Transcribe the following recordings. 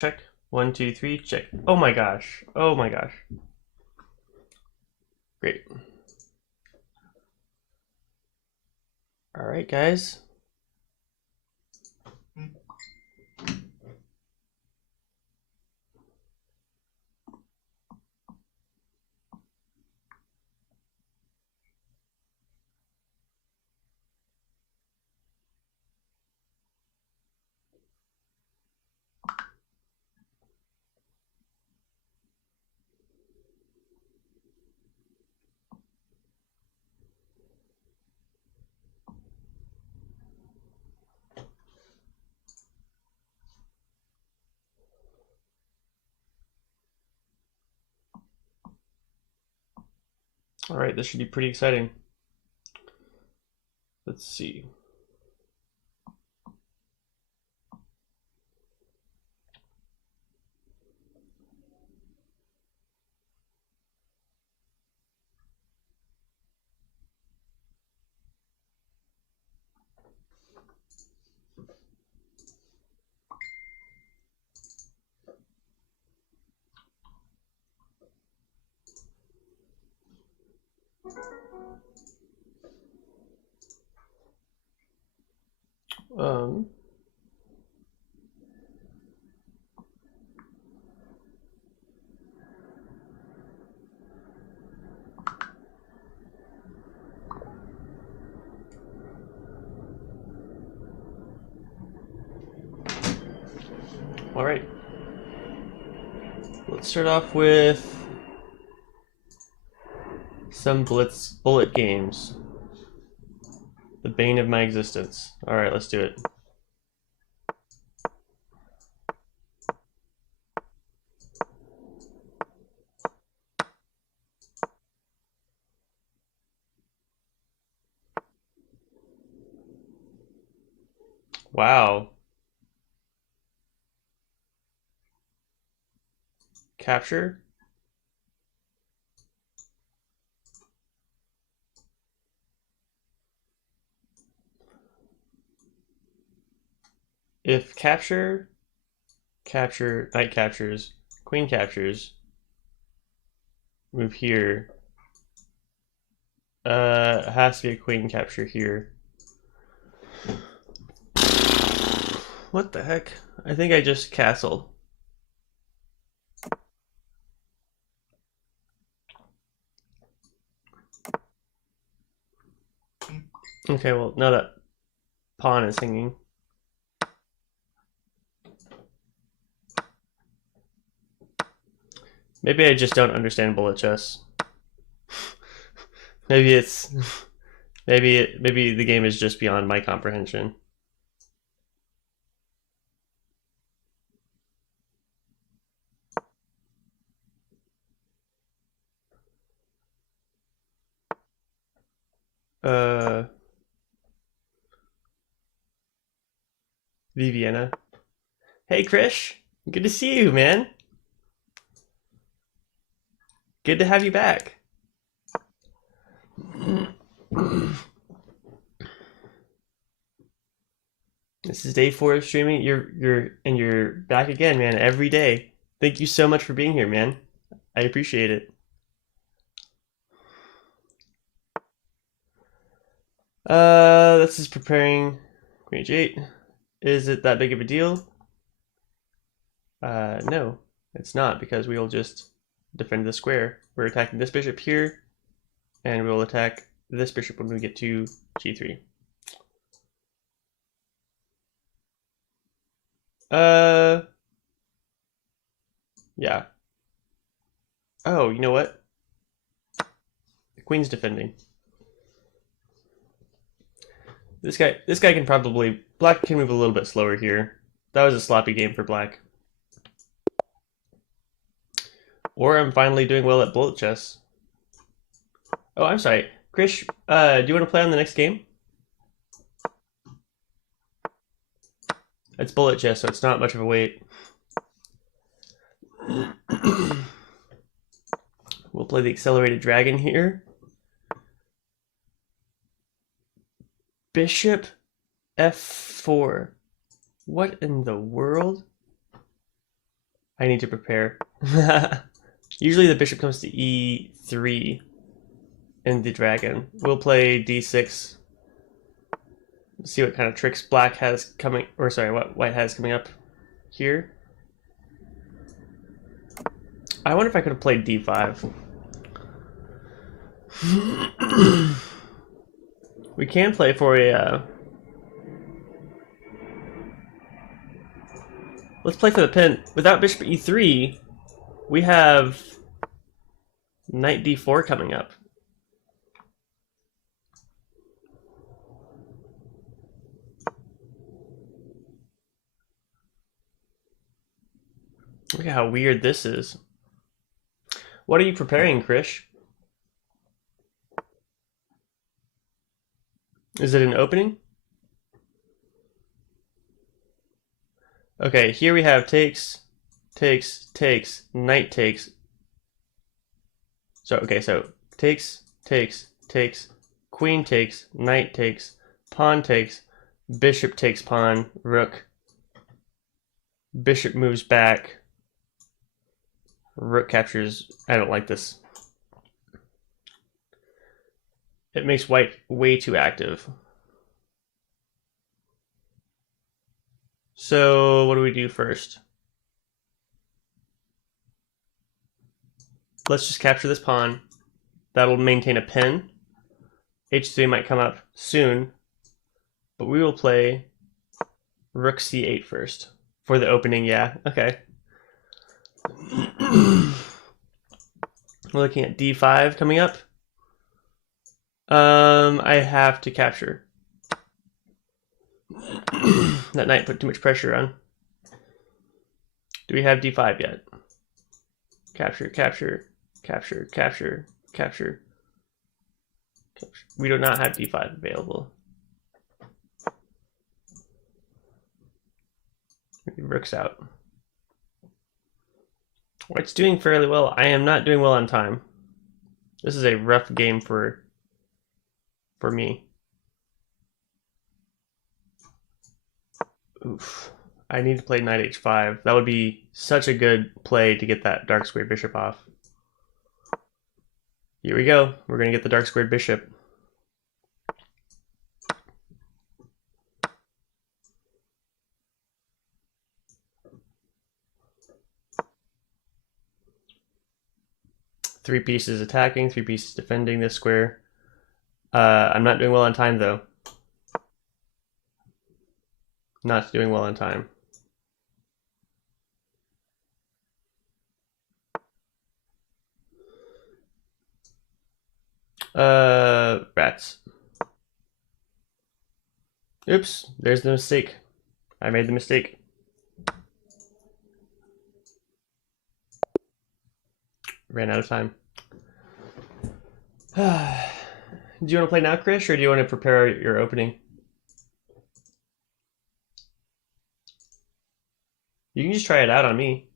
Check. 1, 2, 3, check. Oh my gosh. Oh my gosh. Great. All right, guys. All right, this should be pretty exciting. Let's see. Um, all right. Let's start off with some bullet games. The bane of my existence. All right, let's do it. Wow. Capture. If capture, knight captures, queen captures, move here. It has to be a queen capture here. What the heck? I think I just castle. Okay, well, now that pawn is hanging. Maybe I just don't understand bullet chess. Maybe it's maybe the game is just beyond my comprehension. Uh Viviana. Hey Krish, good to see you, man. Good to have you back. This is day 4 of streaming. You're back again, man, every day. Thank you so much for being here, man. I appreciate it. This is preparing Queen H8. Is it that big of a deal? No, it's not, because we'll just defend the square. We're attacking this bishop here, and we'll attack this bishop when we get to g3. Yeah. Oh, you know what? The queen's defending. This guy can probably... Black can move a little bit slower here. That was a sloppy game for black. Or I'm finally doing well at bullet chess. Oh, I'm sorry. Krish, do you want to play on the next game? It's bullet chess, so it's not much of a wait. We'll play the accelerated dragon here. Bishop f4. What in the world? I need to prepare. Usually the bishop comes to e3 in the dragon. We'll play d6. See what kind of tricks black has coming, or sorry, what white has coming up here. I wonder if I could have played d5. We can play for a... let's play for the pin. Without bishop e3, we have knight d4 coming up. Look at how weird this is. What are you preparing, Krish? Is it an opening? Okay, here we have takes, knight takes. So takes, queen takes, knight takes, pawn takes, bishop takes pawn, rook. Bishop moves back. Rook captures. I don't like this. It makes white way too active. So what do we do first? Let's just capture this pawn. That'll maintain a pin. h3 might come up soon, but we will play rook c8 first for the opening. Yeah, okay. We're looking at d5 coming up. I have to capture. That knight put too much pressure on. Do we have d5 yet? Capture, capture, capture, capture, capture. We do not have d5 available. Rook's out. White's doing fairly well. I am not doing well on time. This is a rough game for me. Oof. I need to play knight h5. That would be such a good play to get that dark squared bishop off. Here we go. We're going to get the dark squared bishop. Three pieces attacking, three pieces defending this square. I'm not doing well on time, though. Not doing well on time. Rats. Oops, there's the mistake. I made the mistake. Ran out of time. Do you want to play now, Krish, or do you want to prepare your opening? You can just try it out on me.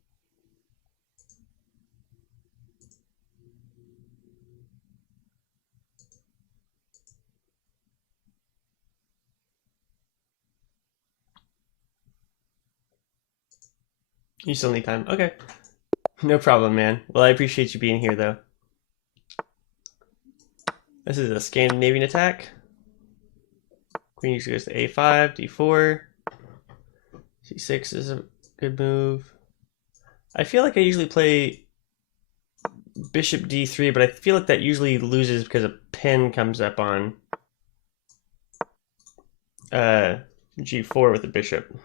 You still need time. Okay. No problem, man. Well, I appreciate you being here, though. This is a Scandinavian attack. Queen usually goes to a5, d4. c6 is a good move. I feel like I usually play bishop d3, but I feel like that usually loses because a pin comes up on g4 with the bishop.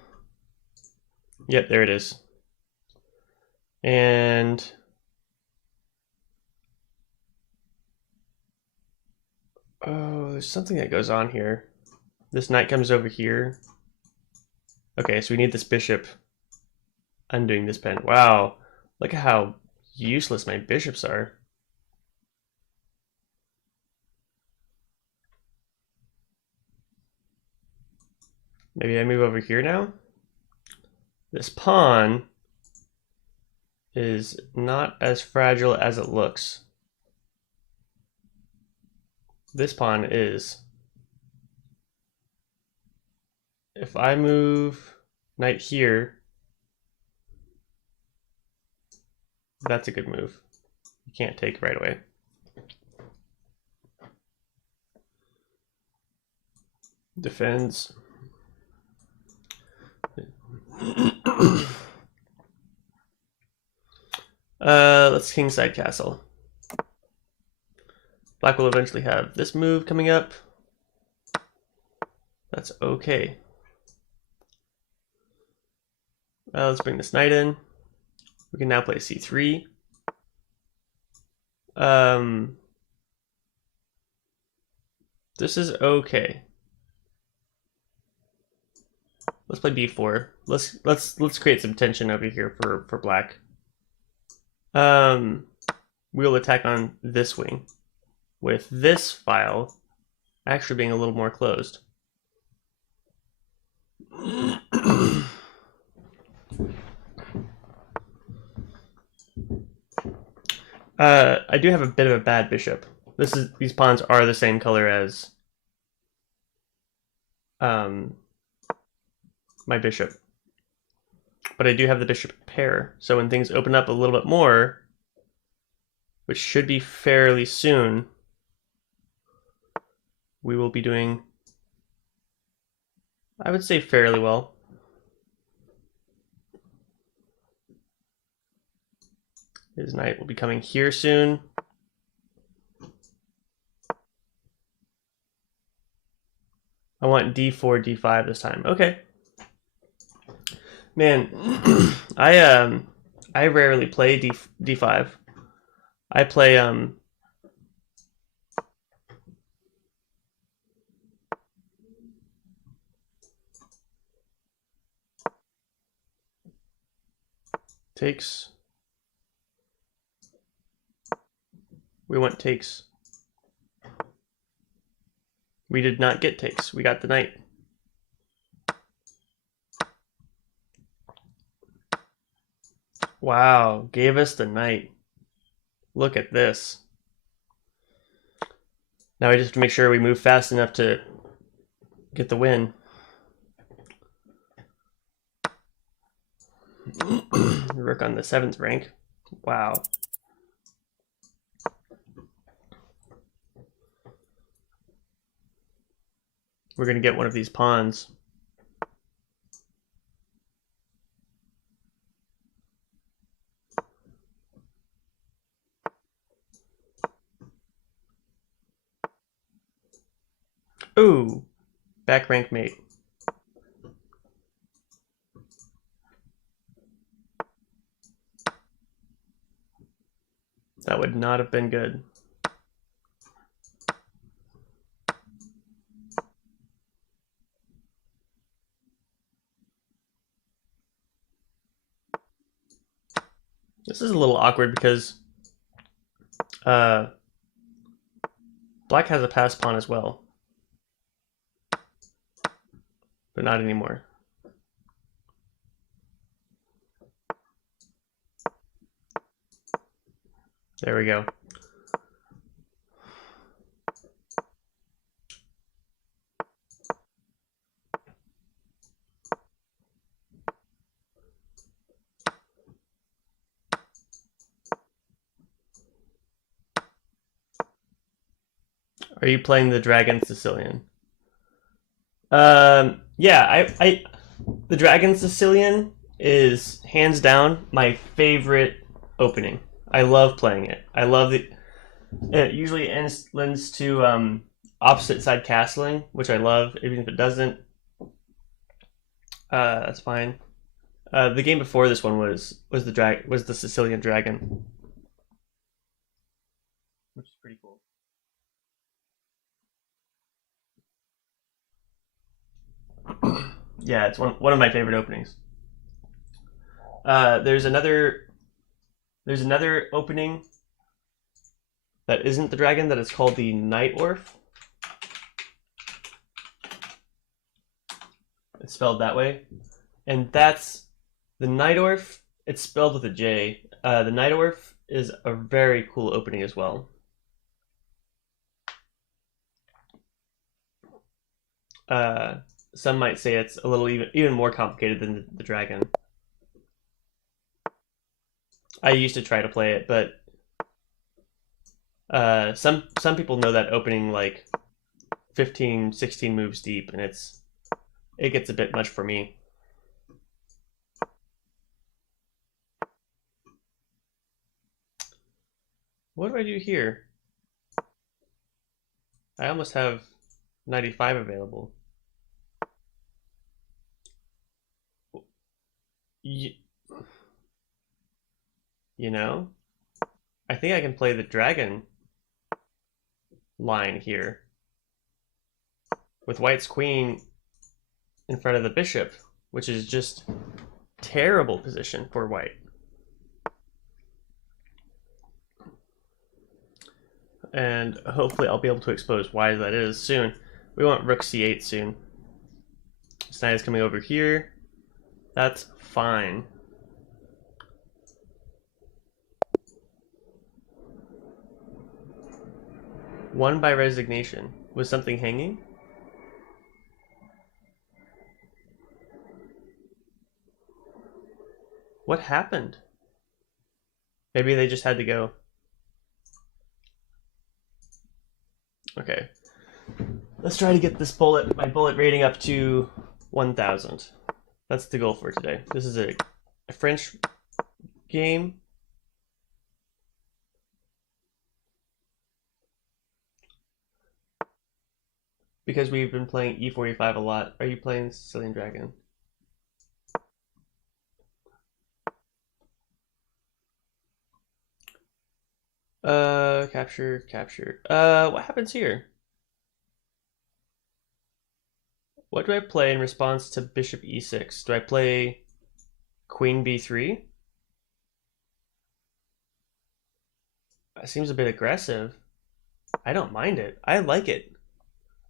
Yep, there it is. And oh, there's something that goes on here. This knight comes over here. Okay, so we need this bishop undoing this pin. Wow, look at how useless my bishops are. Maybe I move over here now? This pawn is not as fragile as it looks. This pawn is. If I move knight here, That's a good move. You can't take right away. Defends. Let's kingside castle. Black will eventually have this move coming up. That's okay. Let's bring this knight in. We can now play c3. This is okay. Let's play b4. Let's create some tension over here for black. We'll attack on this wing with this file actually being a little more closed. I do have a bit of a bad bishop. These pawns are the same color as my bishop, but I do have the bishop pair. So when things open up a little bit more, which should be fairly soon, we will be doing, I would say, fairly well. His knight will be coming here soon. I want d4, d5 this time. Okay. Man, I rarely play d5. I play takes. We want takes. We did not get takes. We got the knight. Wow, gave us the knight. Look at this. Now we just have to make sure we move fast enough to get the win. Rook on the 7th rank. Wow. We're going to get one of these pawns. Ooh, back rank mate. That would not have been good. This is a little awkward because black has a pass pawn as well, but not anymore. There we go. Are you playing the Dragon Sicilian? Yeah, the Dragon Sicilian is hands down my favorite opening. I love playing it. I love it. It usually lends to opposite side castling, which I love. Even if it doesn't, that's fine. The game before this one was the Sicilian Dragon, which is pretty cool. Yeah, it's one of my favorite openings. There's another opening that isn't the dragon that is called the Night Orf. It's spelled that way, and that's the Night Orf. It's spelled with a J. The Night Orf is a very cool opening as well. Some might say it's a little even more complicated than the dragon. I used to try to play it, but some people know that opening like 15, 16 moves deep, and it gets a bit much for me. What do I do here? I almost have 95 available. You, you know, I think I can play the dragon line here with white's queen in front of the bishop, which is just terrible position for white. And hopefully I'll be able to expose why that is soon. We want rook c8 soon. This knight is coming over here. That's fine. Won by resignation. Was something hanging? What happened? Maybe they just had to go. Okay. Let's try to get this my bullet rating up to 1,000. That's the goal for today. This is a French game. Because we've been playing E45 a lot. Are you playing Sicilian Dragon? Capture, capture. What happens here? What do I play in response to bishop e6? Do I play queen b3? That seems a bit aggressive. I don't mind it. I like it.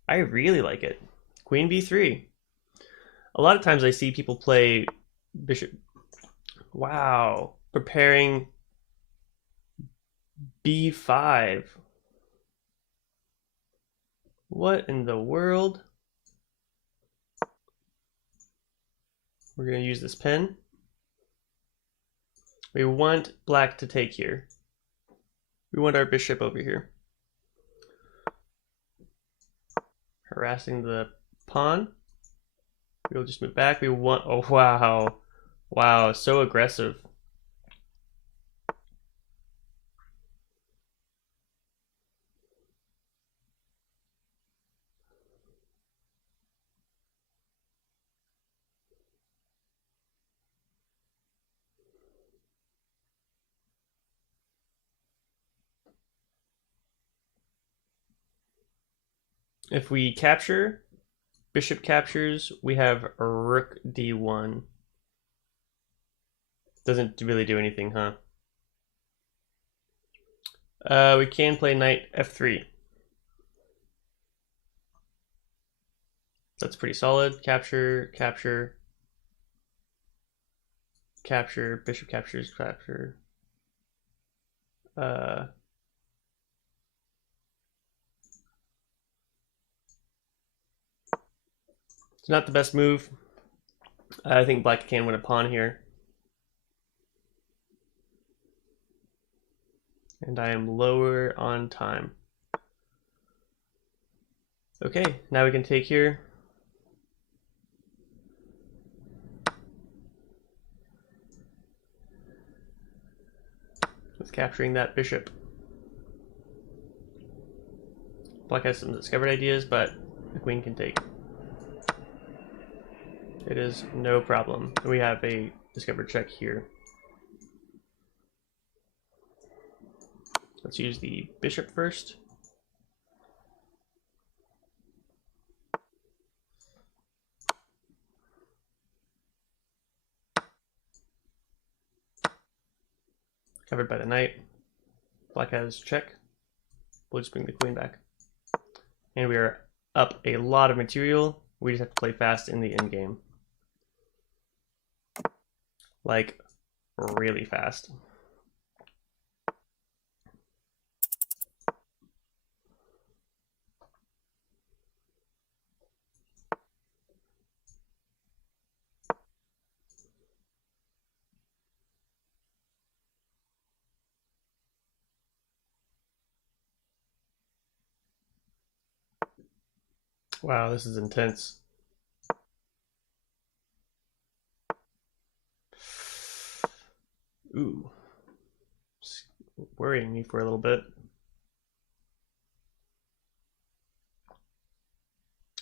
I really like it. Queen b3. A lot of times I see people play bishop. Wow. Preparing b5. What in the world? We're going to use this pen. We want black to take here. We want our bishop over here. Harassing the pawn. We'll just move back. We want, oh wow. Wow, so aggressive. If we capture, bishop captures, we have rook d1. Doesn't really do anything, huh? We can play knight f3. That's pretty solid. Capture, capture, capture, bishop captures, capture. It's not the best move. I think black can win a pawn here. And I am lower on time. Okay, now we can take here. With capturing that bishop. Black has some discovered ideas, but the queen can take. It is no problem. We have a discovered check here. Let's use the bishop first. Covered by the knight. Black has check. We'll just bring the queen back. And we are up a lot of material. We just have to play fast in the endgame. Like, really fast. Wow, this is intense. Ooh. It's worrying me for a little bit.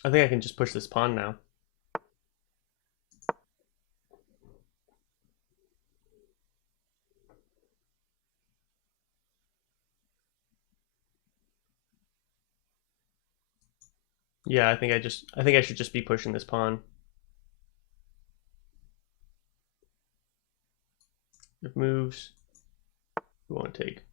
I think I can just push this pawn now. Yeah, I think I should just be pushing this pawn. If moves, we won't take.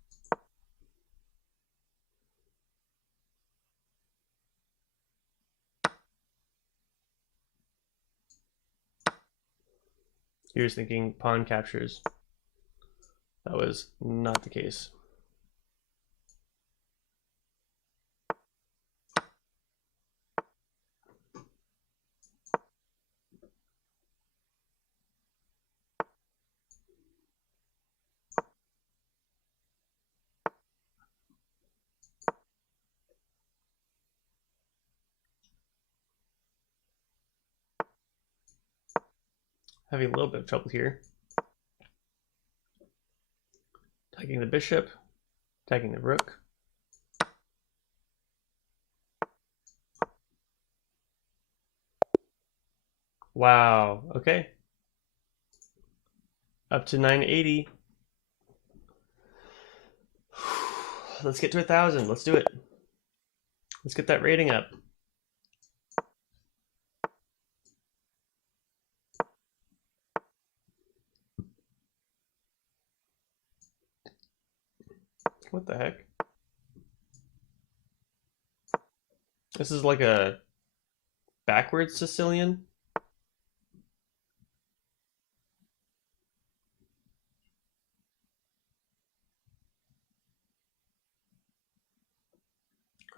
He was thinking pawn captures. That was not the case. Having a little bit of trouble here. Attacking the bishop, attacking the rook. Wow, okay. Up to 980. Let's get to 1,000. Let's do it. Let's get that rating up. What the heck? This is like a backwards Sicilian.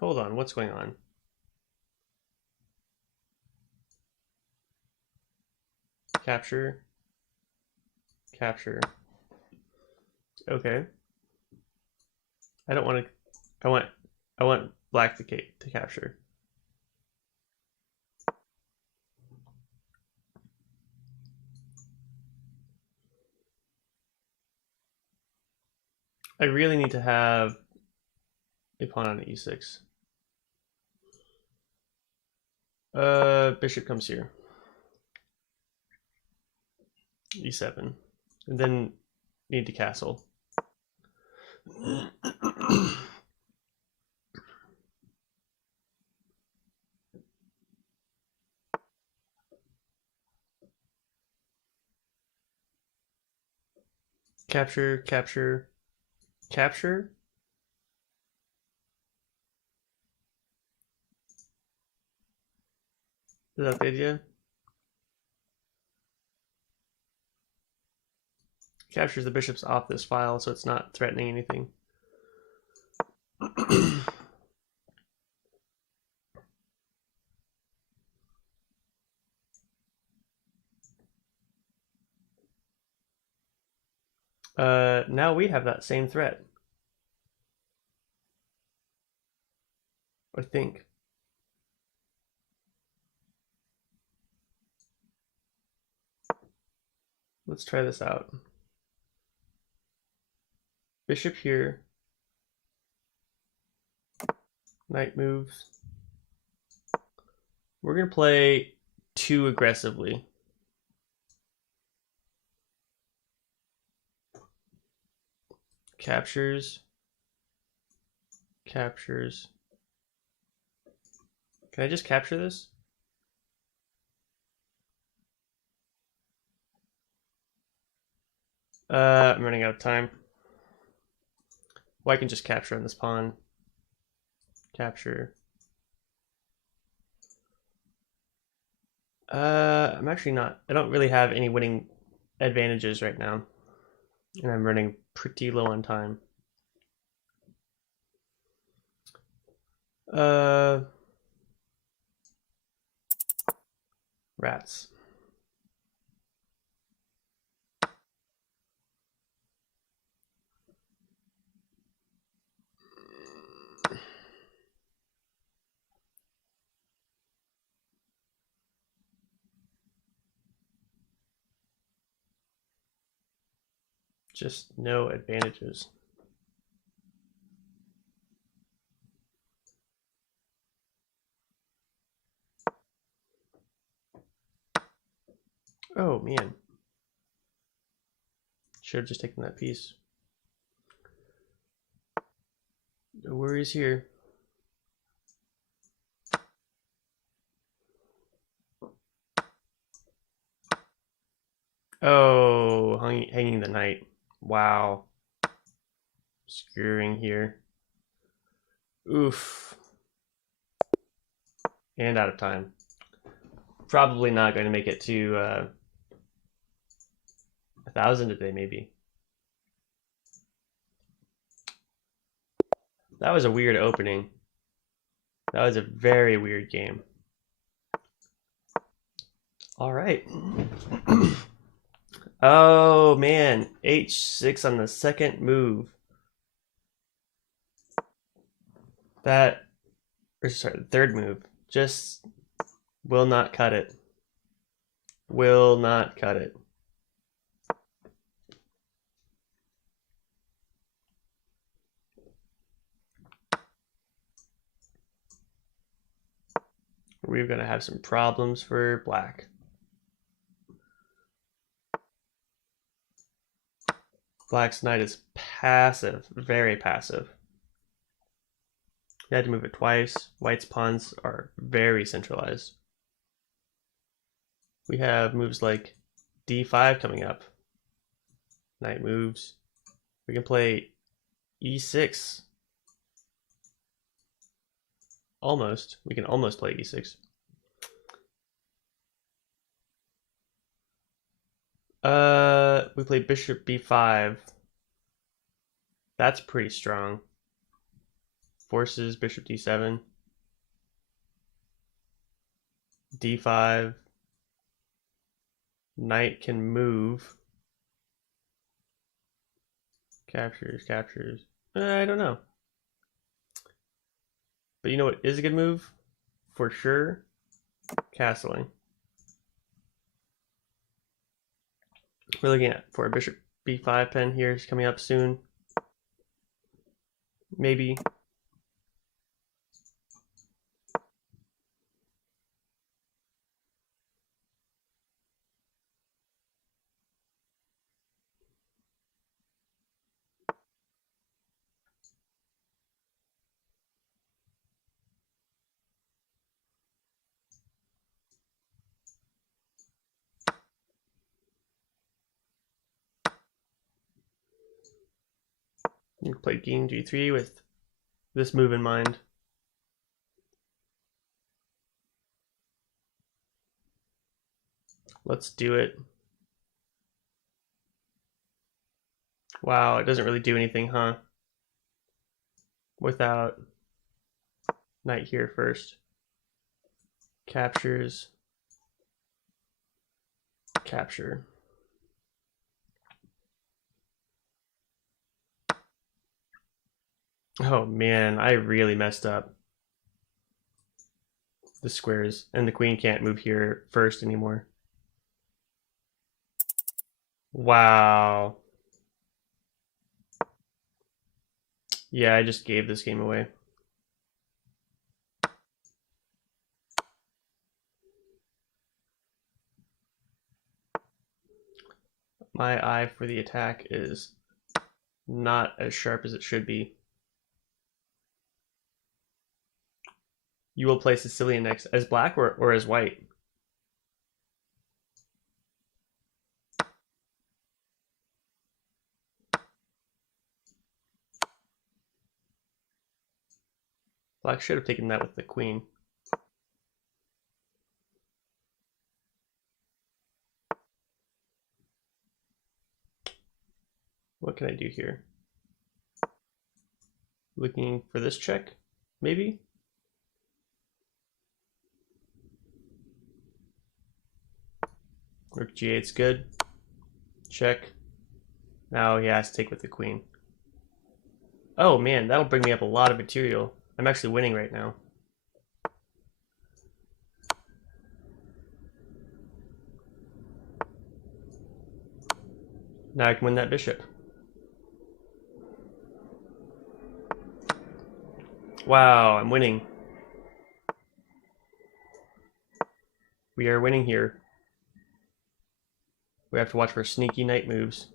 Hold on, what's going on? Capture. Capture. Okay. I don't want to. I want black to capture. I really need to have a pawn on e6. Bishop comes here. e7. And then need to castle. Capture, capture, capture. Is that the idea? Captures the bishops off this file, so it's not threatening anything. Now we have that same threat. I think. Let's try this out. Bishop here. Knight moves. We're going to play too aggressively. Captures. Captures. Can I just capture this? I'm running out of time. Well, I can just capture on this pawn. Capture. I'm actually not. I don't really have any winning advantages right now. And I'm running pretty low on time. Rats. Just no advantages. Oh man. Should have just taken that piece. No worries here. Oh, hanging the knight. Wow. Skewering here. Oof. And out of time. Probably not going to make it to 1,000 today, maybe. That was a weird opening. That was a very weird game. All right. Oh man, h6 on the second move. That, or sorry, the third move just will not cut it. Will not cut it. We're going to have some problems for black. Black's knight is passive, very passive. You had to move it twice. White's pawns are very centralized. We have moves like d5 coming up. Knight moves. We can play e6. Almost. We can almost play e6. We play bishop b5. That's pretty strong. Forces bishop d7. d5. Knight can move. Captures, captures. I don't know. But you know what is a good move? For sure, castling. We're looking at for a bishop b5 pen here is coming up soon. Maybe. You can play king g3 with this move in mind. Let's do it. Wow, it doesn't really do anything, huh? Without knight here first. Captures. Capture. Oh man, I really messed up. The squares, and the queen can't move here first anymore. Wow. Yeah, I just gave this game away. My eye for the attack is not as sharp as it should be. You will play Sicilian next as black or as white? Black should have taken that with the queen. What can I do here? Looking for this check, maybe? Rook g8's good. Check. Now he has to take with the queen. Oh man, that'll bring me up a lot of material. I'm actually winning right now. Now I can win that bishop. Wow, I'm winning. We are winning here. We have to watch for sneaky knight moves.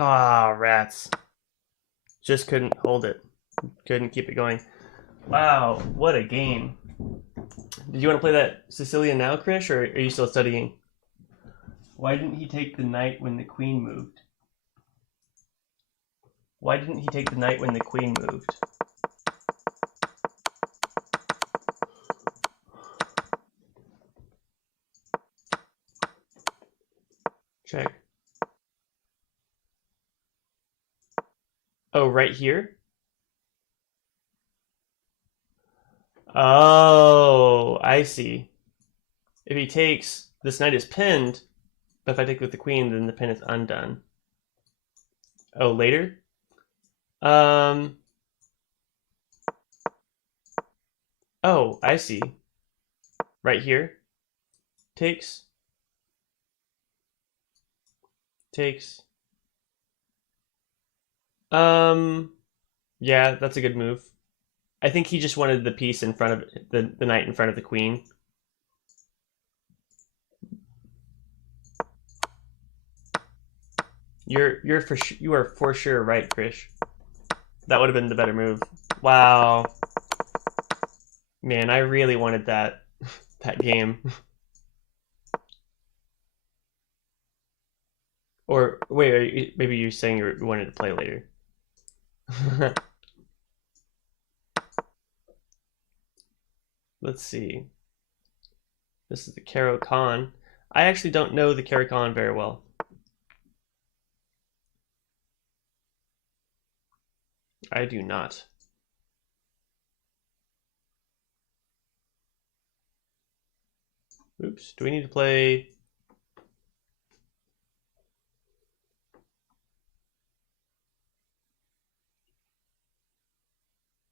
Ah, rats. Just couldn't hold it. Couldn't keep it going. Wow, what a game. Did you want to play that Sicilian now, Krish, or are you still studying? Why didn't he take the knight when the queen moved? Why didn't he take the knight when the queen moved? Check. Oh, right here? Oh, I see. If he takes, this knight is pinned, but if I take with the queen, then the pin is undone. Oh, later? Um. Oh, I see. Right here. Takes. Takes. Yeah, that's a good move. I think he just wanted the piece in front of the knight in front of the queen. You are for sure right, Krish. That would have been the better move. Wow. Man, I really wanted that that game. Or wait, maybe you're saying you wanted to play later. Let's see. This is the Caro-Kann. I actually don't know the Caro-Kann very well. I do not. Oops. Do we need to play?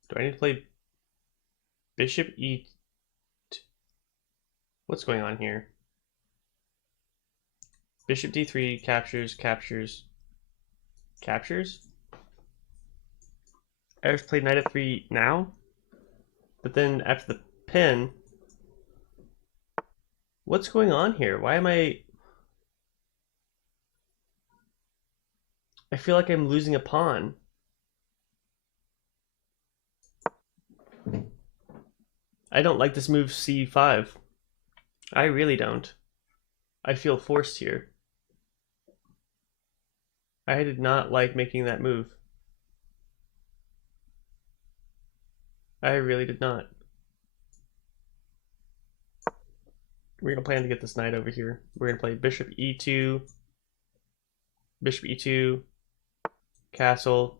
Do I need to play Bishop E? What's going on here? Bishop D3 captures, captures, captures. I just played Knight F3 now, but then after the pin, what's going on here? Why am I feel like I'm losing a pawn. I don't like this move C5. I really don't. I feel forced here. I did not like making that move. I really did not. We're going to plan to get this knight over here. We're going to play Bishop E2, Bishop E2, castle.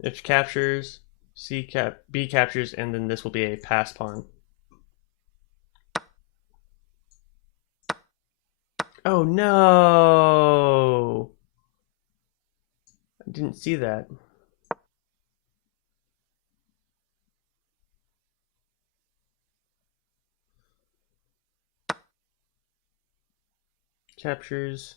If captures, B captures, and then this will be a pass pawn. Oh no! I didn't see that. Captures.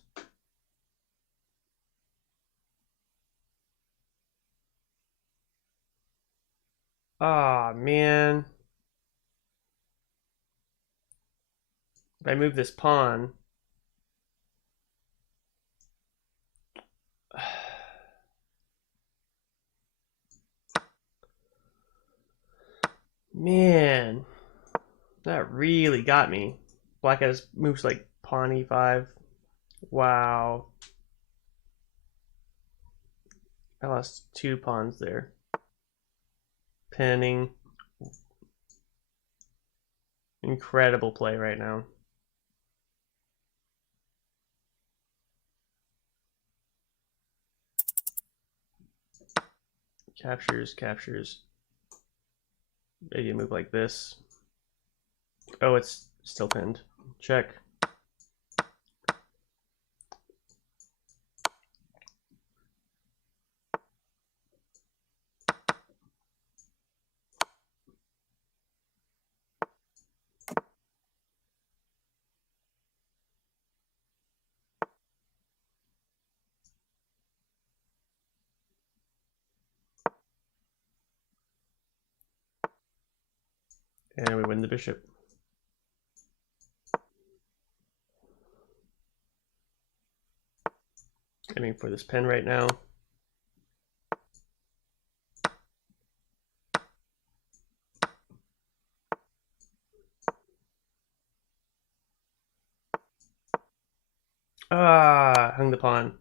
Ah, man. If I move this pawn, man, that really got me. Black has moves like pawn e5. Wow. I lost 2 pawns there. Pinning. Incredible play right now. Captures, captures. Maybe a move like this. Oh, it's still pinned. Check. And we win the bishop. Aiming for this pen right now. Ah, hung the pawn.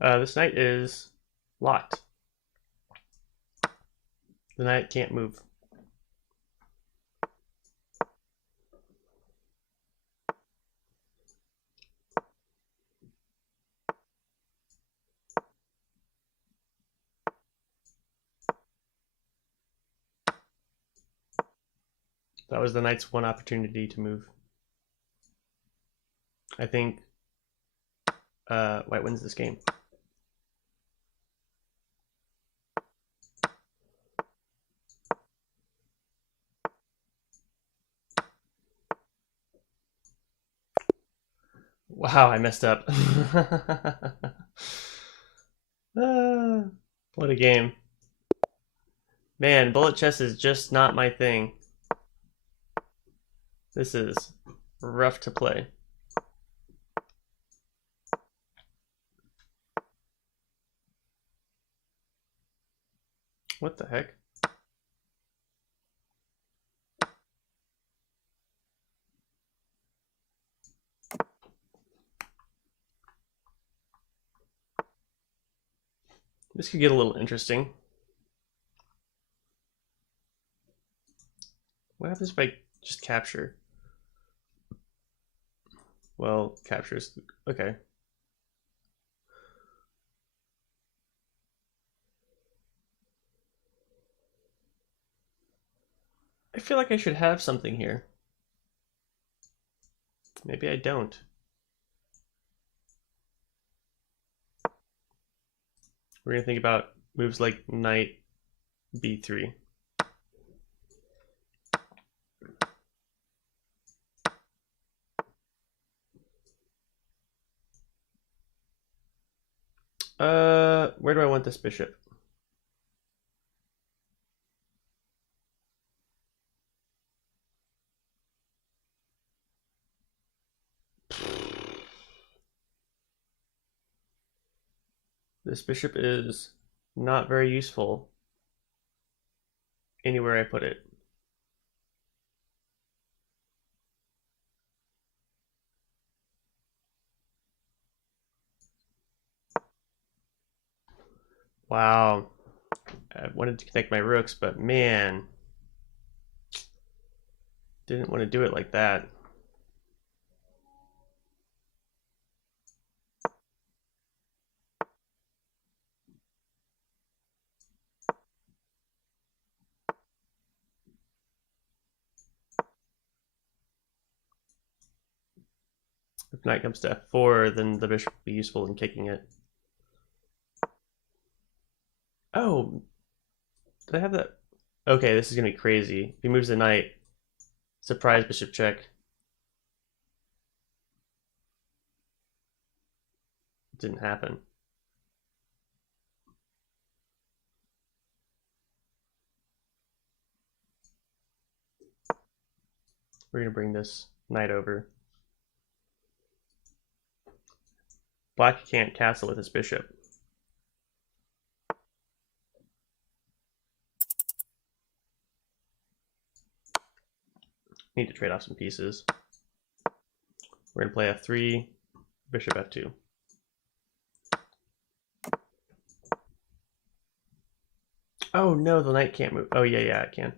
This knight is locked. The knight can't move. That was the knight's one opportunity to move. I think white wins this game. Wow, I messed up. What a game. Man, bullet chess is just not my thing. This is rough to play. What the heck? This could get a little interesting. What happens if I just capture? Well, captures. Okay. I feel like I should have something here. Maybe I don't. We're gonna think about moves like knight b3. Where do I want this bishop? This bishop is not very useful anywhere I put it. Wow. I wanted to connect my rooks, but man, didn't want to do it like that. If knight comes to f4, then the bishop will be useful in kicking it. Oh, did I have that? Okay, this is gonna be crazy. If he moves the knight, surprise bishop check. It didn't happen. We're gonna bring this knight over. Black can't castle with his bishop. Need to trade off some pieces. We're gonna play f3, bishop f2. Oh no, the knight can't move. Oh yeah, it can.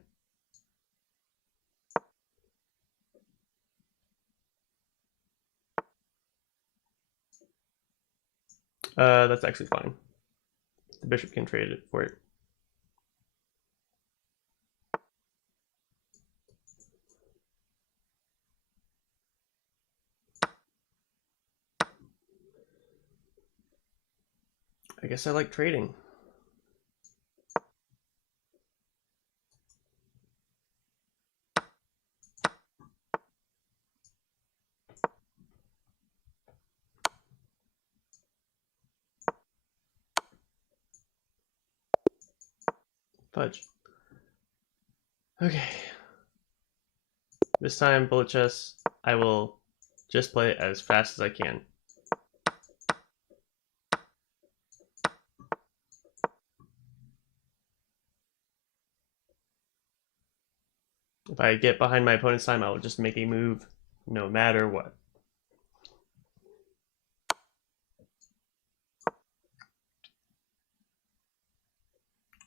That's actually fine. The bishop can trade it for it. guess I like trading. Fudge. Okay. This time, bullet chess, I will just play it as fast as I can. If I get behind my opponent's time, I will just make a move no matter what.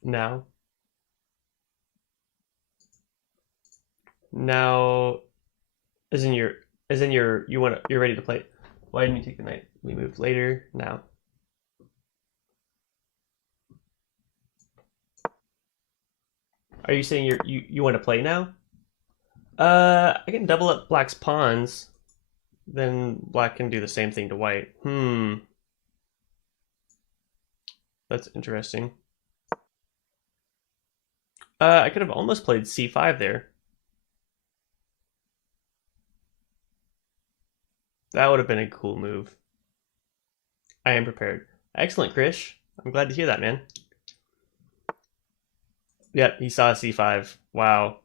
Now, you're ready to play. Why didn't you take the knight? We moved later. Now. Are you saying you want to play now? I can double up black's pawns. Then black can do the same thing to white. That's interesting. I could have almost played c5 there. That would have been a cool move. I am prepared. Excellent, Krish. I'm glad to hear that, man. Yep, he saw c5. Wow.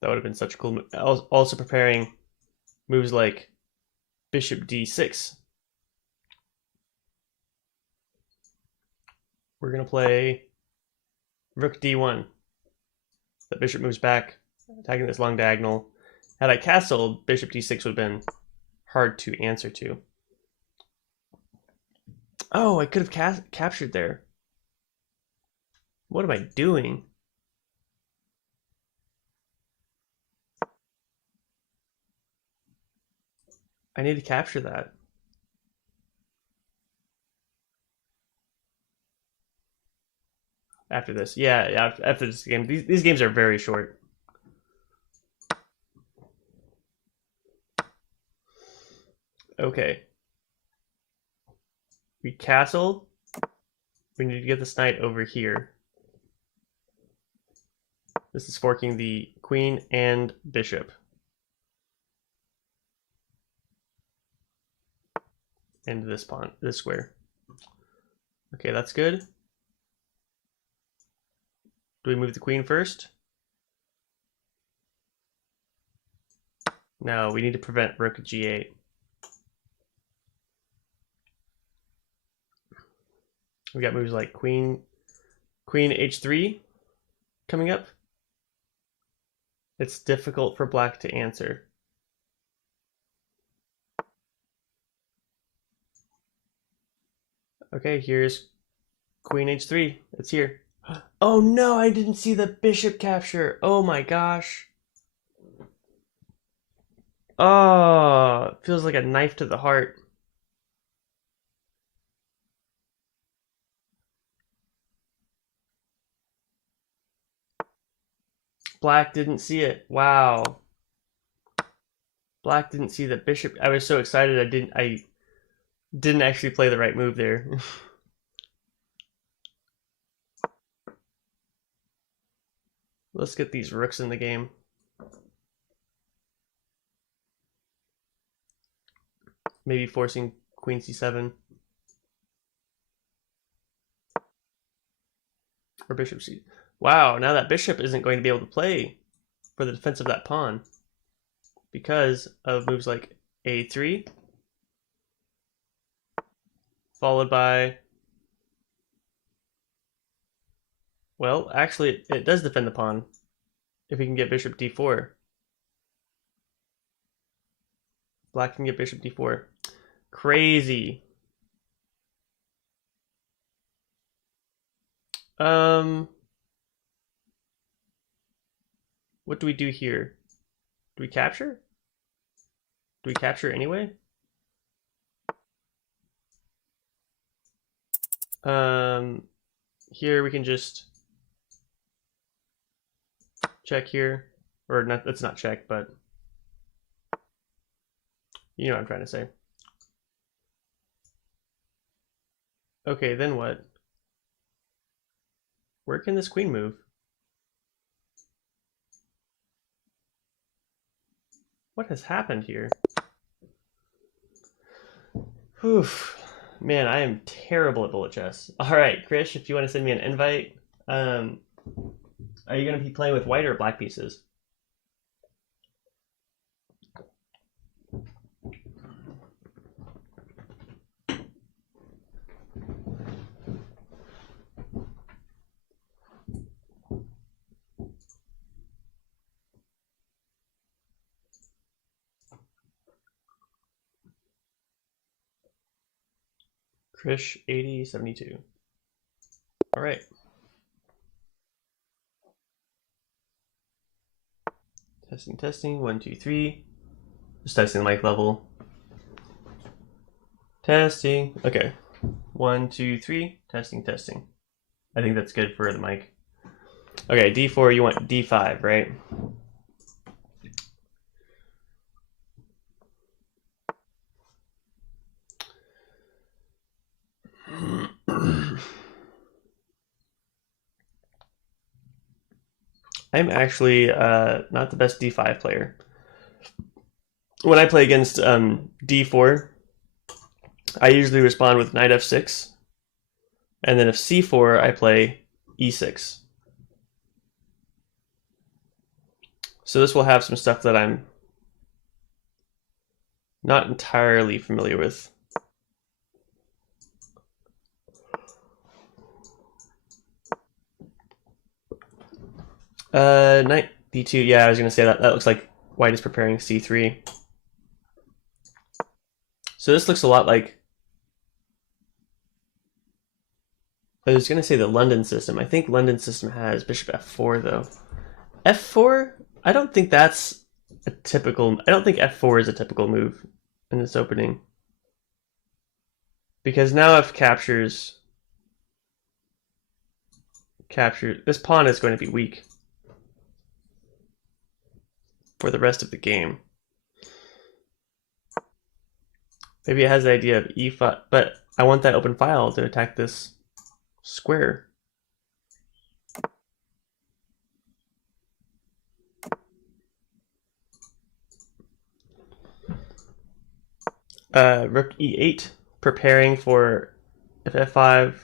That would have been such a cool move. Also preparing moves like bishop d6. We're going to play rook d1. The bishop moves back, attacking this long diagonal. Had I castled, bishop d6 would have been hard to answer to. Oh, I could have captured there. What am I doing? I need to capture that. After this. Yeah, after this game. These games are very short. Okay. We castle. We need to get this knight over here. This is forking the queen and bishop. Into this pawn, this square. Okay, that's good. Do we move the queen first? No, we need to prevent rook g8. We got moves like queen h3 coming up. It's difficult for black to answer. Okay, here's queen h3. It's here. Oh no, I didn't see the bishop capture. Oh my gosh. Oh, it feels like a knife to the heart. Black didn't see it. Wow. Black didn't see the bishop. I was so excited I didn't actually play the right move there. Let's get these rooks in the game. Maybe forcing queen c7. Or bishop c. Wow, now that bishop isn't going to be able to play for the defense of that pawn because of moves like a3 followed by, well, actually it does defend the pawn if we can get bishop d4. Black can get bishop d4. Crazy. What do we do here? Do we capture? Do we capture anyway? Here we can just check here, or not. That's not check, but you know what I'm trying to say. Okay, then what? Where can this queen move? What has happened here? Oof. Man, I am terrible at bullet chess. Alright, Krish, if you want to send me an invite, are you going to be playing with white or black pieces? Krish 8072. All right. Testing, testing. 1, 2, 3. Just testing the mic level. Testing. Okay. 1, 2, 3. Testing, testing. I think that's good for the mic. Okay, D4, you want D5, right? I'm actually not the best D5 player. When I play against D4, I usually respond with knight F6. And then if C4, I play E6. So this will have some stuff that I'm not entirely familiar with. Knight B2. Yeah, I was gonna say that. That looks like white is preparing C3. So this looks a lot like. I was gonna say the London system. I think London system has bishop F4 though. F4. I don't think that's a typical. I don't think F4 is a typical move in this opening. Because now if captures, this pawn is going to be weak for the rest of the game. Maybe it has the idea of E5, but I want that open file to attack this square. Rook E8, preparing for if F5,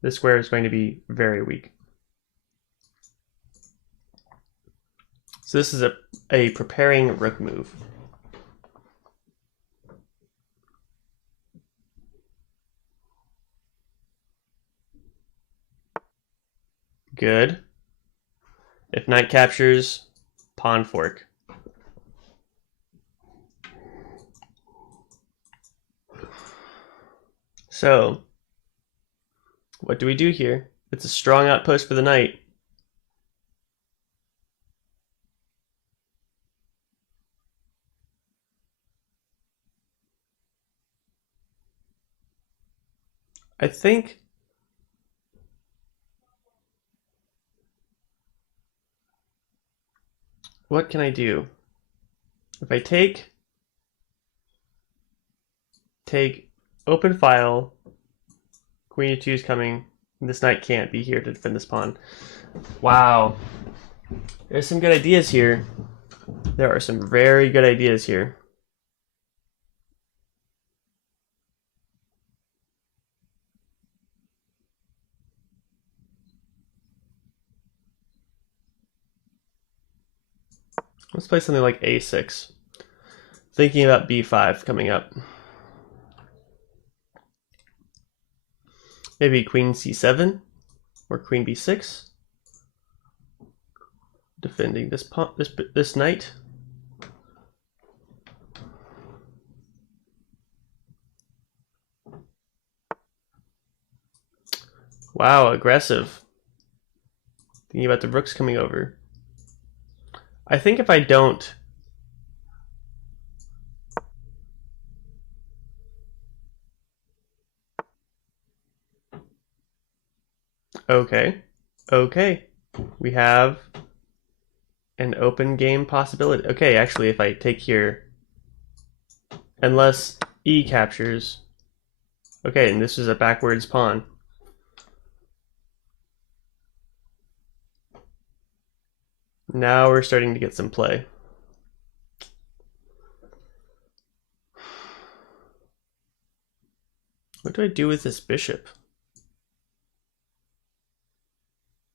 this square is going to be very weak. So this is a preparing rook move. Good. If knight captures, pawn fork. So, what do we do here? It's a strong outpost for the knight. I think what can I do? If I take open file, queen e2 is coming. This knight can't be here to defend this pawn. Wow. There's some good ideas here. There are some very good ideas here. Let's play something like A6. Thinking about B5 coming up. Maybe queen C7 or queen B6. Defending this pawn, this knight. Wow, aggressive. Thinking about the rooks coming over. I think if I don't... Okay. Okay. We have an open game possibility. Okay, actually, if I take here... Unless E captures... Okay, and this is a backwards pawn. Now we're starting to get some play. What do I do with this bishop?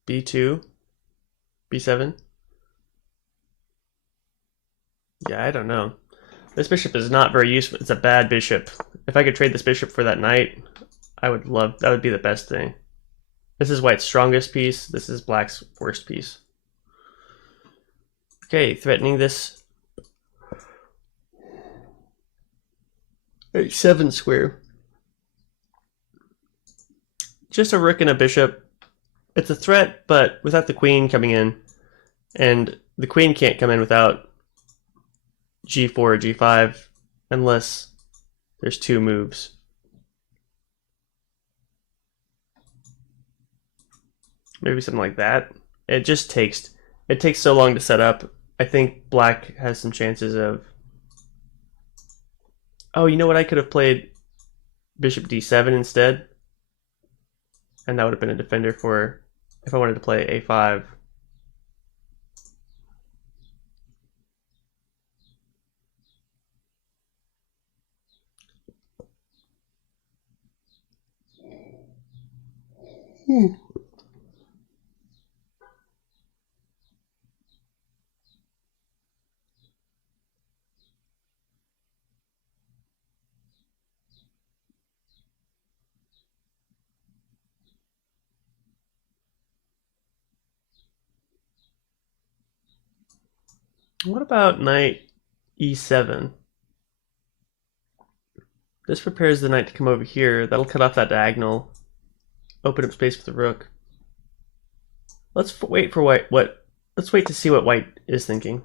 B2? B7? Yeah, I don't know. This bishop is not very useful. It's a bad bishop. If I could trade this bishop for that knight, I would love, that would be the best thing. This is white's strongest piece. This is black's worst piece. Okay, threatening this H7 square. Just a rook and a bishop. It's a threat, but without the queen coming in, and the queen can't come in without g4 or g5 unless there's two moves. Maybe something like that. It takes so long to set up. I think black has some chances of... Oh, you know what? I could have played bishop d7 instead. And that would have been a defender for if I wanted to play a5. What about knight e7? This prepares the knight to come over here. That'll cut off that diagonal, open up space for the rook. Let's wait for white. Let's wait to see what white is thinking.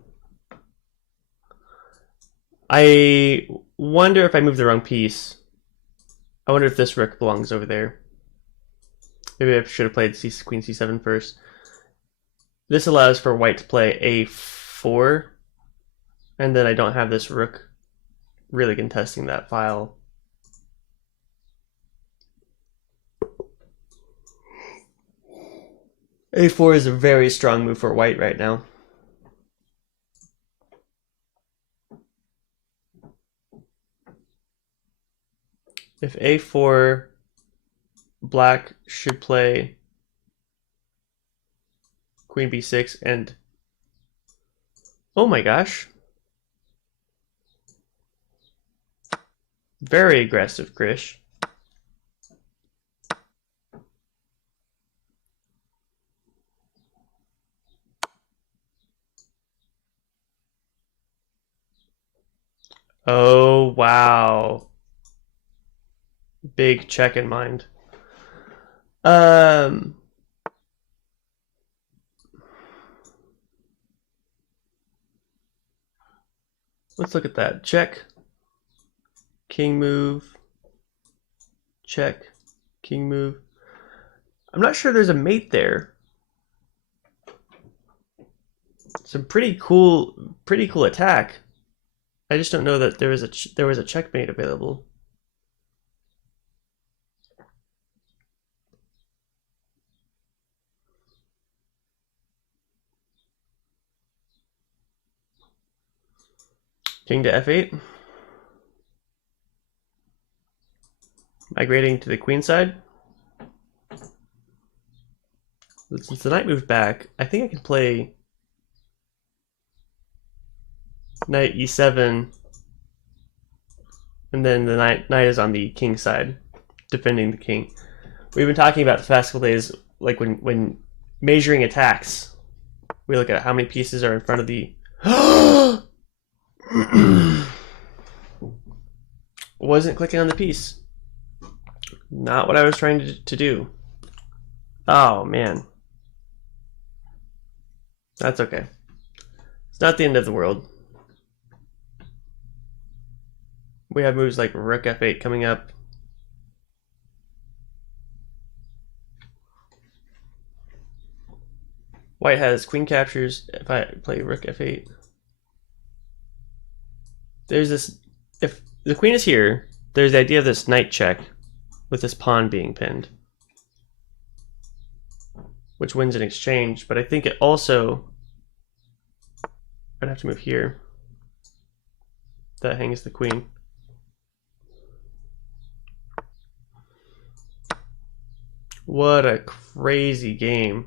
I wonder if I moved the wrong piece. I wonder if this rook belongs over there. Maybe I should have played queen c7 first. This allows for white to play a4, and then I don't have this rook really contesting that file. A4 is a very strong move for white right now. If a4, black should play queen b6 and... Oh my gosh. Very aggressive, Krish. Oh, wow. Big check in mind. Let's look at that. Check. King move. Check. King move. I'm not sure there's a mate there. Some pretty cool attack. I just don't know that there was a checkmate available. King to f8. Migrating to the queen side. Since the knight moved back, I think I can play knight e7, and then the knight is on the king side, defending the king. We've been talking about the past couple days, like when measuring attacks, we look at how many pieces are in front of the... Wasn't clicking on the piece. Not what I was trying to do. Oh man. That's okay. It's not the end of the world. We have moves like rook f8 coming up. White has queen captures if I play rook f8. There's this, if the queen is here, there's the idea of this knight check. with this pawn being pinned, which wins in exchange, but I think it also, I'd have to move here. That hangs the queen. What a crazy game.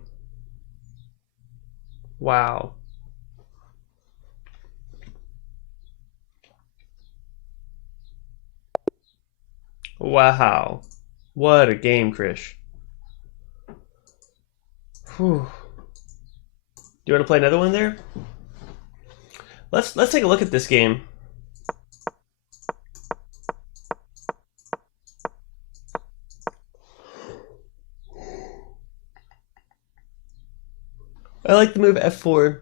Wow. Wow. What a game, Krish. Whew. Do you want to play another one there? Let's take a look at this game. I like the move f4.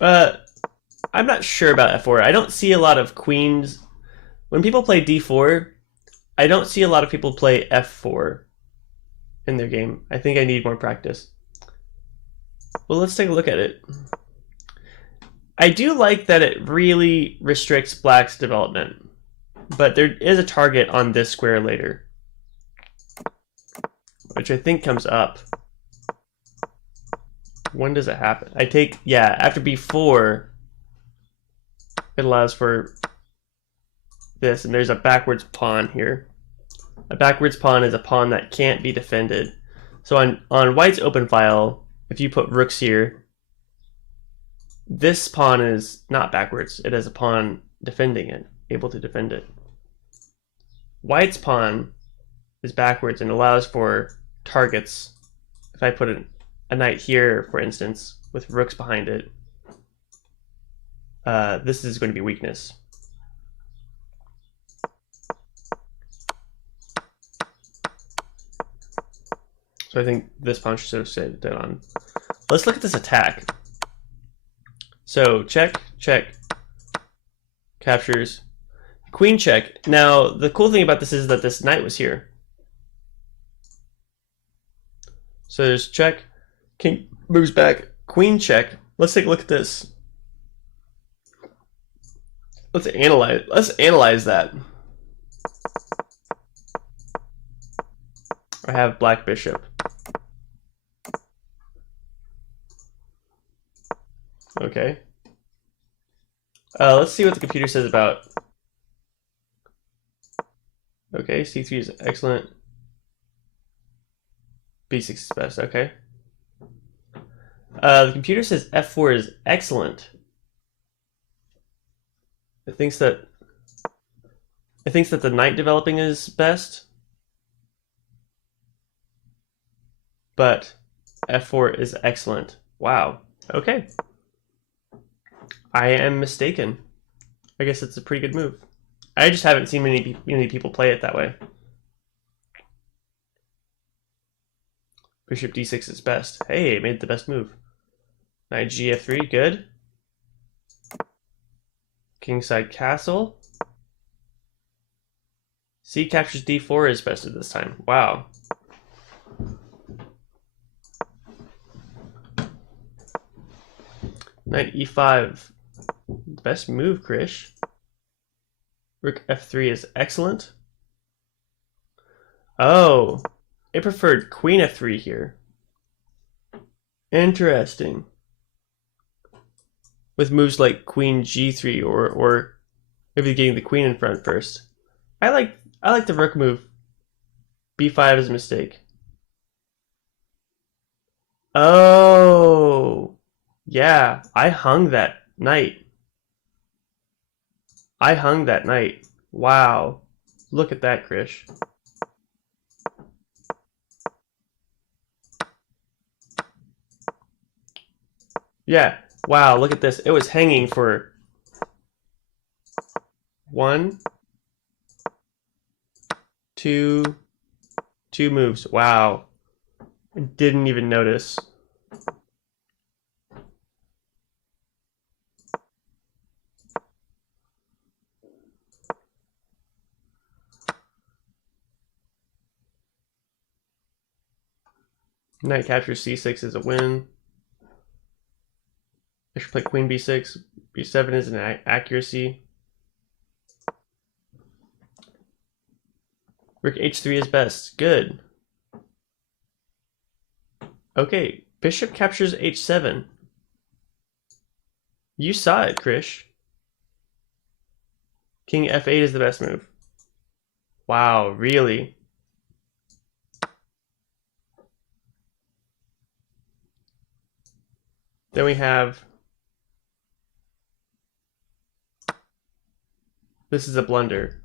I'm not sure about f4. I don't see a lot of queens. When people play d4, I don't see a lot of people play f4 in their game. I think I need more practice. Well, let's take a look at it. I do like that it really restricts black's development, but there is a target on this square later, which I think comes up. When does it happen? I take, yeah, after b4, it allows for this, and there's a backwards pawn here. A backwards pawn is a pawn that can't be defended. So on white's open file, if you put rooks here, this pawn is not backwards. It has a pawn defending it, able to defend it. White's pawn is backwards and allows for targets. If I put a knight here, for instance, with rooks behind it, this is going to be weakness. So I think this pawn should have stayed dead on. Let's look at this attack. So check, check, captures, queen check. Now the cool thing about this is that this knight was here. So there's check, king moves back, queen check. Let's take a look at this. Let's analyze that. I have black bishop. Okay. Let's see what the computer says about. Okay, c3 is excellent. b6 is best. Okay. The computer says f4 is excellent. It thinks that the knight developing is best, but f4 is excellent. Wow. Okay. I am mistaken. I guess it's a pretty good move. I just haven't seen many people play it that way. Bishop d6 is best. Hey, it made the best move. Knight gf3, good. Kingside castle. C captures d4 is best at this time. Wow. Knight e5. Best move, Krish. Rook f3 is excellent. Oh, it preferred queen f3 here. Interesting. With moves like queen g3 or maybe getting the queen in front first. I like the rook move. b5 is a mistake. Oh, yeah, I hung that knight. Wow. Look at that, Krish. Yeah. Wow, look at this. It was hanging for 1, 2 moves. Wow. I didn't even notice. Knight captures c6 is a win. I should play queen b6. b7 is an accuracy. Rook h3 is best. Good. Okay, bishop captures h7. You saw it, Krish. King f8 is the best move. Wow, really? Then we have... This is a blunder.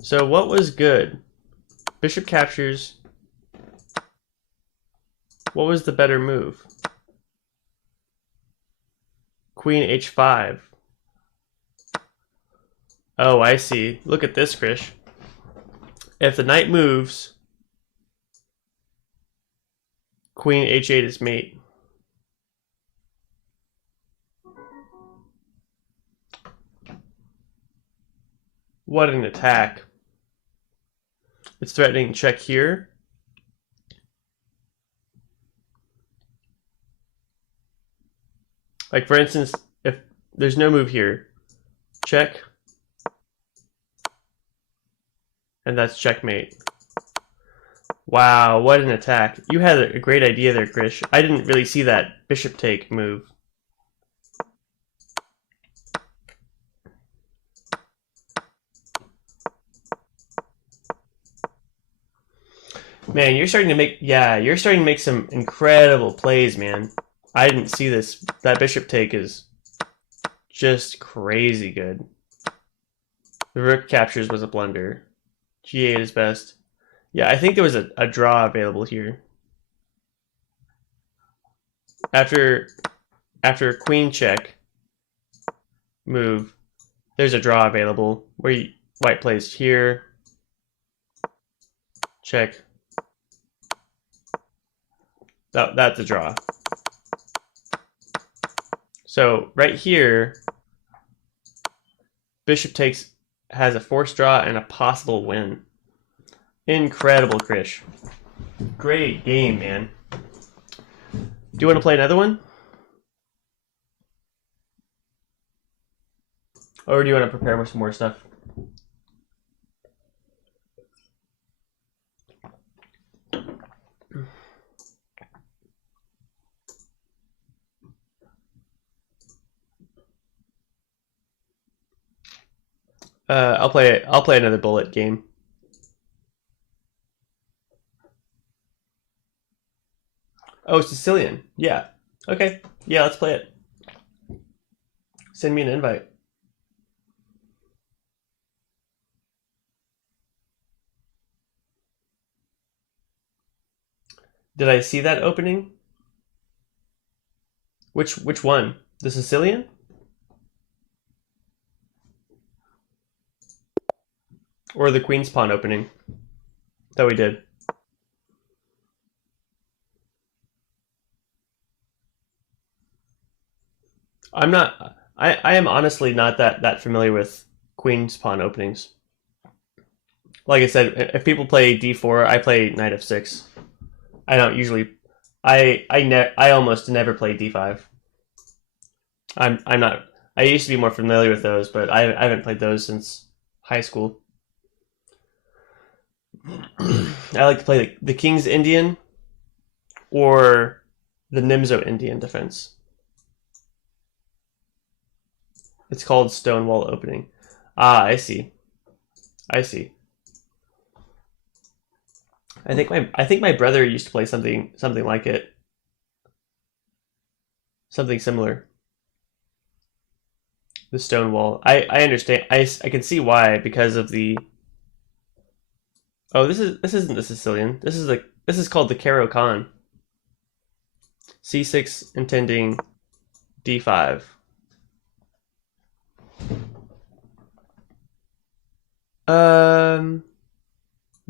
So what was good? Bishop captures. What was the better move? Queen h5. Oh, I see. Look at this, Krish. If the knight moves, Queen h8 is mate. What an attack. It's threatening check here. Like, for instance, if there's no move here, check, and that's checkmate. Wow, what an attack. You had a great idea there, Krish. I didn't really see that bishop take move. Man, you're starting to make some incredible plays, man. I didn't see this. That bishop take is just crazy good. The rook captures was a blunder. G8 is best. Yeah, I think there was a draw available here. After queen check move, there's a draw available where white plays here. Check. That's a draw. So right here, bishop takes has a forced draw and a possible win. Incredible, Krish. Great game, man. Do you want to play another one? Or do you want to prepare for some more stuff? I'll play another bullet game. Oh, Sicilian. Yeah. Okay. Yeah, let's play it. Send me an invite. Did I see that opening? Which one? The Sicilian? Or the Queen's Pawn opening that we did? I am honestly not that familiar with Queen's Pawn openings. Like I said, if people play d4, I play knight f6. I don't usually. I almost never play d5. I'm not. I used to be more familiar with those, but I haven't played those since high school. I like to play the King's Indian or the Nimzo Indian defense. It's called Stonewall Opening. Ah, I see. I see. I think my brother used to play something like it. Something similar. The Stonewall. I understand. I can see why, because of the. Oh, this isn't the Sicilian. This is called the Caro-Kann. C6 intending d5.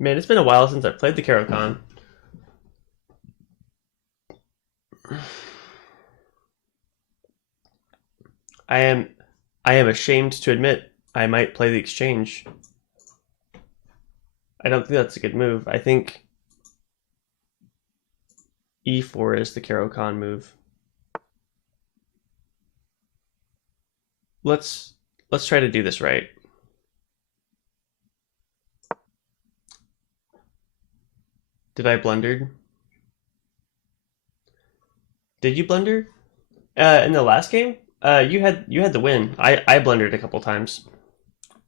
Man, it's been a while since I've played the Caro-Kann. I am ashamed to admit I might play the exchange. I don't think that's a good move. I think e4 is the Caro-Kann move. Let's try to do this right. Did I blunder? Did you blunder? In the last game? You had the win. I blundered a couple times.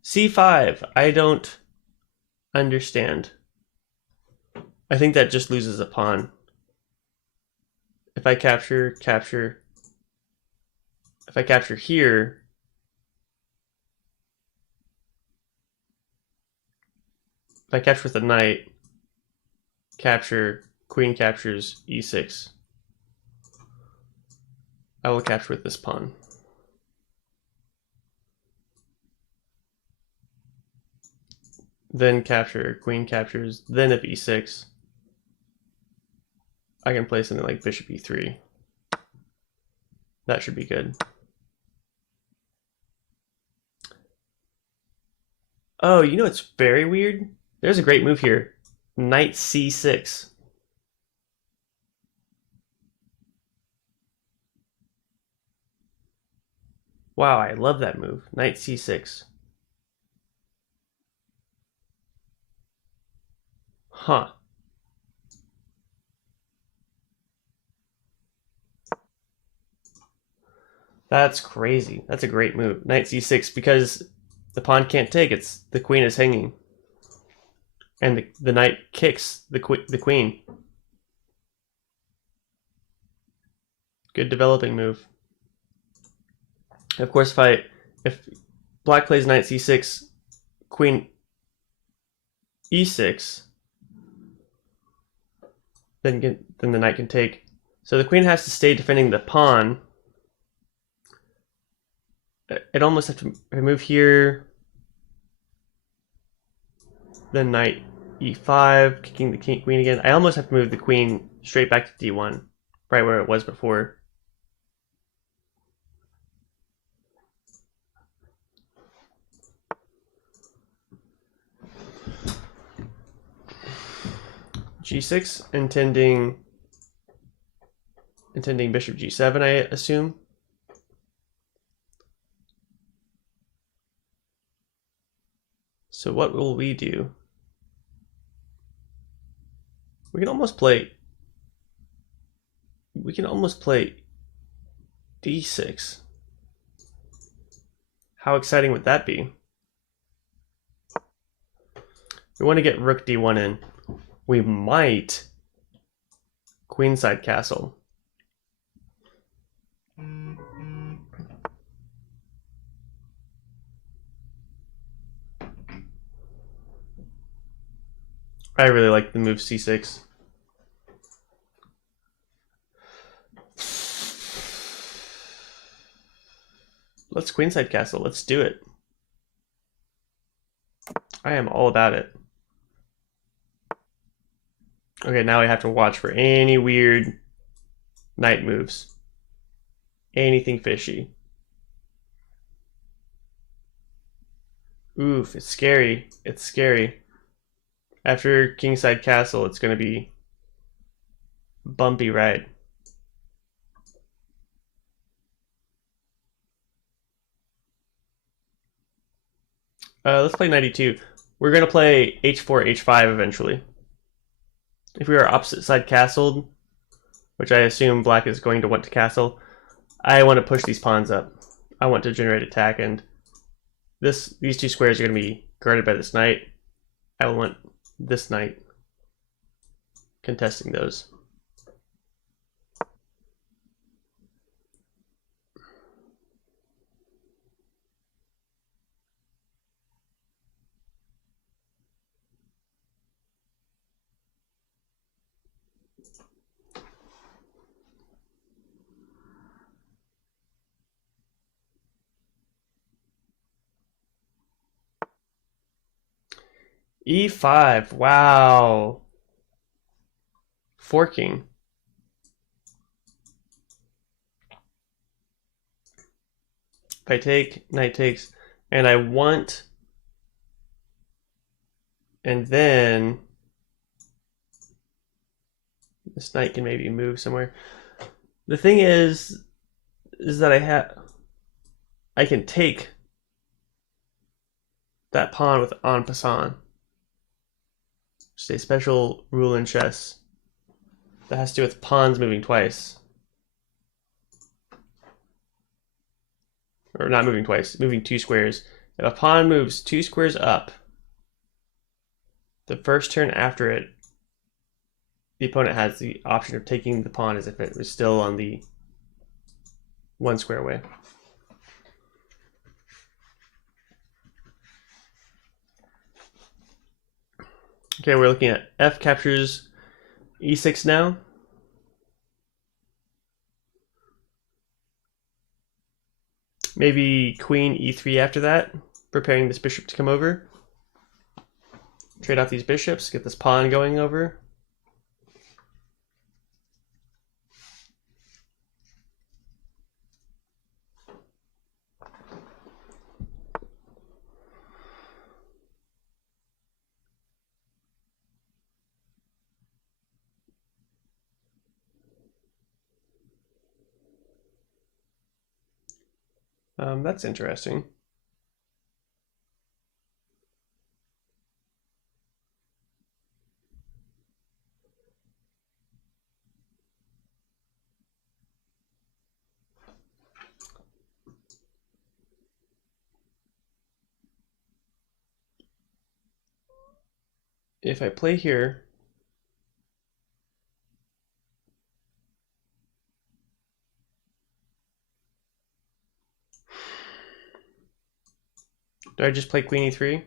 C5. I don't understand. I think that just loses a pawn. If I capture. If I capture here, if I capture with a knight, capture, queen captures e6. I will capture with this pawn. Then capture, queen captures, then if e6, I can play something like bishop e3. That should be good. Oh, you know it's very weird? There's a great move here. Knight c6. Wow, I love that move. Knight c6. Huh. That's crazy. That's a great move. Knight c6 because the pawn can't take. The queen is hanging. And the knight kicks the queen. Good developing move. Of course, if black plays knight c6, queen e6, then the knight can take. So the queen has to stay defending the pawn. It almost have to move here. Then knight e5, kicking the queen again. I almost have to move the queen straight back to d1, right where it was before. g6, intending bishop g7, I assume. So what will we do? We can almost play d6. How exciting would that be? We want to get rook d1 in. We might queenside castle. I really like the move c6. Let's queenside castle. Let's do it. I am all about it. Okay, now I have to watch for any weird knight moves. Anything fishy. Oof, it's scary. It's scary. After kingside castle, it's going to be bumpy ride. Let's play knight e2. We're going to play h4, h5 eventually. If we are opposite side castled, which I assume black is going to want to castle, I want to push these pawns up. I want to generate attack, and these two squares are going to be guarded by this knight. I want this knight contesting those. E5, wow. Forking. If I take, knight takes, and I want, and then this knight can maybe move somewhere. The thing is that I can take that pawn with en passant. Just a special rule in chess that has to do with pawns moving twice. Or not moving twice, moving 2 squares. If a pawn moves 2 squares up, the first turn after it, the opponent has the option of taking the pawn as if it was still on the 1 square away. Okay, we're looking at f captures e6 now. Maybe queen e3 after that, preparing this bishop to come over. Trade off these bishops, get this pawn going over. That's interesting. If I play here, do I just play queen e3?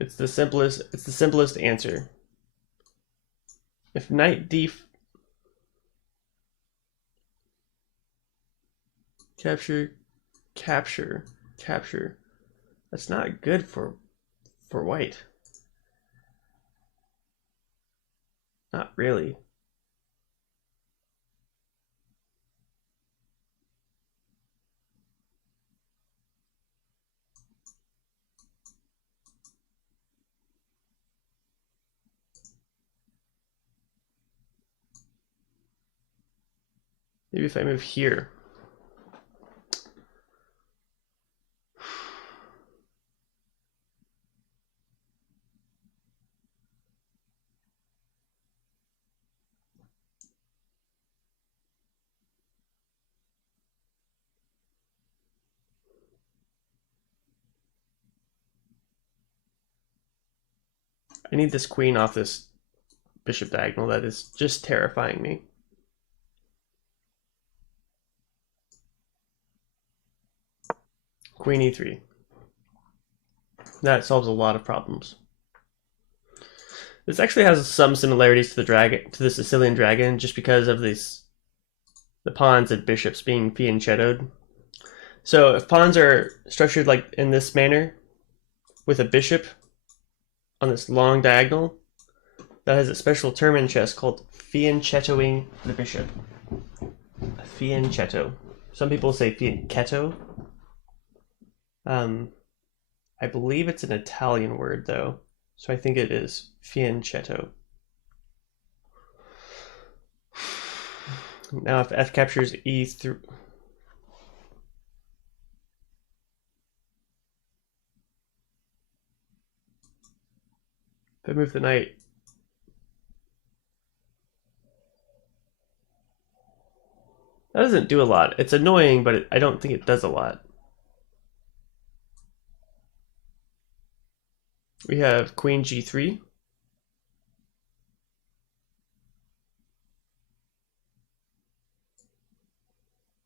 It's the simplest answer. If knight d capture, that's not good for white. Not really. Maybe if I move here. I need this queen off this bishop diagonal. That is just terrifying me. Queen e3. That solves a lot of problems. This actually has some similarities to the Sicilian dragon, just because of the pawns and bishops being fianchettoed. So if pawns are structured like in this manner, with a bishop on this long diagonal, that has a special term in chess called fianchettoing the bishop. Fianchetto. Some people say fianchetto. I believe it's an Italian word though, so I think it is fianchetto. Now if f captures e3, if I move the knight, that doesn't do a lot. It's annoying, but I don't think it does a lot. We have queen g3.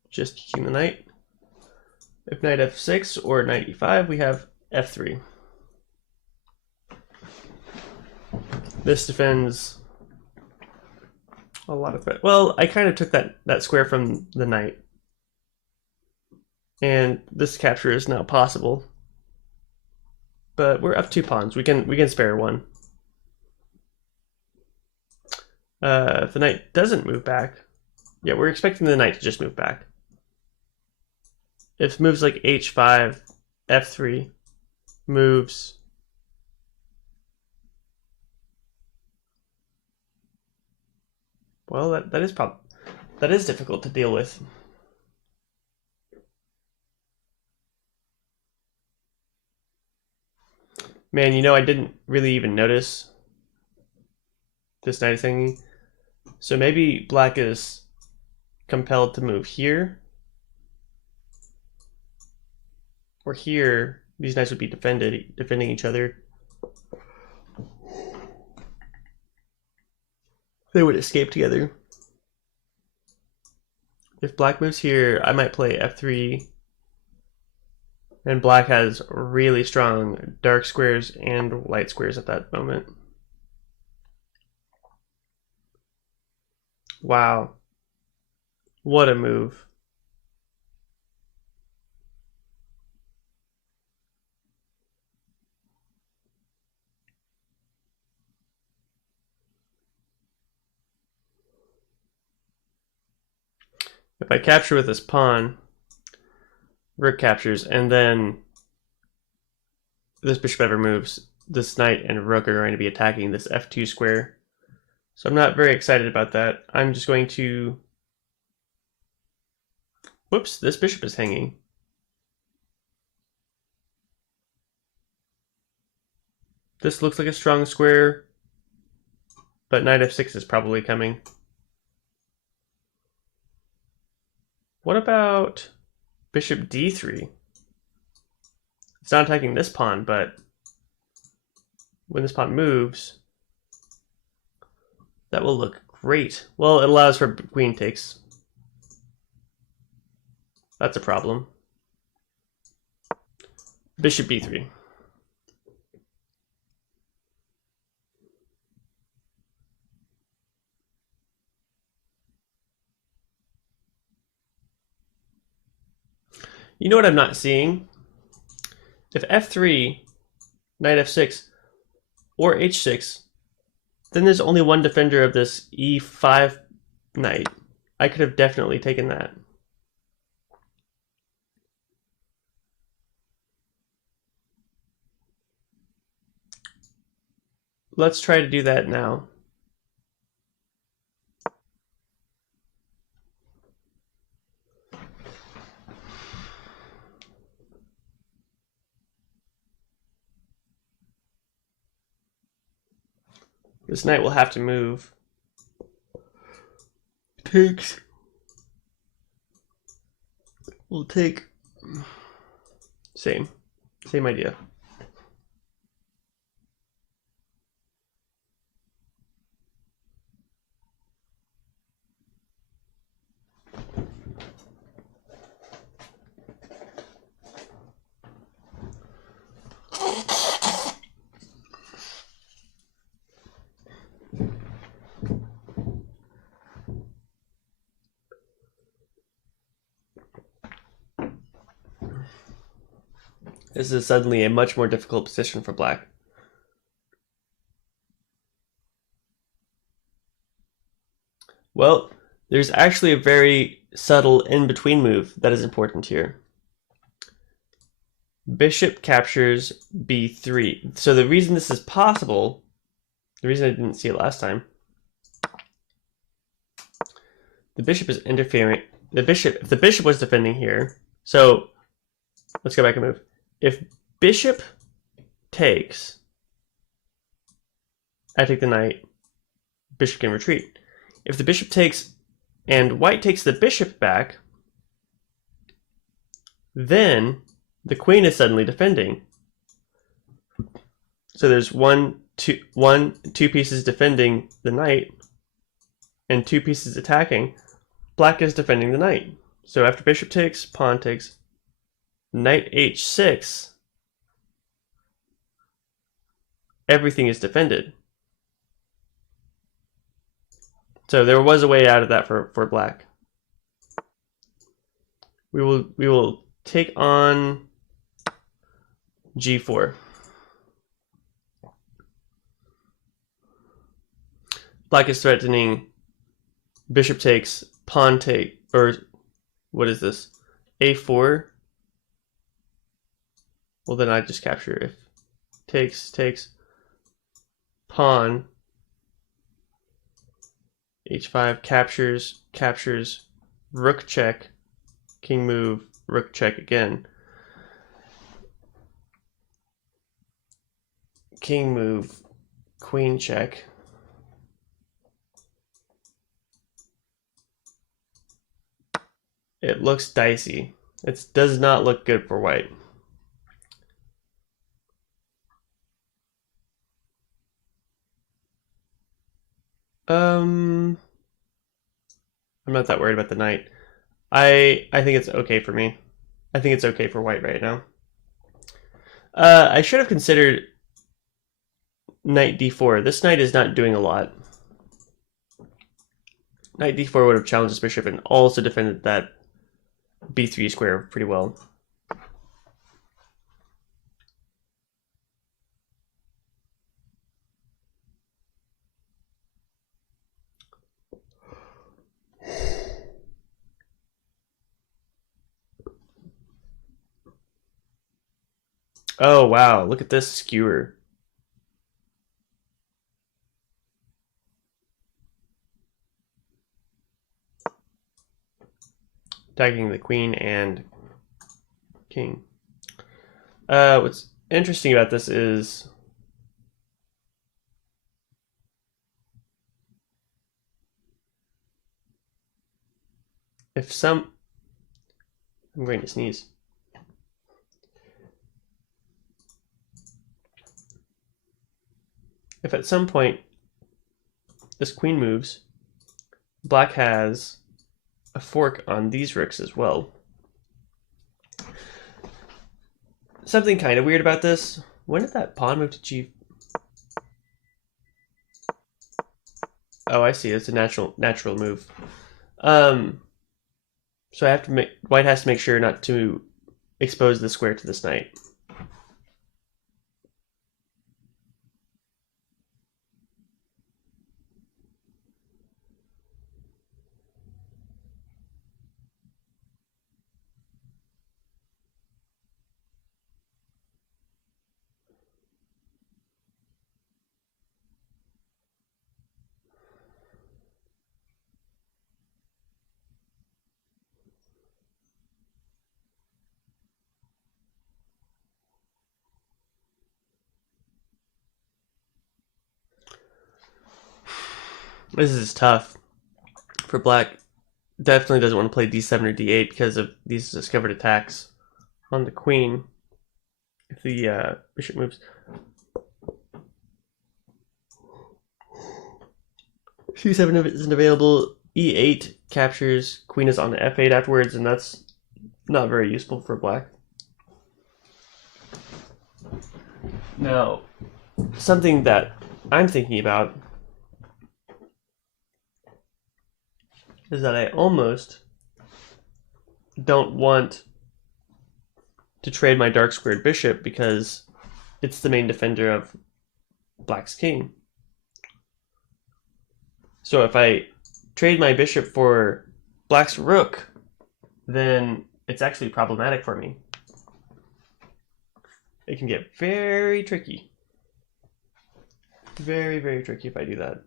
Just kicking the knight. If knight f6 or knight e5, we have f3. This defends a lot of threat. Well, I kind of took that square from the knight. And this capture is now possible. But we're up 2 pawns. We can spare one. If the knight doesn't move back, yeah, we're expecting the knight to just move back. If moves like h5, f3 moves, well, that is difficult to deal with. Man, you know, I didn't really even notice this knight is hanging. So maybe black is compelled to move here. Or here, these knights would be defending each other. They would escape together. If black moves here, I might play f3. And black has really strong dark squares and light squares at that moment. Wow. What a move. If I capture with this pawn, rook captures, and then this bishop ever moves, this knight and rook are going to be attacking this f2 square. So I'm not very excited about that. I'm just going to... Whoops, this bishop is hanging. This looks like a strong square, but knight f6 is probably coming. What about bishop d3? It's not attacking this pawn, but when this pawn moves, that will look great. Well, it allows for queen takes. That's a problem. Bishop b3. You know what I'm not seeing? If f3, knight f6, or h6, then there's only one defender of this e5 knight. I could have definitely taken that. Let's try to do that now. This knight will have to move. Takes. We'll take. Same idea. This is suddenly a much more difficult position for black. Well, there's actually a very subtle in-between move that is important here. Bishop captures b3. So the reason this is possible, the reason I didn't see it last time, the bishop is interfering. If the bishop was defending here, so let's go back and move. If bishop takes, I take the knight, bishop can retreat. If the bishop takes and white takes the bishop back, then the queen is suddenly defending. So there's two pieces defending the knight and two pieces attacking. Black is defending the knight. So after bishop takes, pawn takes, knight h6, everything is defended. So there was a way out of that for black. We will take on g4. Black is threatening bishop takes, pawn take, or what is this? a4. Well, then I just capture. If takes, pawn, h5 captures, rook check, king move, rook check again. king move, queen check. It looks dicey. It does not look good for white. I'm not that worried about the knight. I think it's okay for me. I think it's okay for white right now. I should have considered knight d4. This knight is not doing a lot. Knight d4 would have challenged this bishop and also defended that b3 square pretty well. Oh wow, look at this skewer. Attacking the queen and king. What's interesting about this is if some... I'm going to sneeze. If at some point this queen moves, black has a fork on these rooks as well. Something kind of weird about this. When did that pawn move to g? Oh, I see. It's a natural move. So I have to make white has to make sure not to expose the square to this knight. This is tough for black. Definitely doesn't want to play d7 or d8 because of these discovered attacks on the queen if the bishop moves. c7 isn't available. e8 captures. Queen is on the f8 afterwards, and that's not very useful for black. Now, something that I'm thinking about is that I almost don't want to trade my dark squared bishop because it's the main defender of black's king. So if I trade my bishop for black's rook, then it's actually problematic for me. It can get very tricky. Very, very tricky if I do that.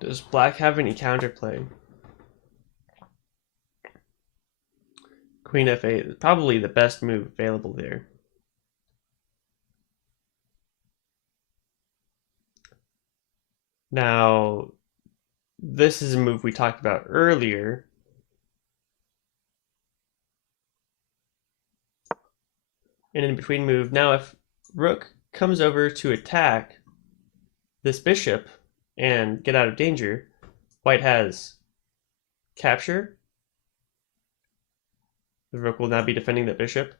Does black have any counterplay? Queen f8 is probably the best move available there. Now, this is a move we talked about earlier. An in-between move. Now, if rook comes over to attack this bishop and get out of danger, white has capture. The rook will now be defending the bishop.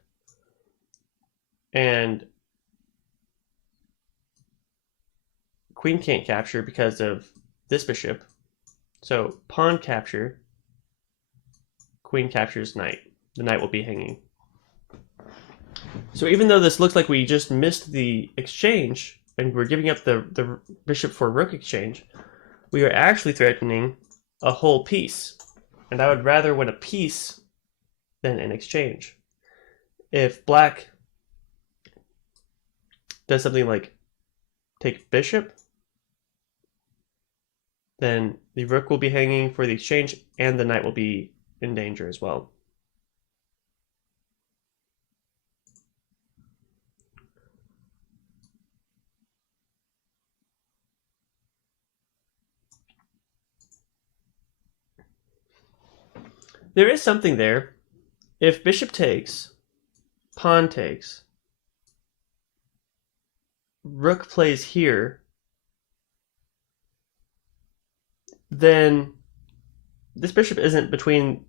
And queen can't capture because of this bishop. So pawn capture, queen captures knight. the knight will be hanging. So even though this looks like we just missed the exchange, and we're giving up the bishop for rook exchange, we are actually threatening a whole piece. And I would rather win a piece than an exchange. If black does something like take bishop, then the rook will be hanging for the exchange and the knight will be in danger as well. There is something there. If bishop takes, pawn takes, rook plays here, then this bishop isn't between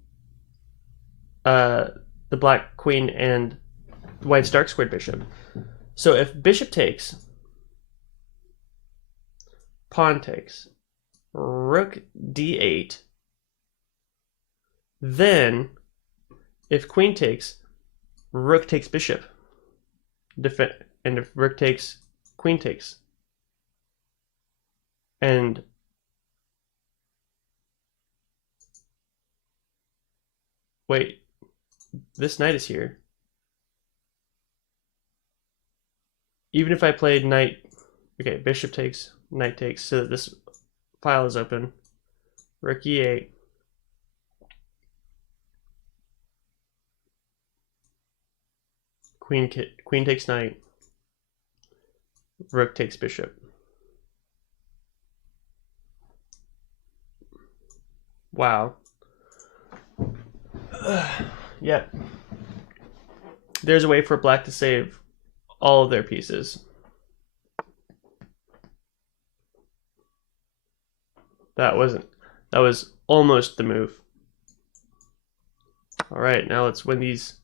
the black queen and the white's dark squared bishop. So if bishop takes, pawn takes, rook d8, then if queen takes, rook takes bishop, and if rook takes, queen takes. And wait, this knight is here. Even if I played knight, okay, bishop takes, knight takes, so that this file is open. Rook e8. Queen takes knight. Rook takes bishop. Wow. Yep. There's a way for black to save all of their pieces. That was almost the move. All right, now let's win these.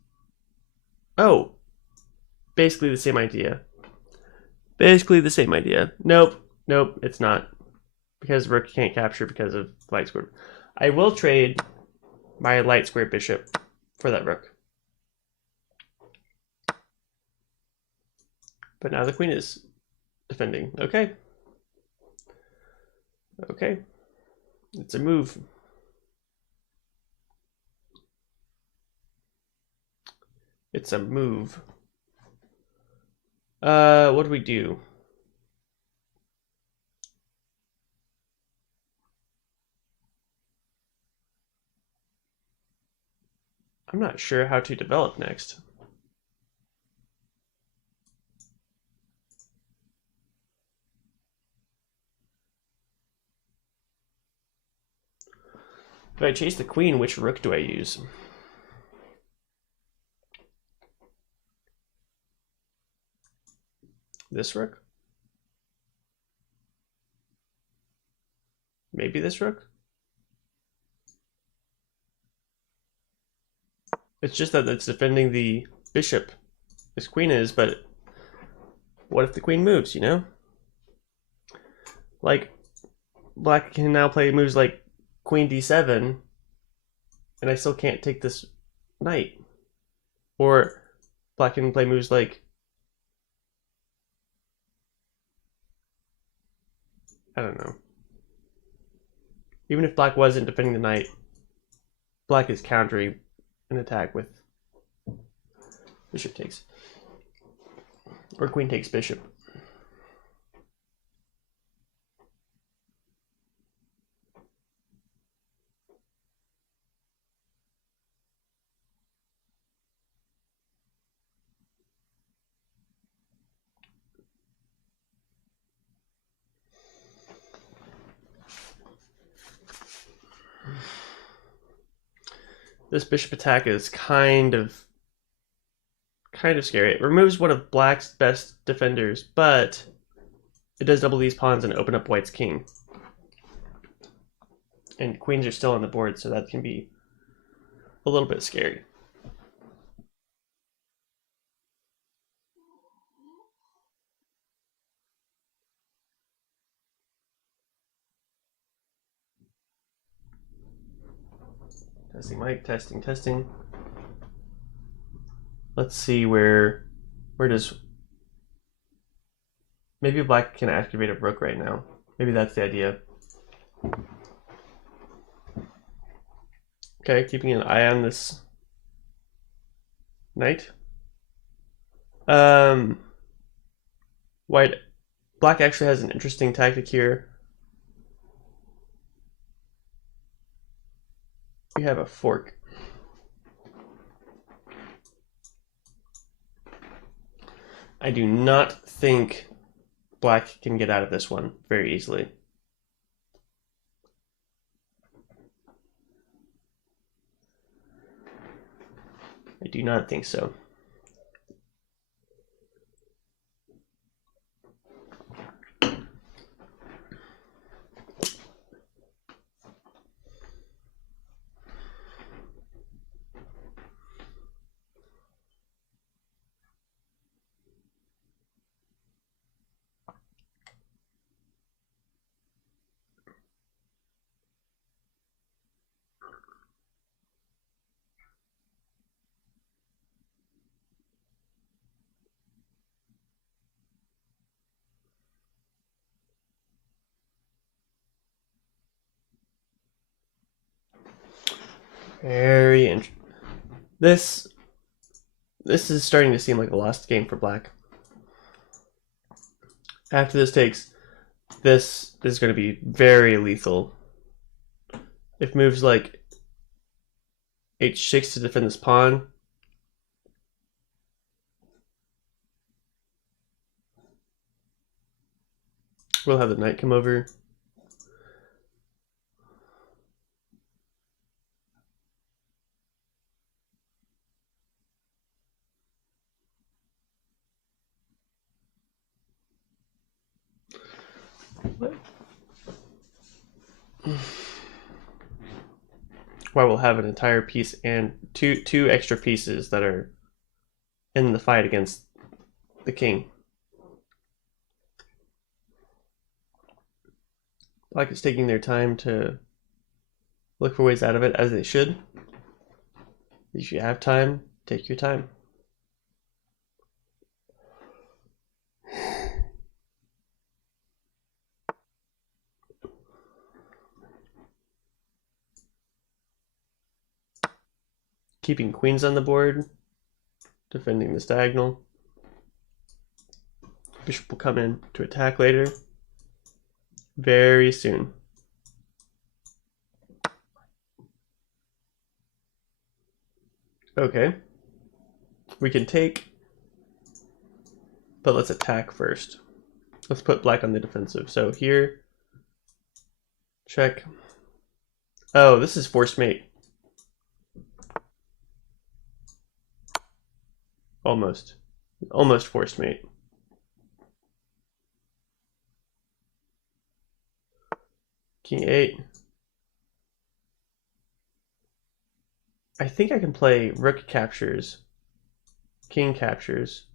Oh, basically the same idea. Basically the same idea. Nope, it's not. Because rook can't capture because of light square. I will trade my light square bishop for that rook. But now the queen is defending. Okay. Okay. It's a move. It's a move. What do we do? I'm not sure how to develop next. If I chase the queen, which rook do I use? This rook? Maybe this rook? It's just that it's defending the bishop. This queen is, but what if the queen moves, you know? Like, black can now play moves like queen d7, and I still can't take this knight. Or black can play moves like, I don't know. Even if black wasn't defending the knight, black is countering an attack with bishop takes. Or queen takes bishop. This bishop attack is kind of scary. It removes one of black's best defenders, but it does double these pawns and open up white's king. And queens are still on the board, so that can be a little bit scary. Testing mic, testing. Let's see where does maybe black can activate a rook right now. Maybe that's the idea. Okay, keeping an eye on this knight. Black actually has an interesting tactic here. We have a fork. I do not think black can get out of this one very easily. I do not think so. Very interesting. This is starting to seem like a lost game for black. After this takes, this is going to be very lethal. If moves like h6 to defend this pawn, we'll have the knight come over. Why we'll have an entire piece and two extra pieces that are in the fight against the king. Black is taking their time to look for ways out of it, as they should. If you have time, take your time. Keeping queens on the board, defending this diagonal. Bishop will come in to attack later, very soon. Okay, we can take, but let's attack first. Let's put black on the defensive. So here, check. Oh, this is forced mate. Almost forced mate. King 8. I think I can play rook captures, king captures,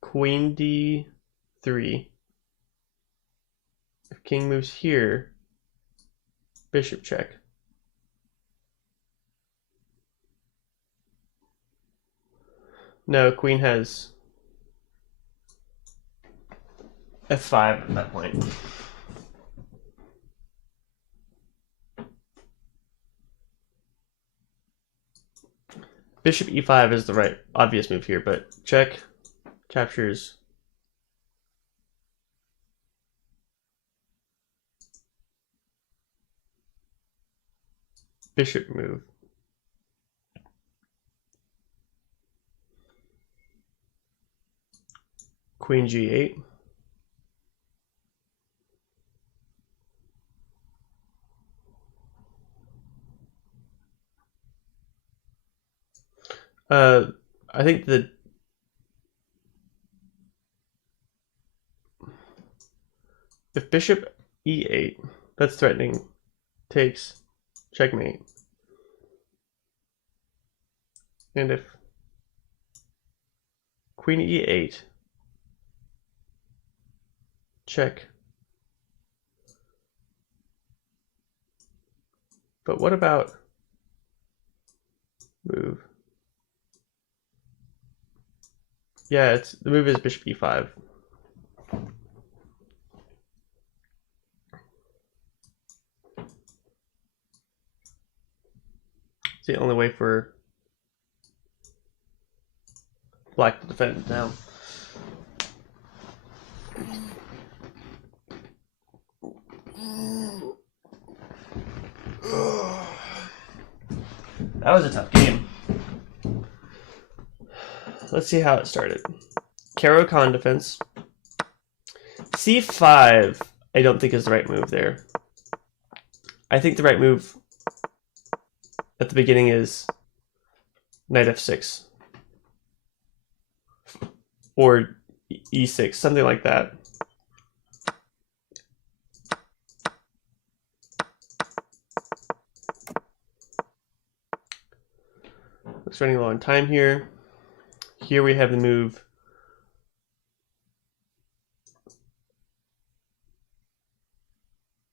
queen d3. If king moves here, bishop check. No, queen has f5 at that point. Bishop e5 is the right obvious move here, but check captures. Bishop move. Queen g8. I think that if bishop e8, that's threatening, takes, checkmate. And if queen e8, check. But what about move. Yeah, the move is bishop e5. It's the only way for black to defend it now. That was a tough game. Let's see how it started. Caro-Kann defense. c5, I don't think is the right move there. I think the right move at the beginning is knight f6. Or e6, something like that. It's running low on time here. Here we have the move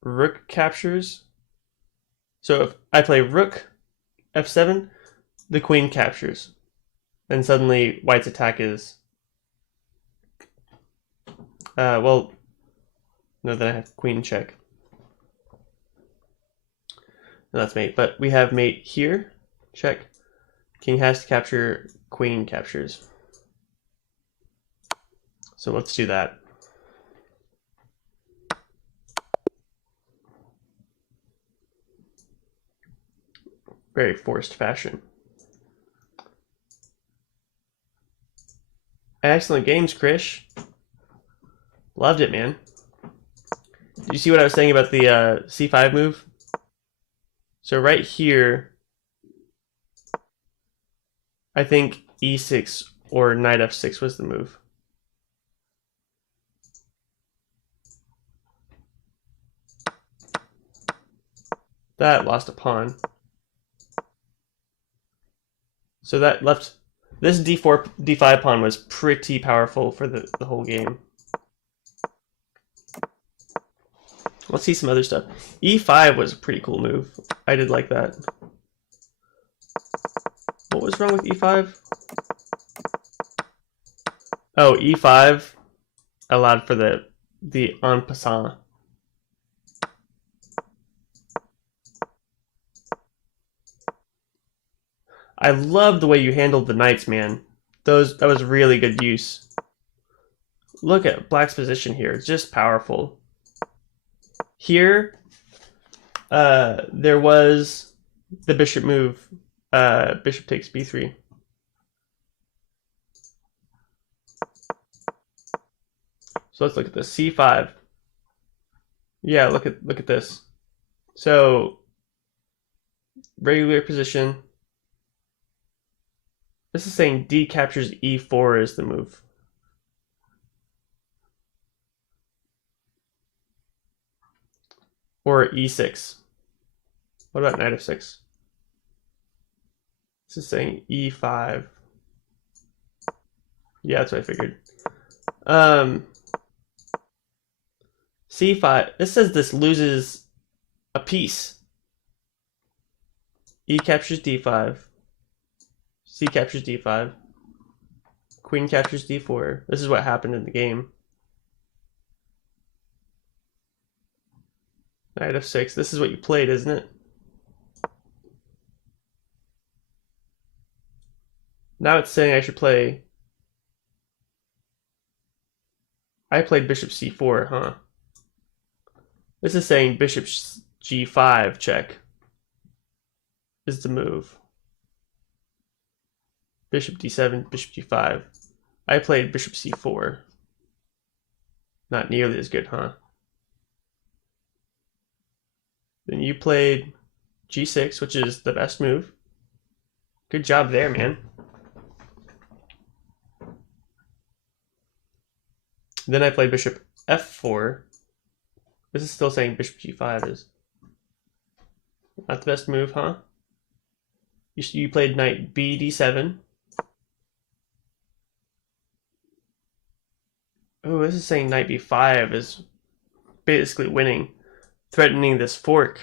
rook captures. So if I play rook f7, the queen captures. And suddenly white's attack is well, no, then I have queen check. No, that's mate. But we have mate here, check. King has to capture, queen captures. So let's do that. Very forced fashion. Excellent games, Krish. Loved it, man. Did you see what I was saying about the c5 move? So right here, I think e6 or knight f6 was the move. That lost a pawn. So that left... This d4, d5 pawn was pretty powerful for the whole game. Let's see some other stuff. e5 was a pretty cool move. I did like that. What was wrong with e5? Oh, e5 allowed for the en passant. I love the way you handled the knights, man. That was really good use. Look at black's position here. It's just powerful. Here, there was the bishop move. Bishop takes b3. So let's look at this. c5. Yeah, look at this. So regular position. This is saying d captures e4 is the move. Or e6. What about knight f6? This is saying e5. Yeah, that's what I figured. c5. This says this loses a piece. E captures d5. C captures d5. Queen captures d4. This is what happened in the game. Knight f6. This is what you played, isn't it? Now it's saying I should play... I played bishop c4, huh? This is saying bishop g5 check is the move. Bishop d7, bishop g5. I played bishop c4. Not nearly as good, huh? Then you played g6, which is the best move. Good job there, man. Then I played bishop f4. This is still saying bishop g5 is not the best move, huh? You played knight b d7. Oh, this is saying knight b5 is basically winning, threatening this fork,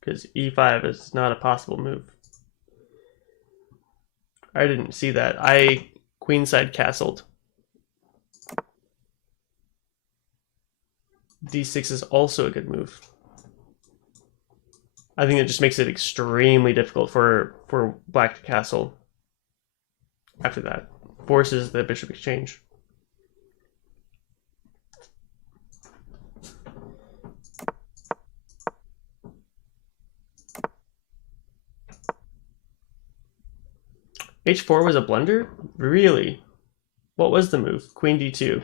because e5 is not a possible move. I didn't see that. I queenside castled. D6 is also a good move. I think it just makes it extremely difficult for black to castle. After that, forces the bishop exchange. H4 was a blunder? Really? What was the move? Queen D2.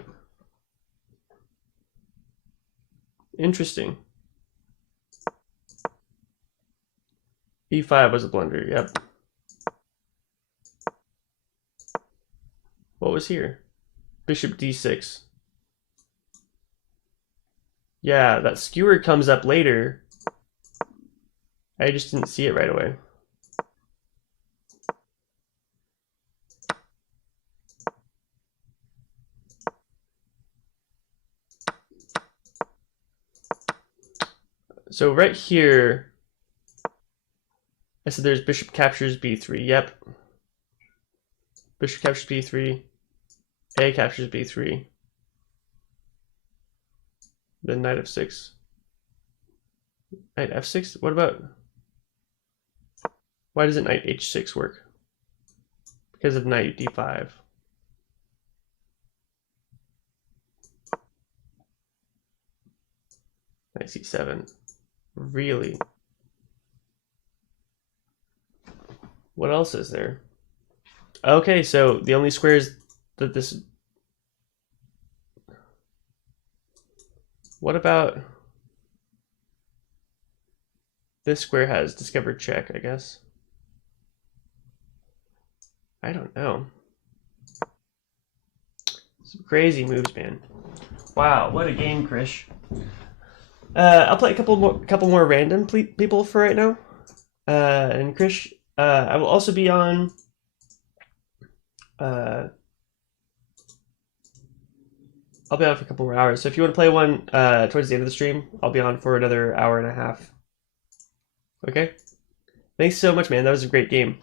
Interesting. E5 was a blunder, yep. What was here? Bishop D6. Yeah, that skewer comes up later. I just didn't see it right away. So right here, I said there's bishop captures B3. Yep. Bishop captures B3. A captures B3. Then knight F6. Knight F6? What about... Why doesn't knight H6 work? Because of knight D5. Knight C7. Really? What else is there? Okay, so the only squares that this... What about... This square has discovered check, I guess. I don't know. Some crazy moves, man. Wow, what a game, Krish. I'll play a couple more random people for right now. And Krish, I will also be on. I'll be on for a couple more hours. So if you want to play one towards the end of the stream, I'll be on for another hour and a half. Okay. Thanks so much, man. That was a great game.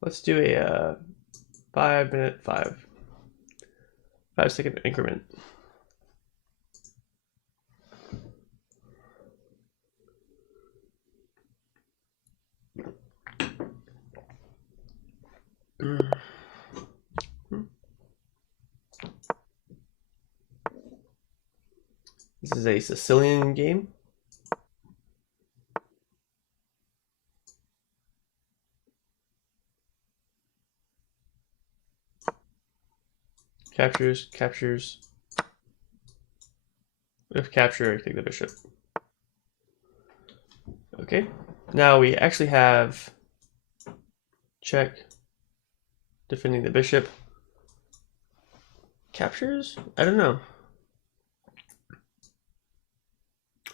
Let's do a 5 second increment. This is a Sicilian game. Captures. If capture, I take the bishop. Okay, now we actually have check, defending the bishop. Captures? I don't know.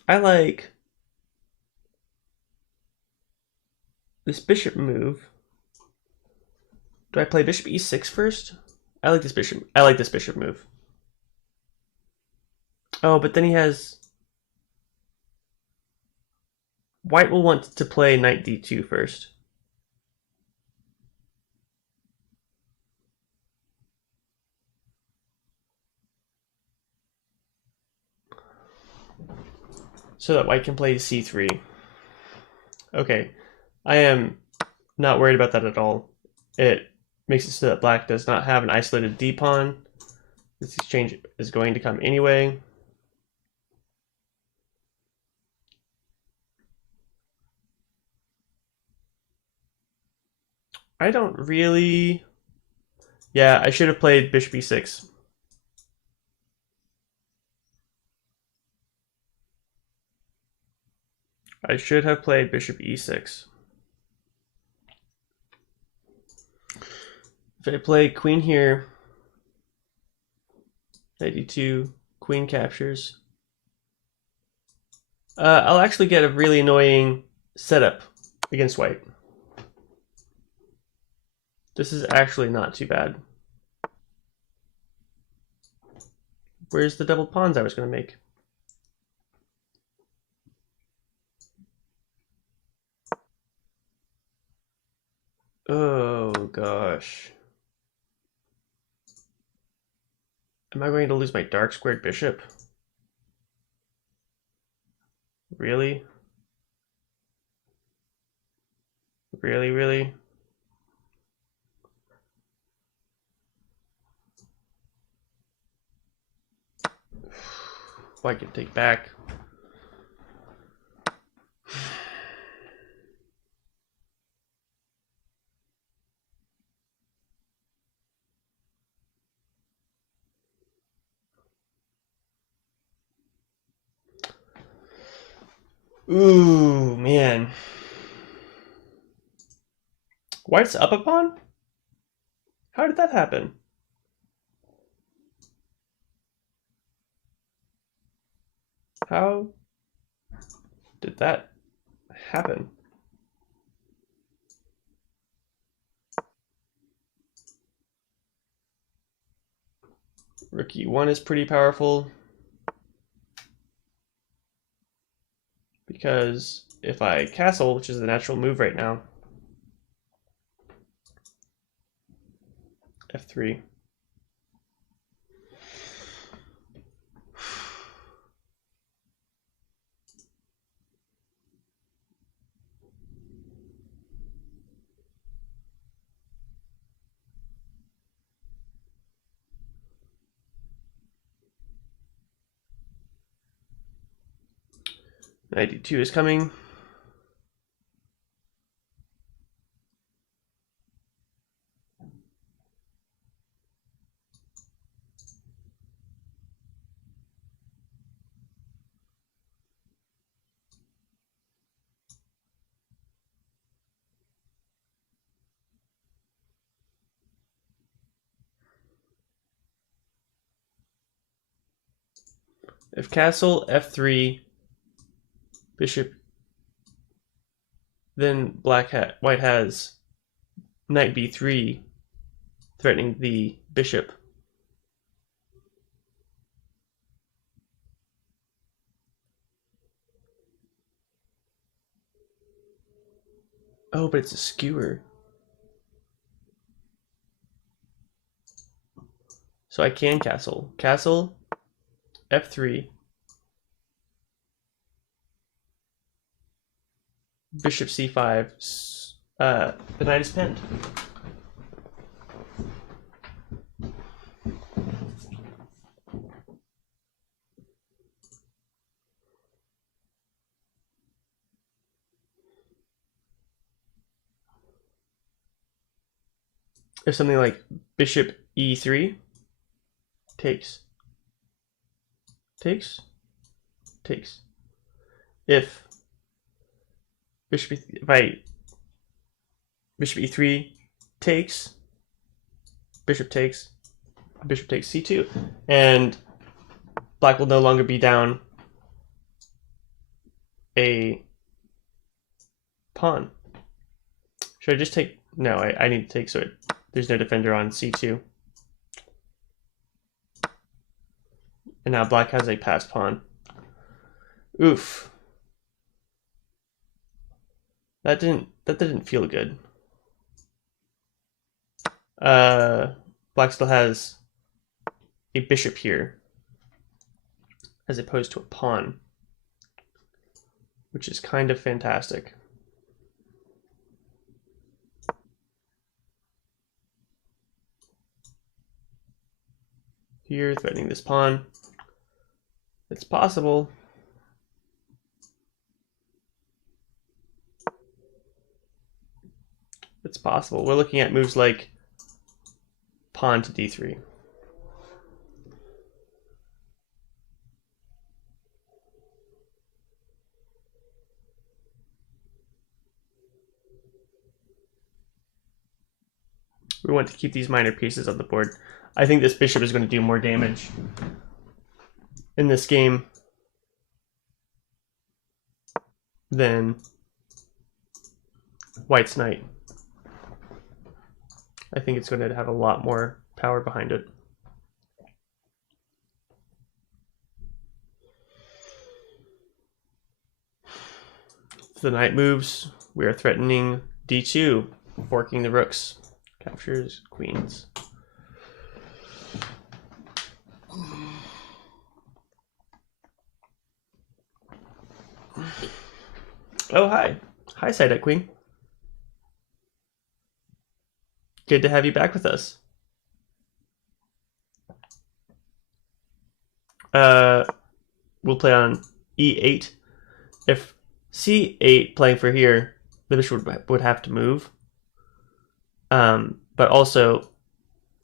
I like this bishop move. Do I play bishop e6 first? I like this bishop. I like this bishop move. Oh, but then he has... White will want to play knight d2 first. So that white can play c3. Okay, I am not worried about that at all. It makes it so that black does not have an isolated d-pawn. This exchange is going to come anyway. I don't really... Yeah, I should have played bishop e6. I should have played bishop e6. If I play queen here, knight d2, queen captures. I'll actually get a really annoying setup against white. This is actually not too bad. Where's the double pawns I was going to make? Oh gosh. Am I going to lose my dark squared bishop? Really? Really, really? I can take back. Ooh, man. White's up a pawn? How did that happen? How did that happen? Rook e1 is pretty powerful, because if I castle, which is the natural move right now, f3. Knight d2 is coming. If castle f3, bishop, then white has knight b3, threatening the bishop. Oh, but it's a skewer. So I can castle. Castle, f3, bishop c5, the knight is pinned. If something like bishop e3 takes. If bishop e3 takes, bishop takes c2, and black will no longer be down a pawn. Should I just take? No, I need to take, so there's no defender on c2. And now black has a passed pawn. Oof. That didn't feel good. Black still has a bishop here, as opposed to a pawn, which is kind of fantastic. Here, threatening this pawn. It's possible. It's possible. We're looking at moves like pawn to d3. We want to keep these minor pieces on the board. I think this bishop is going to do more damage in this game than white's knight. I think it's going to have a lot more power behind it. the knight moves, we are threatening d2, forking the rooks. Captures queens. Oh, hi. Hi, side up queen. Good to have you back with us. We'll play on e8. If c8 playing for here, the bishop would have to move. But also,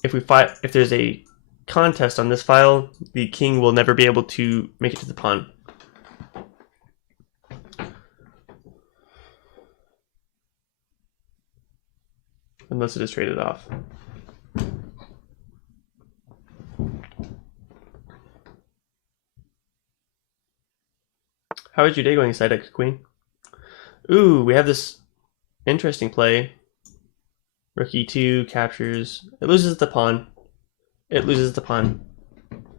if there's a contest on this file, the king will never be able to make it to the pawn. Unless it is traded off. How is your day going, side X queen? Ooh, we have this interesting play. Rook e2 captures. It loses the pawn. It loses the pawn.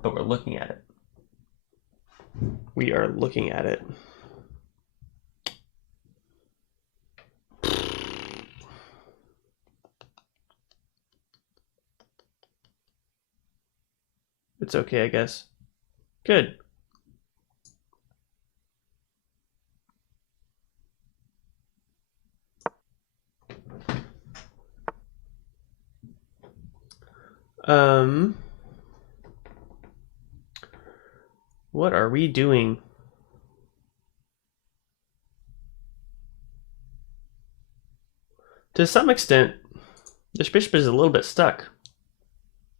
But we're looking at it. We are looking at it. It's okay, I guess. Good. What are we doing? To some extent, this bishop is a little bit stuck,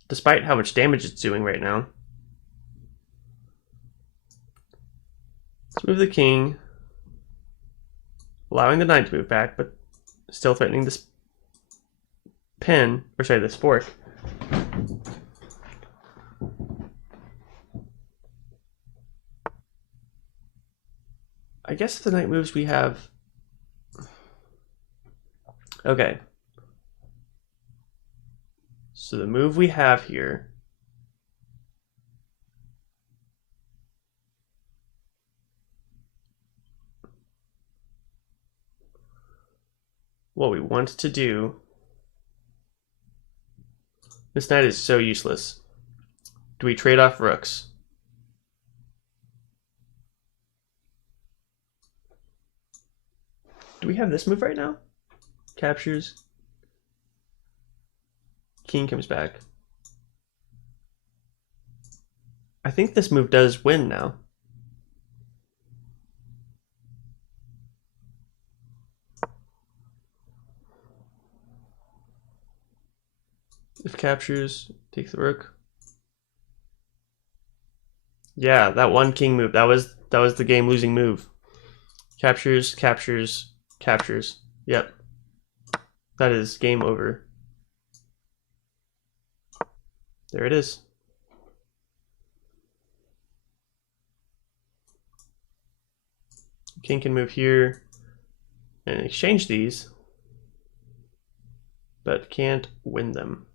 despite how much damage it's doing right now. Let's move the king, allowing the knight to move back, but still threatening this pin, or sorry, this fork. I guess if the knight moves, we have... Okay. So the move we have here what we want to do. This knight is so useless. Do we trade off rooks? Do we have this move right now? Captures. King comes back. I think this move does win now. If captures, take the rook. Yeah, that one king move, that was the game losing move. Captures, captures, captures. Yep. That is game over. There it is. King can move here and exchange these, but can't win them.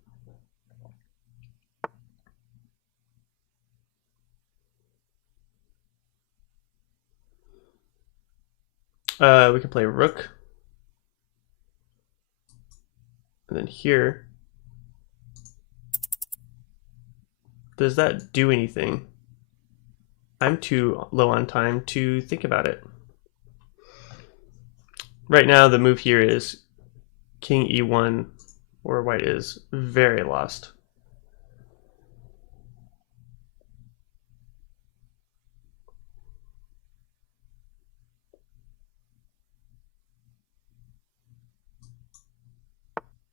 We can play rook. And then here. Does that do anything? I'm too low on time to think about it. Right now, the move here is king e1, or white is very lost.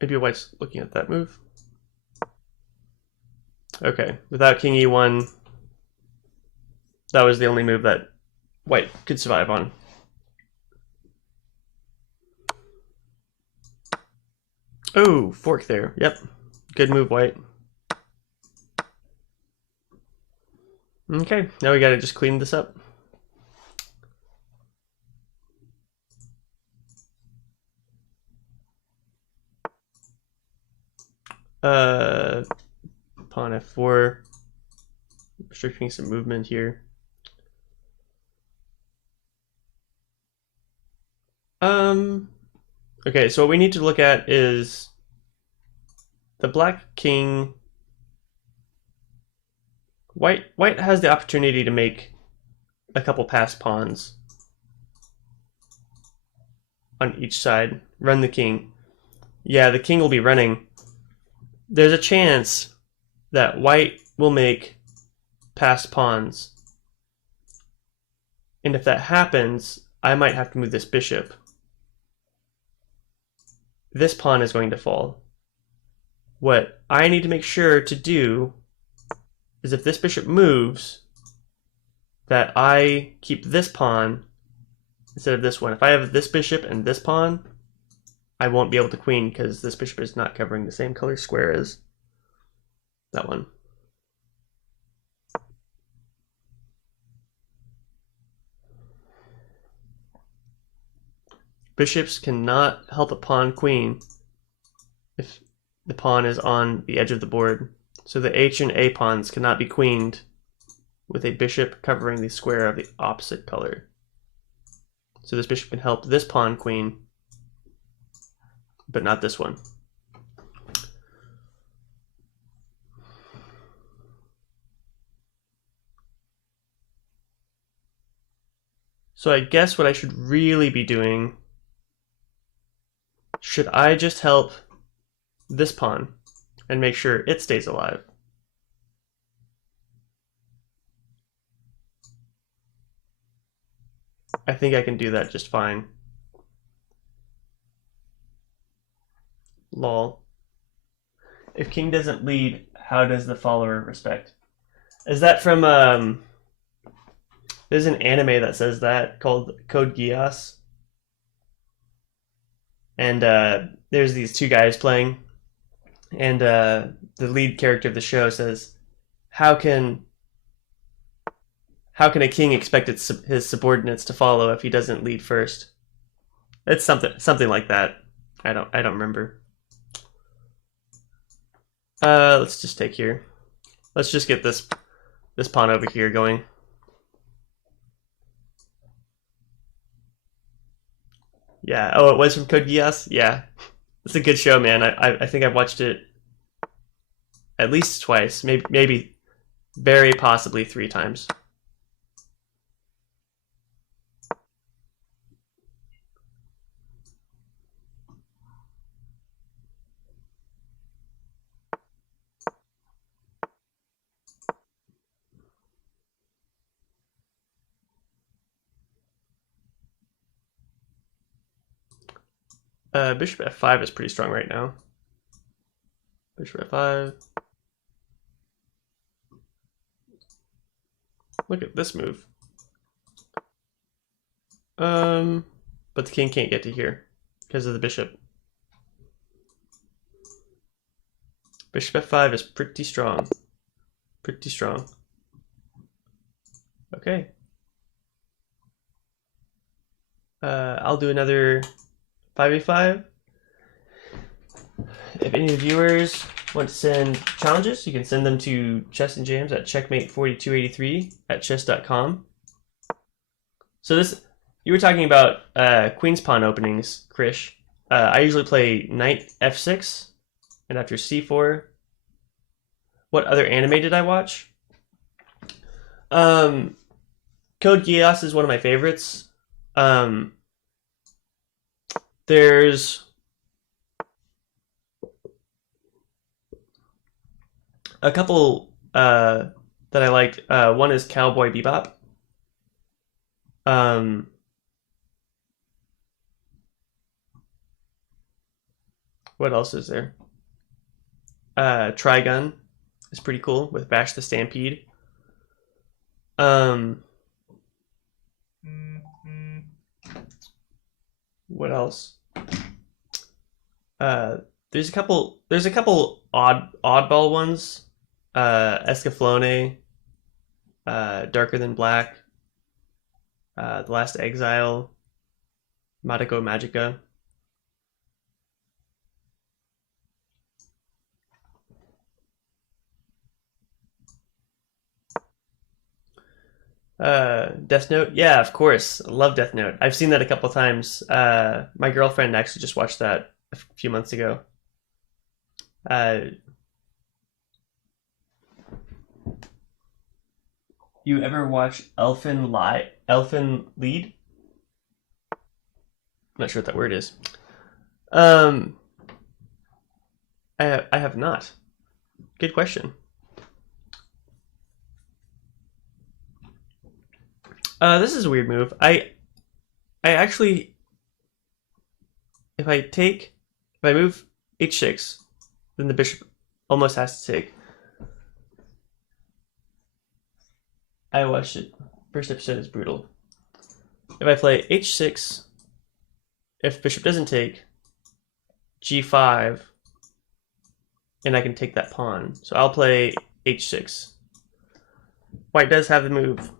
Maybe white's looking at that move. Okay, without king e1, that was the only move that white could survive on. Oh, fork there. Yep. Good move, white. Okay, now we gotta just clean this up. Pawn f4. Restricting some movement here. Okay, so what we need to look at is the black king. White has the opportunity to make a couple passed pawns on each side. Run the king. Yeah, the king will be running. There's a chance that white will make passed pawns. And if that happens, I might have to move this bishop. This pawn is going to fall. What I need to make sure to do is if this bishop moves, that I keep this pawn instead of this one. If I have this bishop and this pawn, I won't be able to queen because this bishop is not covering the same color square as that one. Bishops cannot help a pawn queen if the pawn is on the edge of the board. So the H and A pawns cannot be queened with a bishop covering the square of the opposite color. So this bishop can help this pawn queen, but not this one. So I guess what I should really be doing, should I just help this pawn and make sure it stays alive? I think I can do that just fine. Lol. If king doesn't lead, how does the follower respect? Is that from there's an anime that says that called Code Geass, and there's these two guys playing, and the lead character of the show says, how can a king expect his subordinates to follow if he doesn't lead first? It's something like that. I don't remember. Let's just take here. Let's just get this pawn over here going. Yeah. Oh, it was from Code Geass? Yeah. It's a good show, man. I think I've watched it at least twice, maybe very possibly 3 times. Bishop f5 is pretty strong right now. Bishop f5. Look at this move. But the king can't get to here because of the bishop. Bishop f5 is pretty strong. Pretty strong. Okay. I'll do another 5v5. If any of the viewers want to send challenges, you can send them to Chess and James at checkmate4283@chess.com. So you were talking about queen's pawn openings, Krish. I usually play knight f6, and after c4. What other anime did I watch? Code Geass is one of my favorites. There's a couple that I liked. One is Cowboy Bebop. What else is there? Trigun is pretty cool with Bash the Stampede. What else? There's a couple oddball ones. Escaflowne, Darker Than Black, The Last Exile, Madoka Magica. Death Note? Yeah, of course. I love Death Note. I've seen that a couple times. My girlfriend actually just watched that a few months ago. You ever watch Elfen Lied? I'm not sure what that word is. Um, I have not. Good question. This is a weird move. I actually, if I move h6, then the bishop almost has to take. I watched it. First episode is brutal. If I play h6, if bishop doesn't take, g5, and I can take that pawn. So I'll play h6. White does have the move.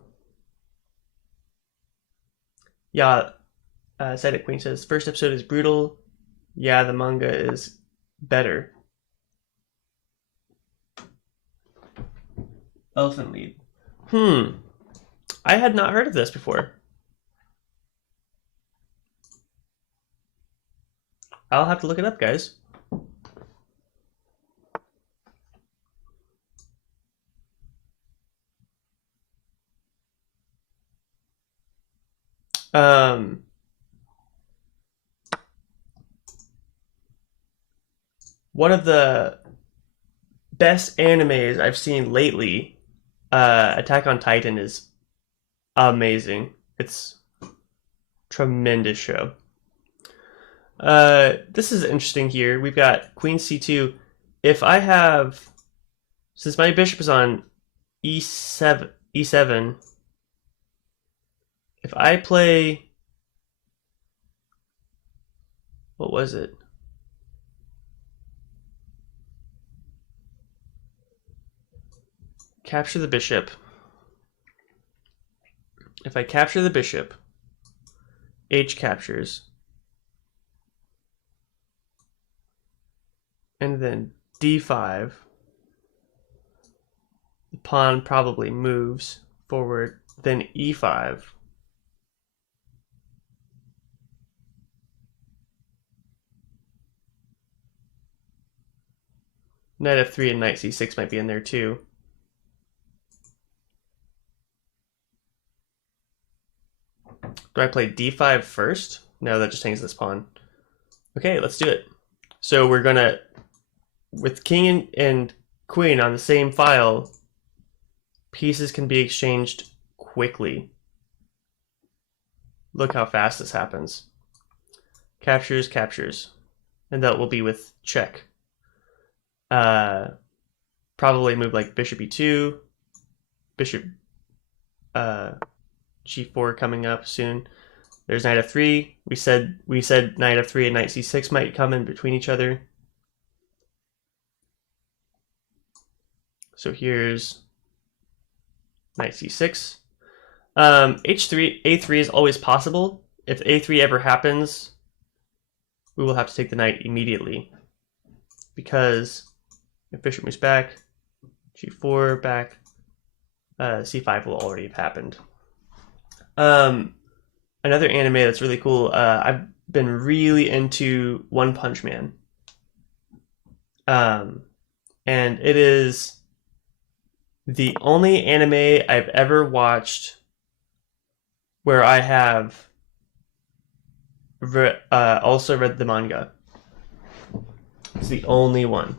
Yeah, Sided Queen says, first episode is brutal. Yeah, the manga is better. Elfen Lied. I had not heard of this before. I'll have to look it up, guys. One of the best animes I've seen lately, Attack on Titan, is amazing. It's a tremendous show. This is interesting here. We've got Queen C2. If I have, since my bishop is on E7, if I play, what was it? Capture the bishop. If I capture the bishop, H captures. And then D5. The pawn probably moves forward. Then E5. Knight F3 and Knight C6 might be in there too. Do I play D5 first? No, that just hangs this pawn. Okay, let's do it. So we're gonna, with king and queen on the same file, pieces can be exchanged quickly. Look how fast this happens. Captures, captures. And that will be with check. Probably move like bishop e2, bishop g4 coming up soon. There's knight f3. We said knight f3 and knight c6 might come in between each other. So here's knight c6. A3 is always possible. If a3 ever happens, we will have to take the knight immediately, because if bishop moves back, g4 back, c5 will already have happened. Another anime that's really cool, I've been really into One Punch Man. And it is the only anime I've ever watched where I have also read the manga. It's the only one.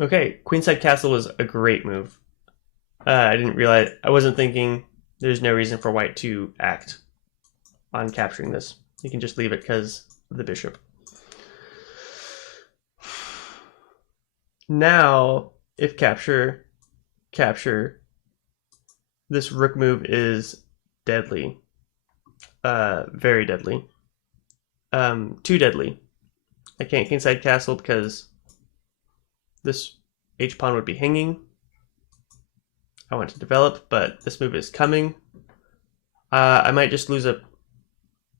Okay, Queenside Castle was a great move. I didn't realize, I wasn't thinking there's no reason for white to act on capturing this. You can just leave it because of the bishop. Now, if capture, this rook move is deadly. Very deadly. Too deadly. I can't kingside castle because this h-pawn would be hanging. I want to develop, but this move is coming. I might just lose a...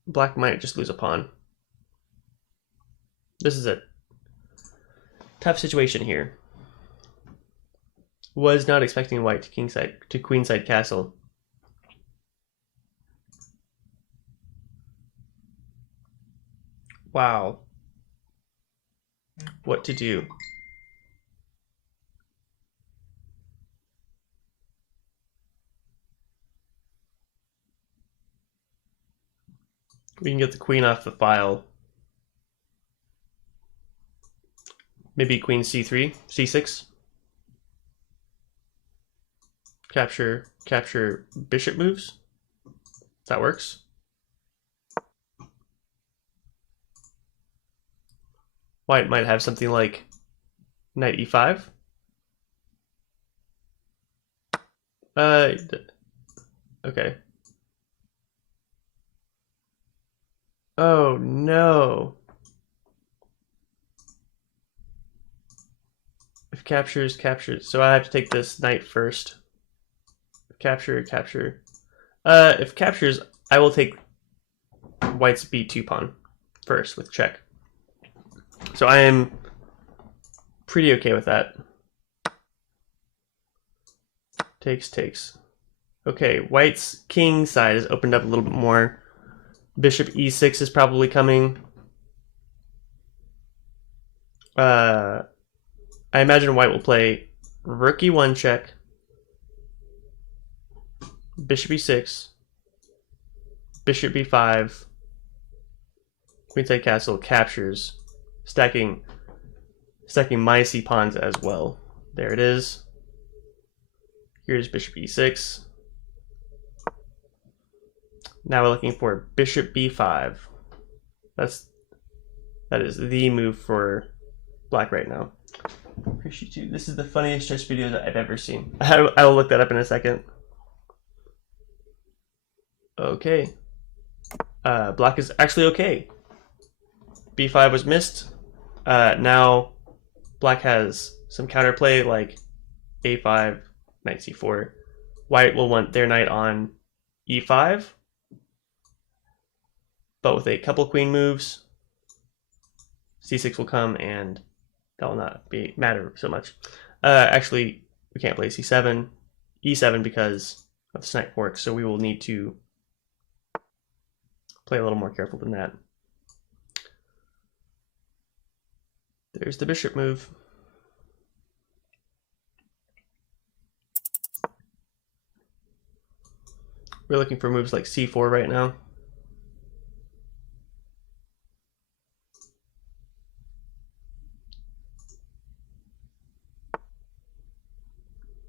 Black might just lose a pawn. This is a tough situation here. Was not expecting white to queenside castle. Wow. What to do? We can get the queen off the file. Maybe queen c3, c6. Capture bishop moves. That works. White might have something like knight e5. Okay. Oh no. If captures. So I have to take this knight first. Capture. If captures, I will take white's b2 pawn first with check. So I am pretty okay with that. Takes. Okay, white's king side has opened up a little bit more. Bishop e6 is probably coming. I imagine white will play rook e1 check, bishop e6, bishop b5, queenside castle, captures, stacking my c pawns as well. There it is. Here's bishop e6. Now we're looking for bishop b5. That is the move for black right now. Appreciate you. This is the funniest chess video that I've ever seen. I will look that up in a second. Okay. Black is actually okay. b5 was missed. Now black has some counterplay like a5, knight c4. White will want their knight on e5, but with a couple queen moves, c6 will come and that will not matter so much. Actually, we can't play c7, e7 because of the knight fork, so we will need to play a little more careful than that. There's the bishop move. We're looking for moves like c4 right now.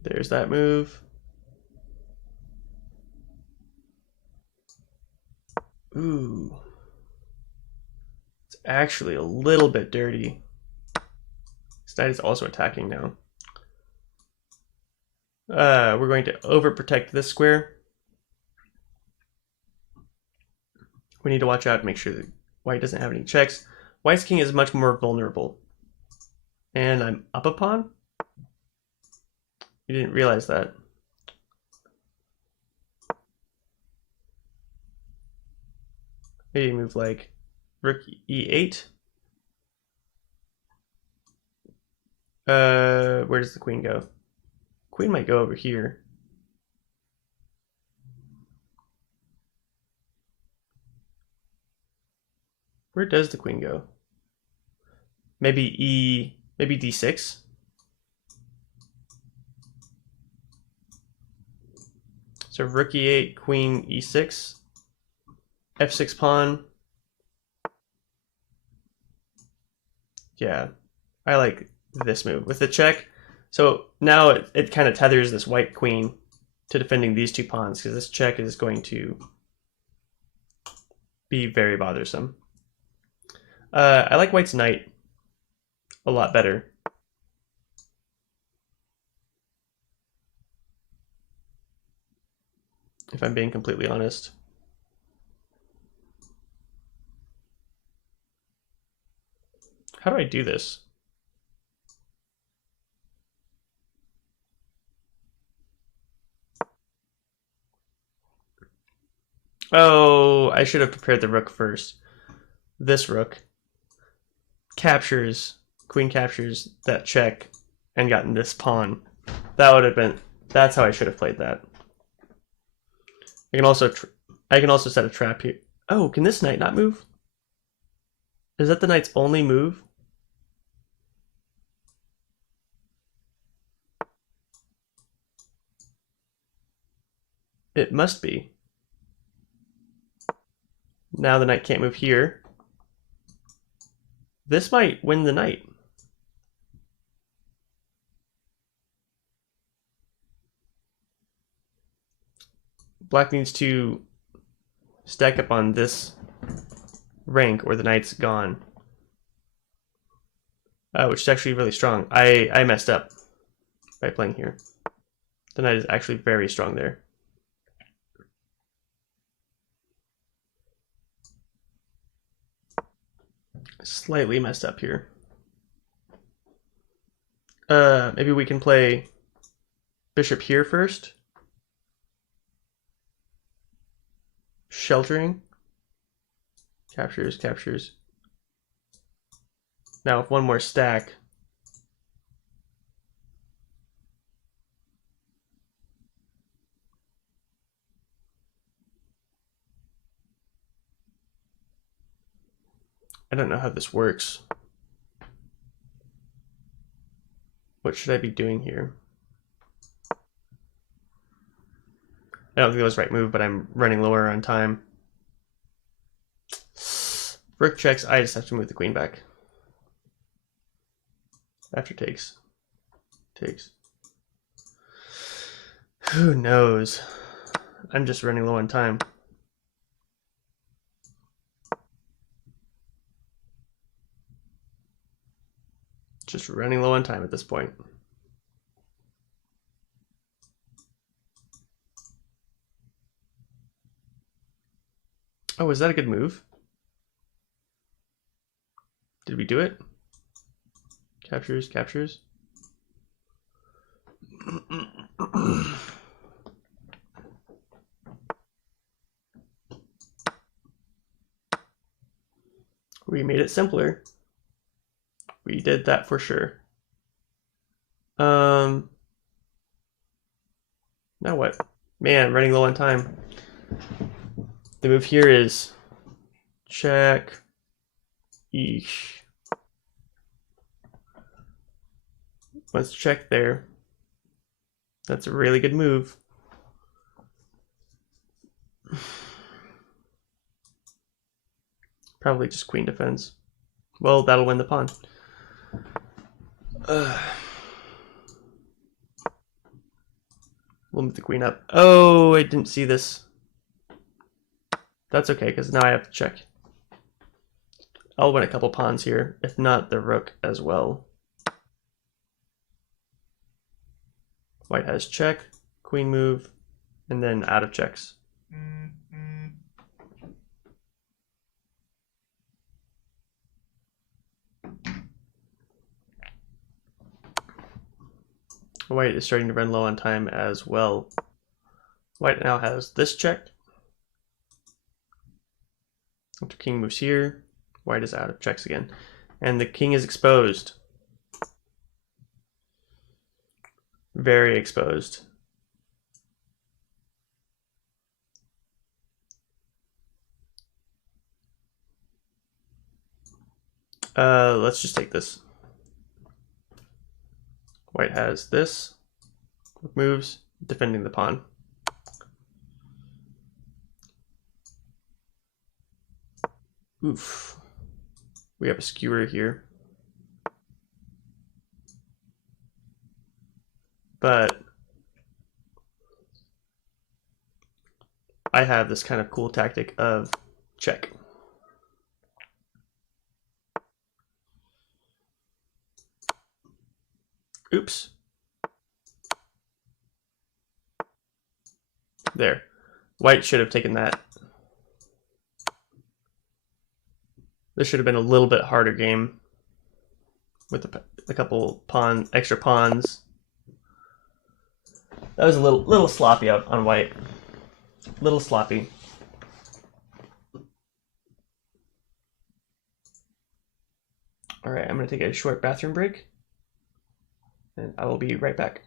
There's that move. Ooh. It's actually a little bit dirty. This knight is also attacking now. We're going to overprotect this square. We need to watch out, make sure that white doesn't have any checks. White's king is much more vulnerable. And I'm up a pawn? You didn't realize that. Maybe move like rook e8. Where does the queen go? Queen might go over here. Where does the queen go? Maybe d6. So rook e8, queen e6, f6 pawn. Yeah, I like this move with the check. So now it kind of tethers this white queen to defending these two pawns because this check is going to be very bothersome. I like white's knight a lot better. If I'm being completely honest. How do I do this? Oh, I should have prepared the rook first. This rook captures, queen captures that check and gotten this pawn. that would have been. That's how I should have played that. I can also set a trap here. Oh, can this knight not move? Is that the knight's only move? It must be. Now the knight can't move here. This might win the knight. Black needs to stack up on this rank or the knight's gone. Which is actually really strong. I messed up by playing here. The knight is actually very strong there. Slightly messed up here. Maybe we can play bishop here first. Sheltering. Captures, captures. Now with one more stack. I don't know how this works. What should I be doing here? I don't think that was the right move, but I'm running lower on time. Rook checks, I just have to move the queen back. After takes. Takes. Who knows? I'm just running low on time. Just running low on time at this point. Oh, is that a good move? Did we do it? Captures, captures. We made it simpler. We did that for sure. Now what? Man, running low on time. The move here is check. Eesh. Let's check there. That's a really good move. Probably just queen defense. Well, that'll win the pawn. We'll move the queen up. Oh, I didn't see this. That's okay, because now I have to check. I'll win a couple pawns here, if not the rook as well. White has check, queen move, and then out of checks. White is starting to run low on time as well. White now has this check. After king moves here, white is out of checks again. And the king is exposed. Very exposed. Let's just take this. White has this. Moves, defending the pawn. Oof. We have a skewer here. But I have this kind of cool tactic of check. Oops. There. White should have taken that. This should have been a little bit harder game with a couple extra pawns. That was a little sloppy out on white. Little sloppy. All right, I'm gonna take a short bathroom break, and I will be right back.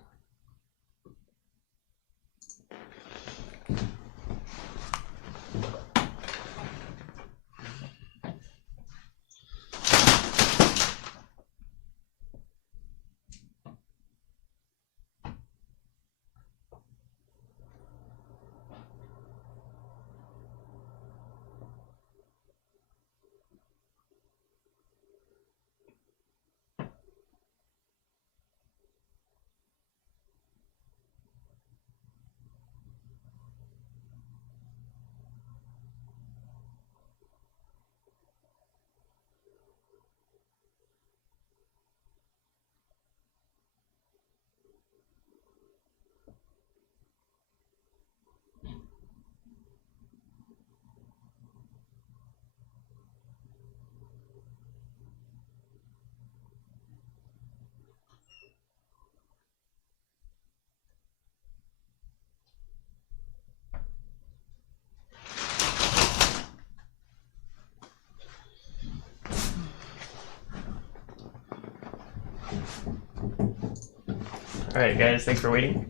Alright guys, thanks for waiting.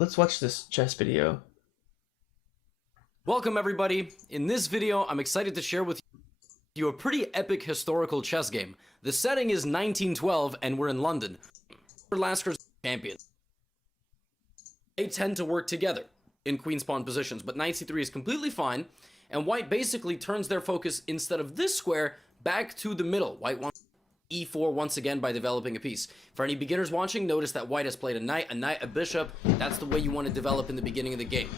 Let's watch this chess video. Welcome everybody. In this video, I'm excited to share with you a pretty epic historical chess game. The setting is 1912 and we're in London. Lasker's champions. They tend to work together in queen's pawn positions, but knight c3 is completely fine, and white basically turns their focus instead of this square back to the middle. White wants e4 once again by developing a piece. For any beginners watching, notice that white has played a knight, a bishop. That's the way you want to develop in the beginning of the game.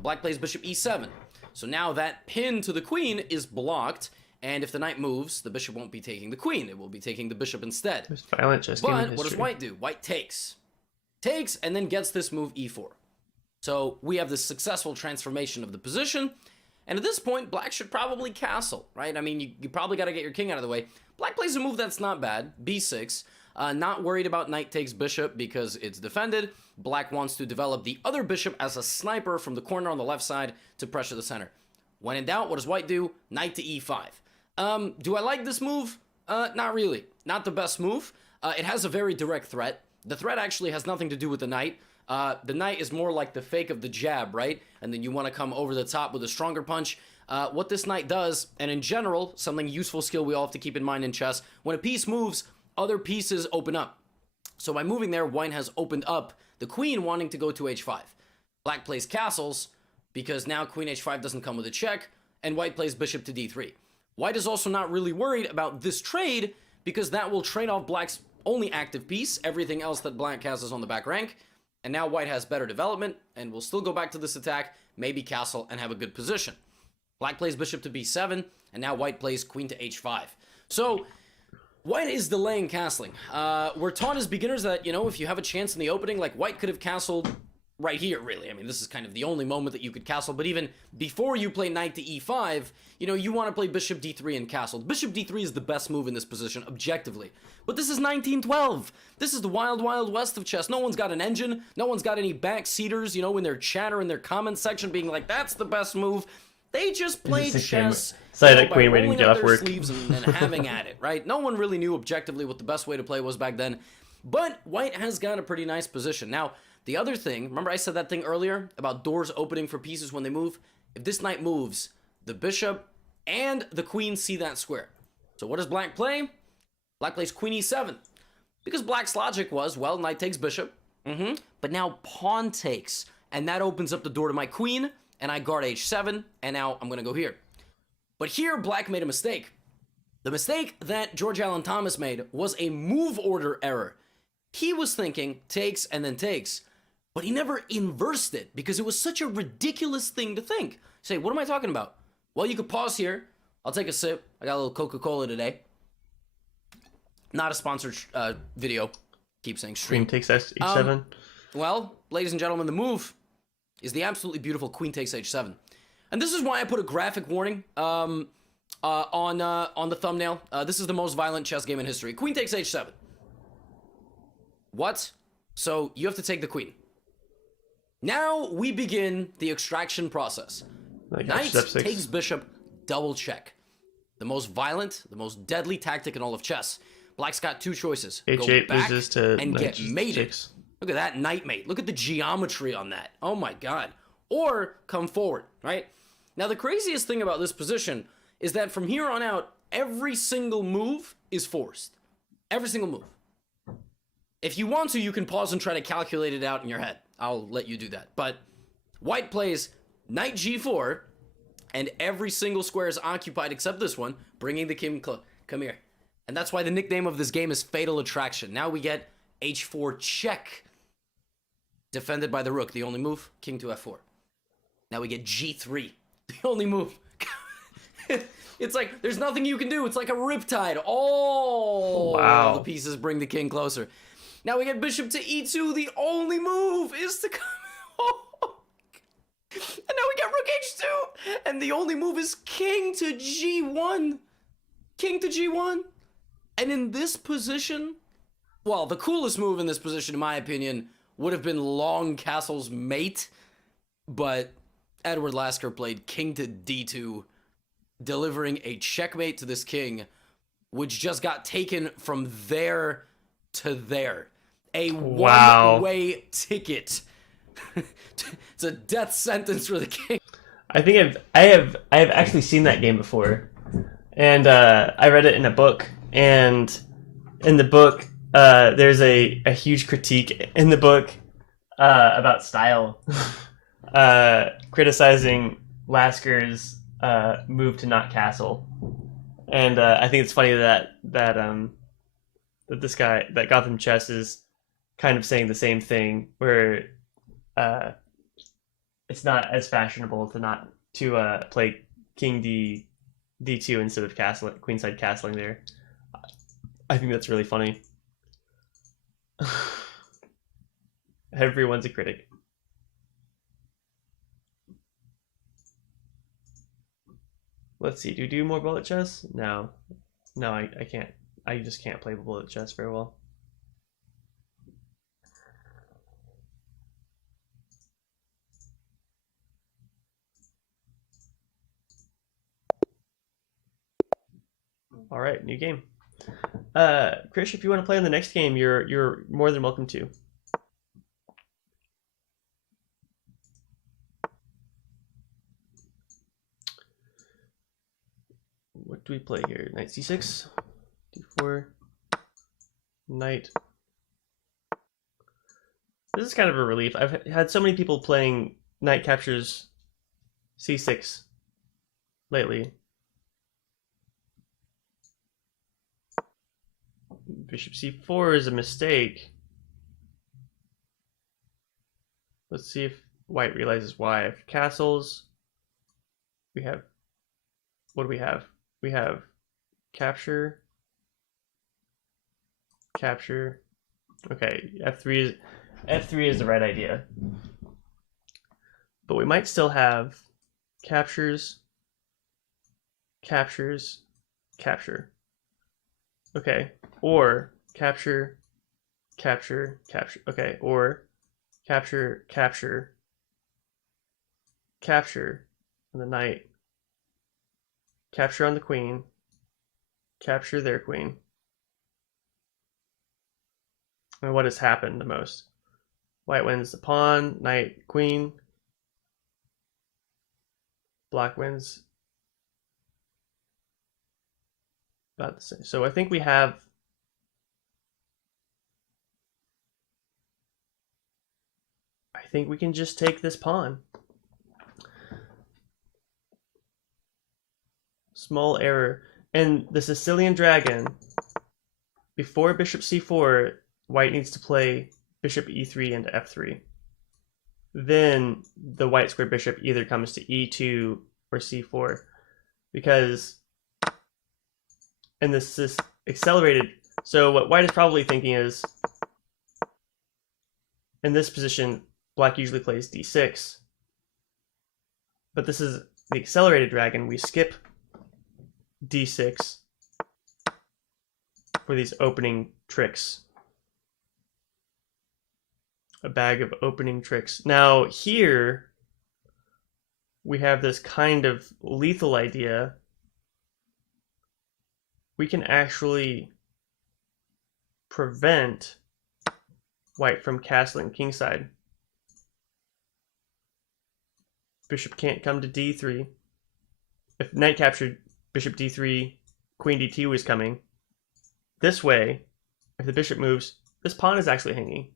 Black plays bishop e7. So now that pin to the queen is blocked, and if the knight moves, the bishop won't be taking the queen. It will be taking the bishop instead. Most violent chess game in history. But what does white do? White takes. Takes, and then gets this move e4. So we have this successful transformation of the position, and at this point, black should probably castle, right? I mean, you probably got to get your king out of the way. Black plays a move that's not bad, b6. Not worried about knight takes bishop because it's defended. Black wants to develop the other bishop as a sniper from the corner on the left side to pressure the center. When in doubt, what does white do? Knight to e5. Do I like this move? Not really. Not the best move. It has a very direct threat. The threat actually has nothing to do with the knight. The knight is more like the fake of the jab, right? And then you want to come over the top with a stronger punch. What this knight does, and in general, something useful skill we all have to keep in mind in chess, when a piece moves, other pieces open up. So by moving there, white has opened up the queen wanting to go to h5. Black plays castles because now queen h5 doesn't come with a check, and white plays bishop to d3. White is also not really worried about this trade because that will trade off black's only active piece. Everything else that black has is on the back rank. And now white has better development and will still go back to this attack, maybe castle and have a good position. Black plays bishop to b7, and now white plays queen to h5. So white is delaying castling. We're taught as beginners that, you know, if you have a chance in the opening, like white could have castled right here, really. I mean, this is kind of the only moment that you could castle, but even before you play knight to e5, you know, you want to play bishop d3 and castle. Bishop d3 is the best move in this position, objectively. But this is 1912. This is the wild, wild west of chess. No one's got an engine. No one's got any backseaters, you know, in their chatter, in their comment section being like, that's the best move. They just played chess, Silent queen waiting to get off work. Sleeves and having at it, right? No one really knew objectively what the best way to play was back then. But white has got a pretty nice position. Now, the other thing, remember I said that thing earlier about doors opening for pieces when they move? If this knight moves, the bishop and the queen see that square. So what does black play? Black plays queen e7. Because black's logic was, well, knight takes bishop. But now pawn takes. And that opens up the door to my queen. And I guard h7. And now I'm going to go here. But here, black made a mistake. The mistake that George Allen Thomas made was a move order error. He was thinking takes and then takes. But he never inversed it because it was such a ridiculous thing to think. Say, what am I talking about? Well, you could pause here. I'll take a sip. I got a little Coca-Cola today. Not a sponsored video. Keep saying stream. Queen takes h7. Well, ladies and gentlemen, the move is the absolutely beautiful queen takes h7. And this is why I put a graphic warning on the thumbnail. This is the most violent chess game in history. Queen takes h7. What? So you have to take the queen. Now we begin the extraction process. Knight takes bishop, double check. The most violent, the most deadly tactic in all of chess. Black's got two choices. h8 go back loses to and get mated. G6. Look at that knight mate. Look at the geometry on that. Oh my god. Or come forward, right? Now the craziest thing about this position is that from here on out, every single move is forced. Every single move. If you want to, you can pause and try to calculate it out in your head. I'll let you do that. But white plays knight g4, and every single square is occupied except this one, bringing the king close. Come here. And that's why the nickname of this game is Fatal Attraction. Now we get h4 check, defended by the rook. The only move, king to f4. Now we get g3, the only move. It's like, there's nothing you can do. It's like a riptide. All the pieces bring the king closer. Now we get bishop to e2. The only move is to come... And now we get rook h2. And the only move is king to g1. King to g1. And in this position... Well, the coolest move in this position, in my opinion, would have been long castle's mate. But Edward Lasker played king to d2. delivering a checkmate to this king, which just got taken from there to there. A Wow. one-way ticket. It's a death sentence for the king. I think I have actually seen that game before, and I read it in a book. And in the book, there's a huge critique in the book about style, criticizing Lasker's move to not castle. And I think it's funny that this guy, that Gotham Chess, is kind of saying the same thing, where it's not as fashionable to play King D2 instead of queenside castling there. I think that's really funny. Everyone's a critic. Let's see. Do you do more bullet chess? No, I can't. I just can't play bullet chess very well. All right, new game. Krish, if you want to play in the next game, you're more than welcome to. What do we play here? Knight c6, d4, knight. This is kind of a relief. I've had so many people playing knight captures c6 lately. Bishop c4 is a mistake. Let's see if white realizes why. If castles, we have, what do we have? We have capture, capture. Okay, f3 is the right idea. But we might still have captures, captures, capture. Okay, or capture, capture, capture. Okay, or capture, capture, capture on the knight, capture on the queen, capture their queen. And what has happened the most? White wins the pawn, knight, queen. Black wins about the same. So I think we have we can just take this pawn. Small error. And the Sicilian dragon, before bishop c4, white needs to play bishop e3 into f3. Then the white square bishop either comes to e2 or c4, because, and this is accelerated. So what white is probably thinking is, in this position, black usually plays d6, but this is the accelerated dragon. We skip d6 for these opening tricks. A bag of opening tricks. Now here we have this kind of lethal idea. We can actually prevent white from castling kingside. Bishop can't come to d3. If knight captured, bishop d3, queen d2 is coming. This way, if the bishop moves, this pawn is actually hanging.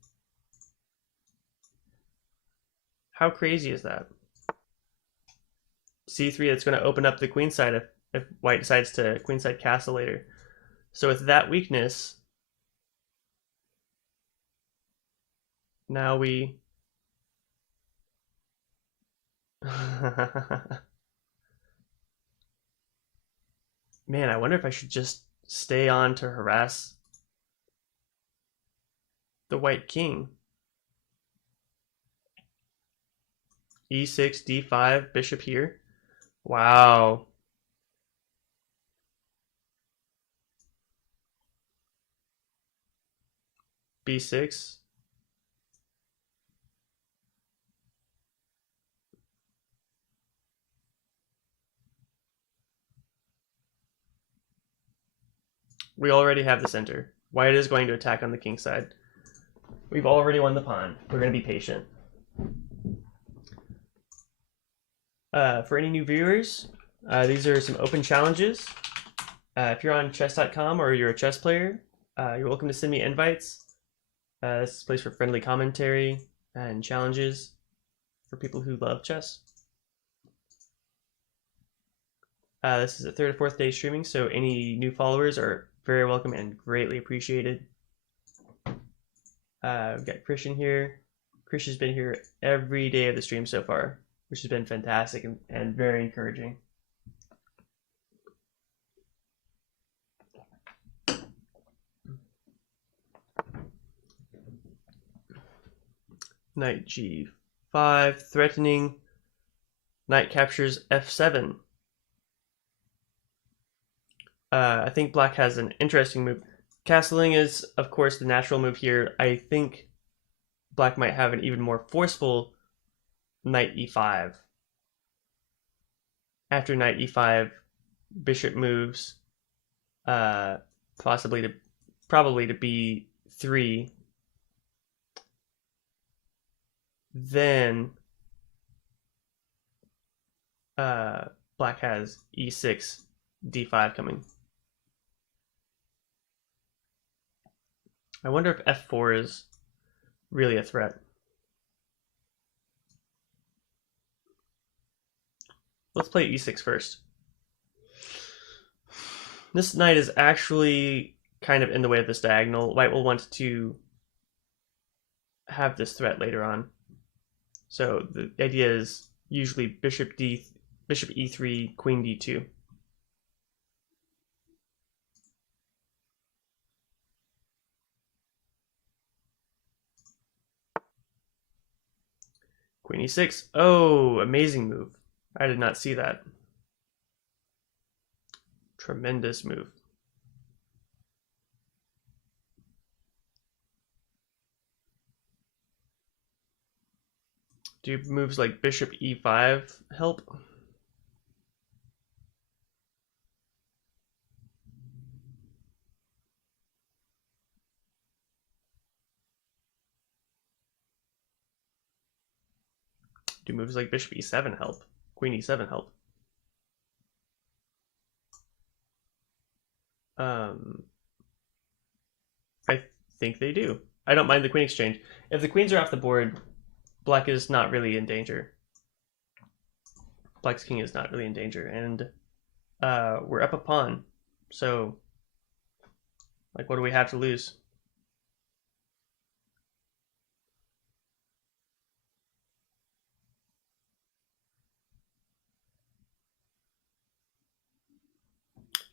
How crazy is that? c3, that's going to open up the queenside if white decides to queenside castle later. So with that weakness, now we... Man, I wonder if I should just stay on to harass the white king. e6, d5, bishop here. Wow. b6. We already have the center. White is going to attack on the king side. We've already won the pawn. We're going to be patient. For any new viewers, these are some open challenges. If you're on chess.com or you're a chess player, you're welcome to send me invites. This is a place for friendly commentary and challenges for people who love chess. This is the third or fourth day streaming, so any new followers are very welcome and greatly appreciated. We've got Christian here. Christian's been here every day of the stream so far, which has been fantastic and very encouraging. Knight g5, threatening. Knight captures f7. I think black has an interesting move. Castling is, of course, the natural move here. I think black might have an even more forceful knight e5. After knight e5, bishop moves, probably to b3. Then black has e6, d5 coming. I wonder if f4 is really a threat. Let's play e6 first. This knight is actually kind of in the way of this diagonal. White will want to have this threat later on. So the idea is usually bishop e3, queen d2. Queen e6. Oh, amazing move. I did not see that. Tremendous move. Do moves like bishop e5 help? Do moves like bishop e7 help? Queen e7 help? I think they do. I don't mind the queen exchange. If the queens are off the board, black is not really in danger. Black's king is not really in danger, and we're up a pawn. So, like, what do we have to lose?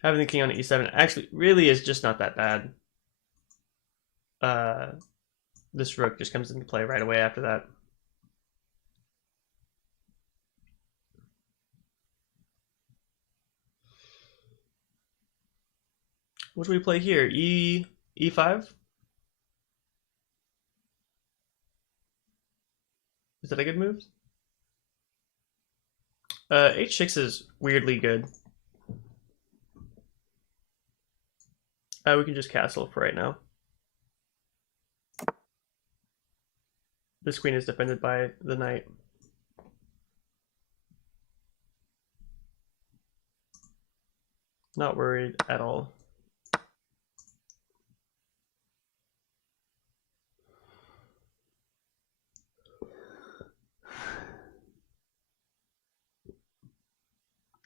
Having the king on e7 actually really is just not that bad. This rook just comes into play right away after that. What do we play here? E5? Is that a good move? H6 is weirdly good. We can just castle for right now. This queen is defended by the knight. Not worried at all.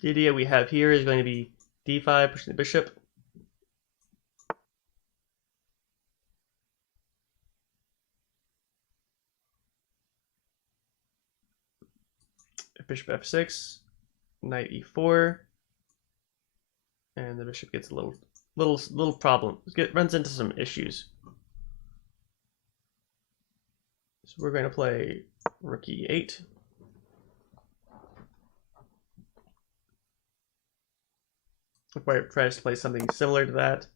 The idea we have here is going to be d5, pushing the bishop. Bishop f6, knight e4, and the bishop gets a little problem. Runs into some issues. So we're going to play rook e8. White tries to play something similar to that.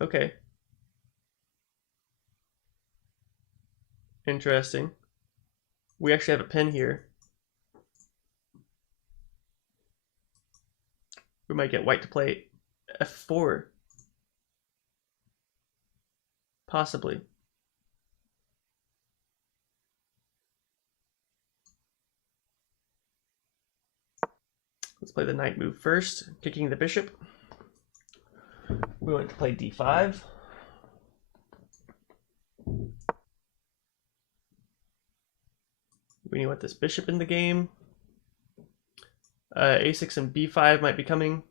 Okay. Interesting. We actually have a pin here. We might get white to play f4. Possibly. Let's play the knight move first, kicking the bishop. We want to play d5. We want this bishop in the game. a6 and b5 might be coming.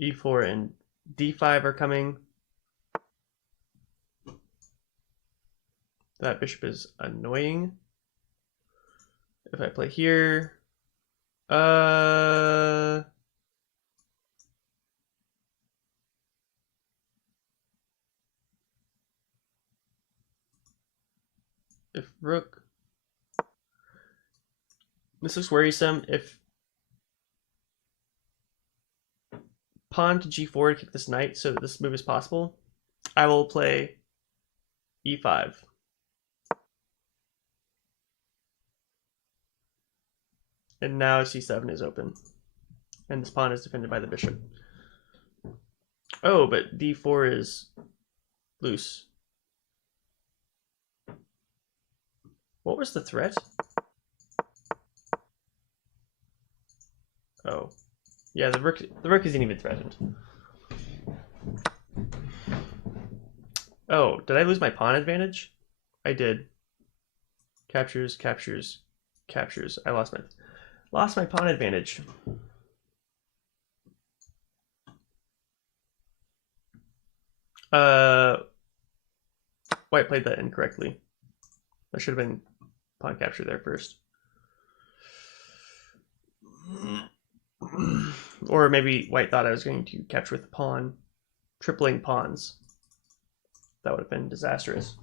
e4 and d5 are coming. That bishop is annoying. If I play here, if rook, this looks worrisome. If pawn to g4 to kick this knight so that this move is possible, I will play e5. And now c7 is open. And this pawn is defended by the bishop. Oh, but d4 is loose. What was the threat? Oh. Yeah, the rook isn't even threatened. Oh, did I lose my pawn advantage? I did. Captures, captures, captures. I lost my pawn advantage. White played that incorrectly. That should have been pawn capture there first. Or maybe white thought I was going to capture with the pawn, tripling pawns. That would have been disastrous.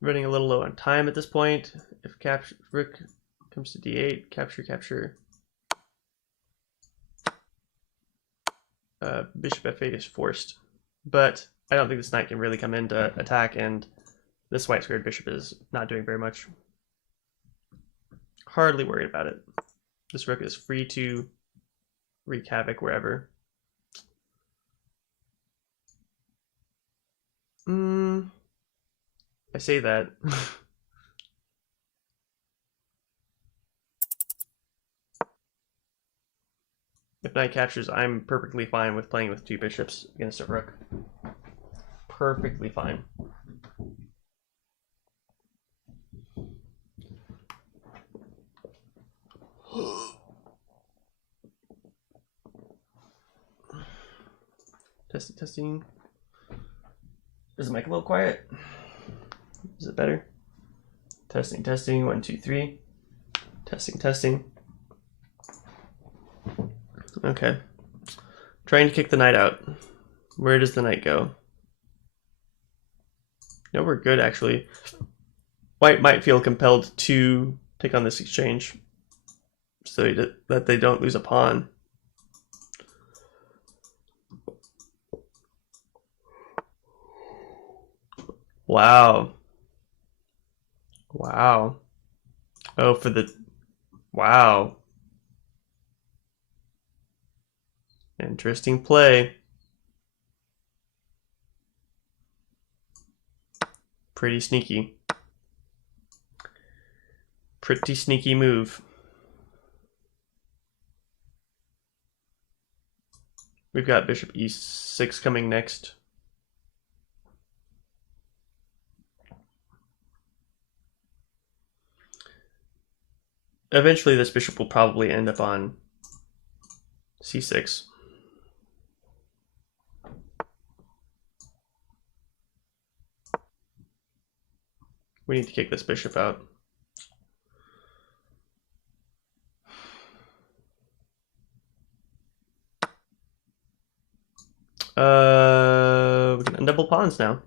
Running a little low on time at this point. If rook comes to d8, capture, capture. Bishop f8 is forced, but I don't think this knight can really come into attack, and this white squared bishop is not doing very much. Hardly worried about it. This rook is free to wreak havoc wherever. I say that. If knight captures, I'm perfectly fine with playing with two bishops against a rook. Perfectly fine. Testing, testing. Is the mic a little quiet? Is it better? Testing, testing. 1, 2, 3. Testing, testing. Okay. Trying to kick the knight out. Where does the knight go? No, we're good actually. White might feel compelled to take on this exchange so that they don't lose a pawn. Wow. Wow. Oh, for the... Wow. Interesting play. Pretty sneaky. Pretty sneaky move. We've got bishop e6 coming next. Eventually this bishop will probably end up on c6. We need to kick this bishop out. We can undouble pawns now.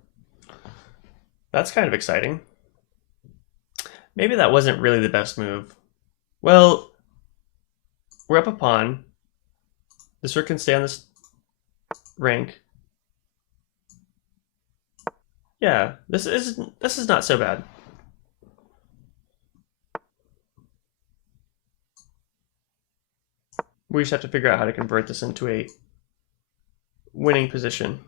That's kind of exciting. Maybe that wasn't really the best move. Well, we're up a pawn. This rook can stay on this rank. Yeah, this is not so bad. We just have to figure out how to convert this into a winning position.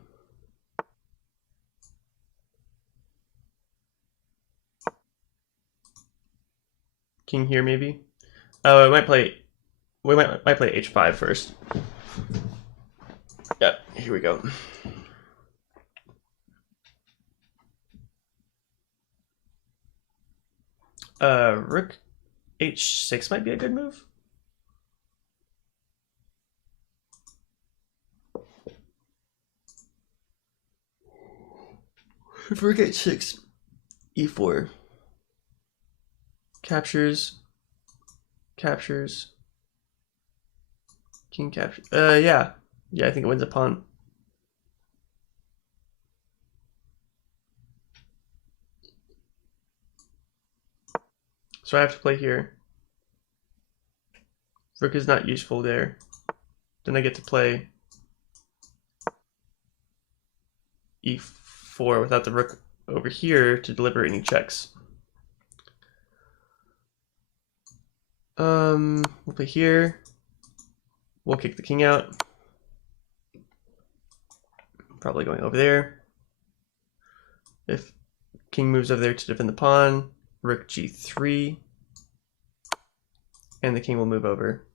King here, maybe. Oh, we might play h5 first. Yeah, here we go. Rook h6 might be a good move. Rook h6, e4. Captures. King captures. Yeah. Yeah, I think it wins a pawn. So I have to play here. Rook is not useful there. Then I get to play e4 without the rook over here to deliver any checks. We'll play here. We'll kick the king out. Probably going over there. If king moves over there to defend the pawn, rook g3, and the king will move over.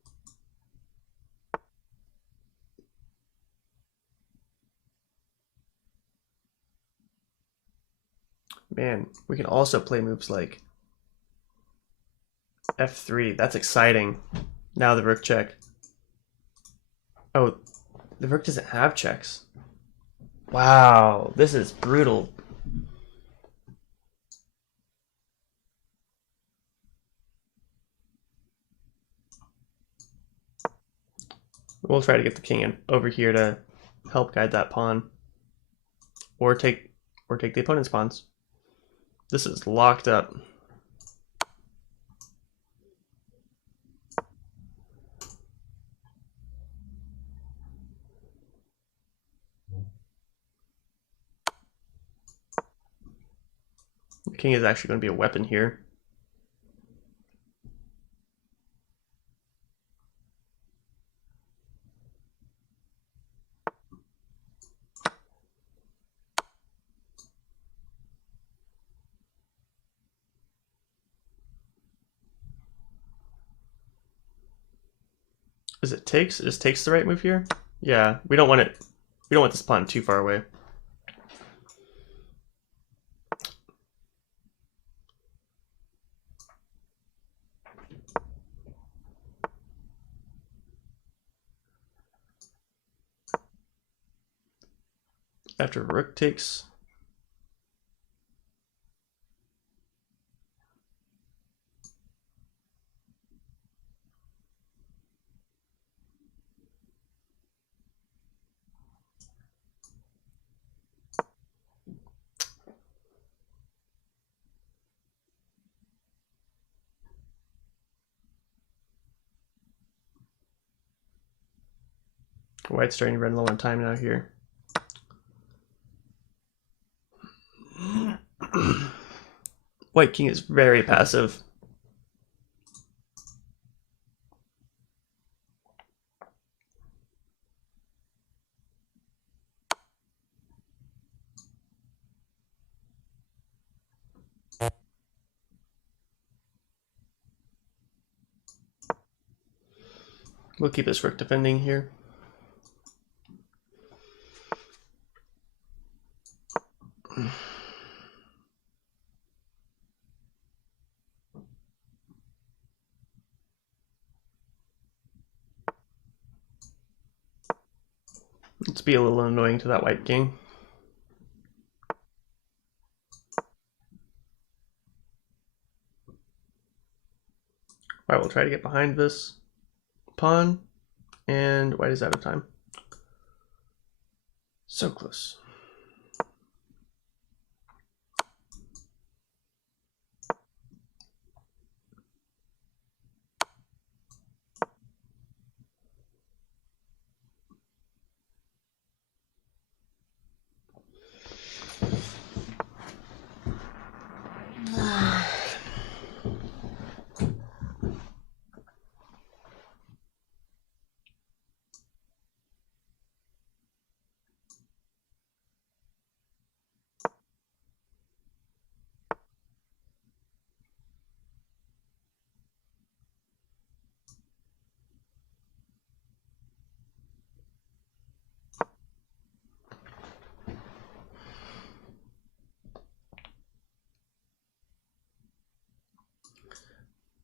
Man, we can also play moves like f3. That's exciting. Now the rook check. Oh, the rook doesn't have checks. Wow, this is brutal. We'll try to get the king in over here to help guide that pawn, or take the opponent's pawns. This is locked up. The king is actually going to be a weapon here. Is it takes? Is takes the right move here? Yeah, we don't want it. We don't want this pawn too far away. After rook takes. White's starting to run low on time now here. White king is very passive. We'll keep this rook defending here. Let's be a little annoying to that white king. White will try to get behind this pawn, and white is out of time. So close.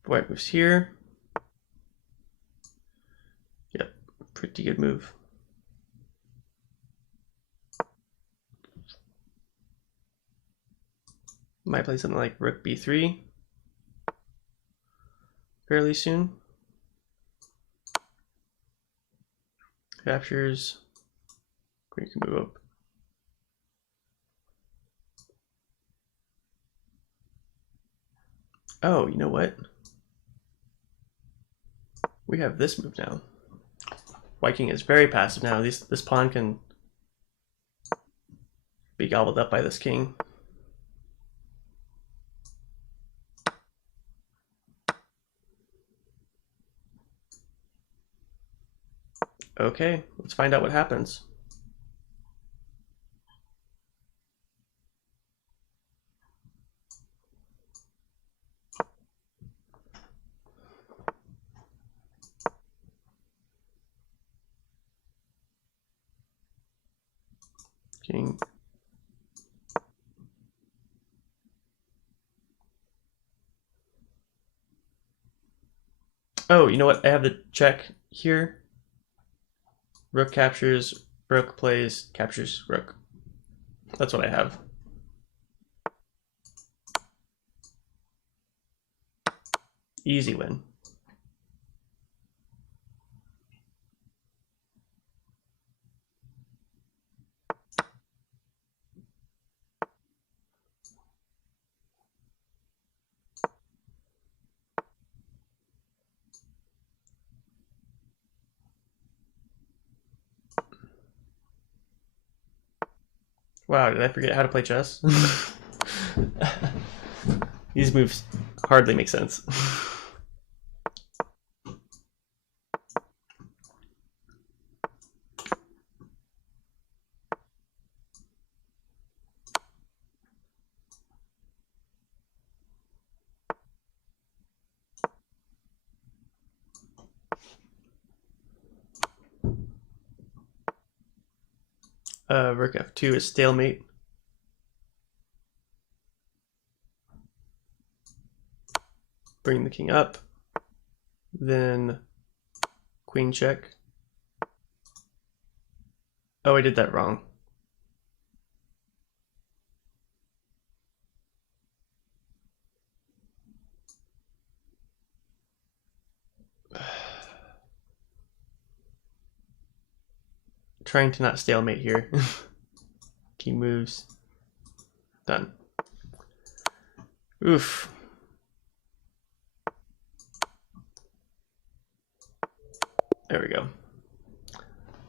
White moves here. Yep, pretty good move. Might play something like rook b3 fairly soon. Captures. Queen can move up. Oh, you know what? We have this move now. White king is very passive now. This pawn can be gobbled up by this king. Okay, let's find out what happens. King. Oh, you know what? I have the check here. Rook captures, rook plays, captures rook. That's what I have. Easy win. Wow, did I forget how to play chess? These moves hardly make sense. Rook f2 is stalemate. Bring the king up. Then queen check. Oh, I did that wrong. Trying to not stalemate here. King moves. Done. Oof. There we go.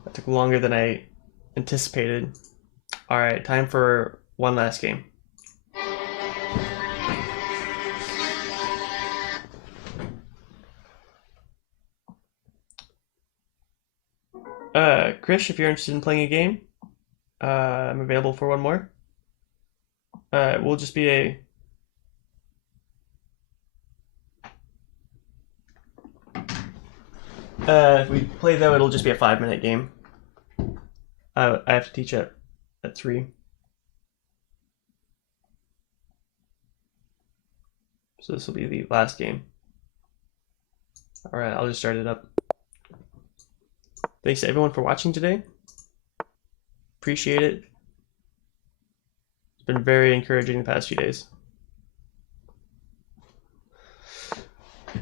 That took longer than I anticipated. All right, time for one last game. Krish, if you're interested in playing a game, I'm available for one more. It will just be a if we play though, it'll just be a 5-minute game. I have to teach at 3. So this will be the last game. All right, I'll just start it up. Thanks to everyone for watching today. Appreciate it. It's been very encouraging the past few days.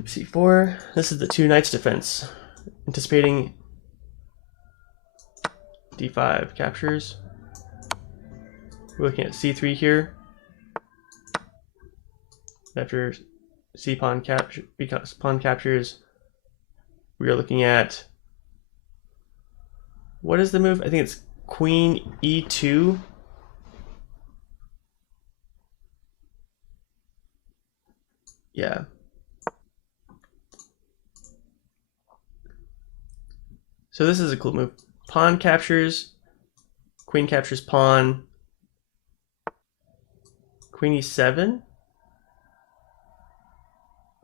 c4. This is the 2 knights defense. Anticipating d5 captures. We're looking at c3 here. After c pawn capture, because pawn captures, we are looking at, what is the move? I think it's queen e2. Yeah. So this is a cool move. Pawn captures, queen captures pawn, queen e7.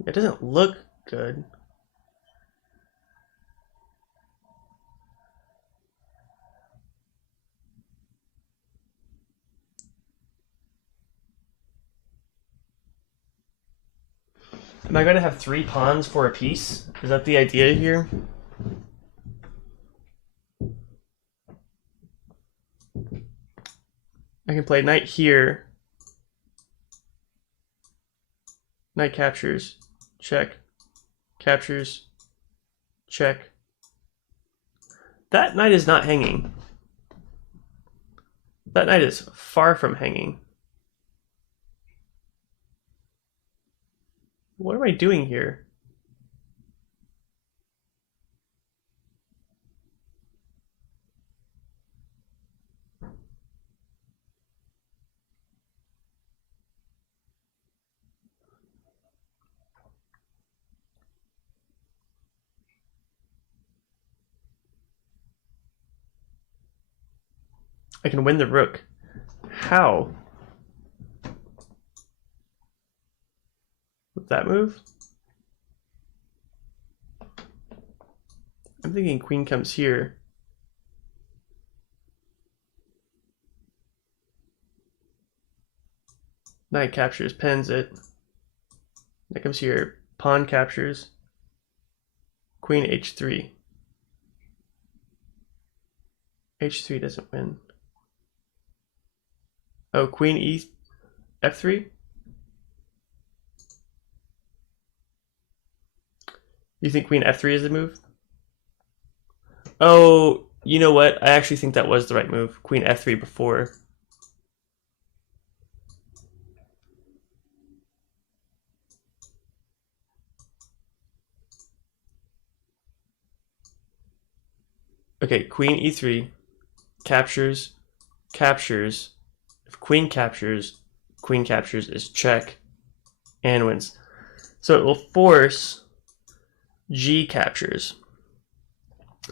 It doesn't look good. Am I going to have 3 pawns for a piece? Is that the idea here? I can play knight here. Knight captures. Check. Captures. Check. That knight is not hanging. That knight is far from hanging. What am I doing here? I can win the rook. How? With that move? I'm thinking queen comes here. Knight captures, pins it. Knight comes here. Pawn captures. Queen h3. h3 doesn't win. Oh, queen e f3? You think queen f3 is the move? Oh, you know what? I actually think that was the right move. Queen f3 before. Okay, queen e3 captures, captures. If queen captures is check and wins. So it will force g captures.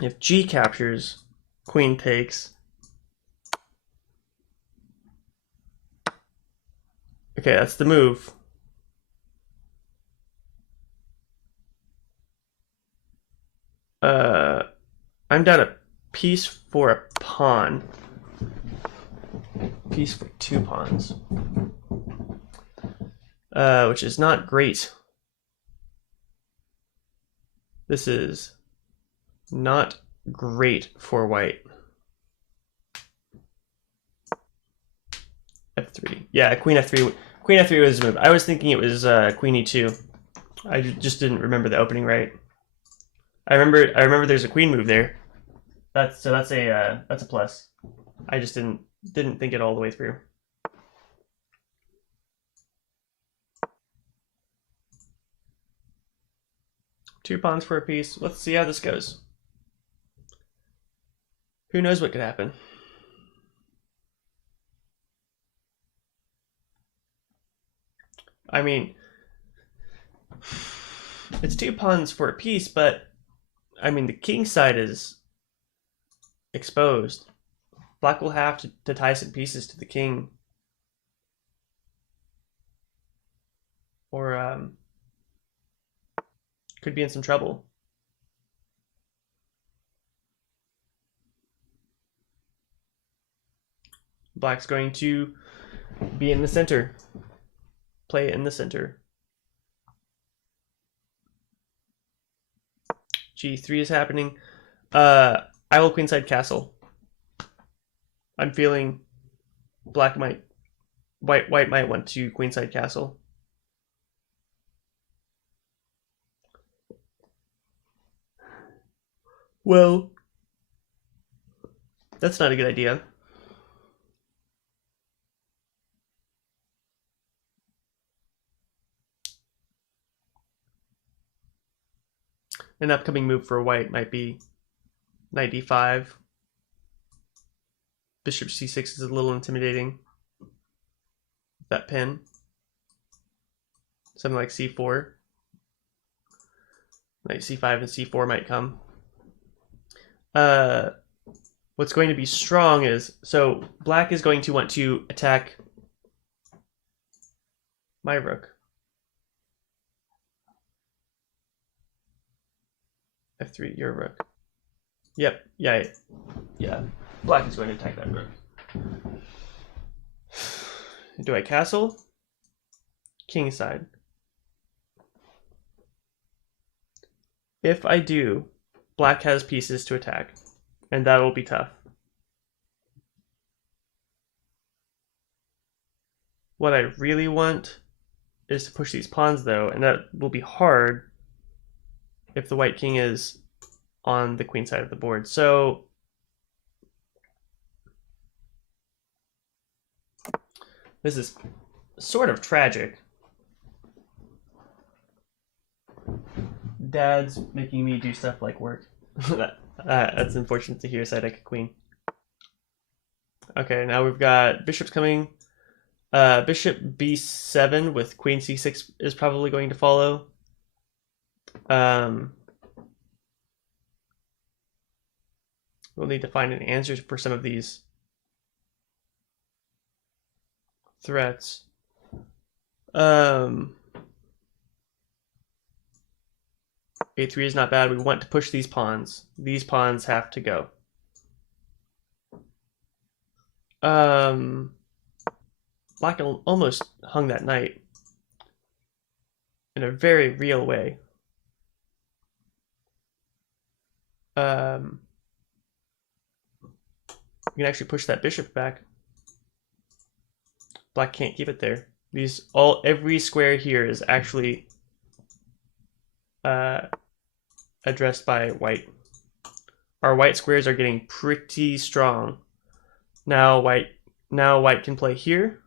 If g captures, queen takes. Okay, that's the move. I'm down a piece for a pawn. Piece for 2 pawns. Which is not great. This is not great for white. f3. Yeah, queen f3. Queen f3 was the move. I was thinking it was queen e2. I just didn't remember the opening right. I remember there's a queen move there. That's a plus. I just didn't think it all the way through. Two pawns for a piece. Let's see how this goes. Who knows what could happen? I mean, it's 2 pawns for a piece, but I mean the king side is exposed. Black will have to tie some pieces to the king. Or could be in some trouble. Black's going to be in the center. Play in the center. G3 is happening. I will queenside castle. I'm feeling white might want to queenside castle. Well, that's not a good idea. An upcoming move for white might be knight d5. Bishop c6 is a little intimidating. That pin. Something like c4. Knight c5 and c4 might come. What's going to be strong is, so black is going to want to attack my rook. f3, your rook. Yep, yeah. Black is going to attack that rook. Do I castle? King side. If I do, black has pieces to attack, and that will be tough. What I really want is to push these pawns, though, and that will be hard if the white king is on the queen side of the board. So this is sort of tragic. Dad's making me do stuff like work. That's unfortunate to hear, side deck queen. Okay, now we've got bishops coming. Bishop b7 with queen c6 is probably going to follow. We'll need to find an answer for some of these threats. A3 is not bad. We want to push these pawns. These pawns have to go. Black almost hung that knight in a very real way. We can actually push that bishop back. Black can't keep it there. Every square here is actually addressed by white. Our white squares are getting pretty strong. Now white can play here.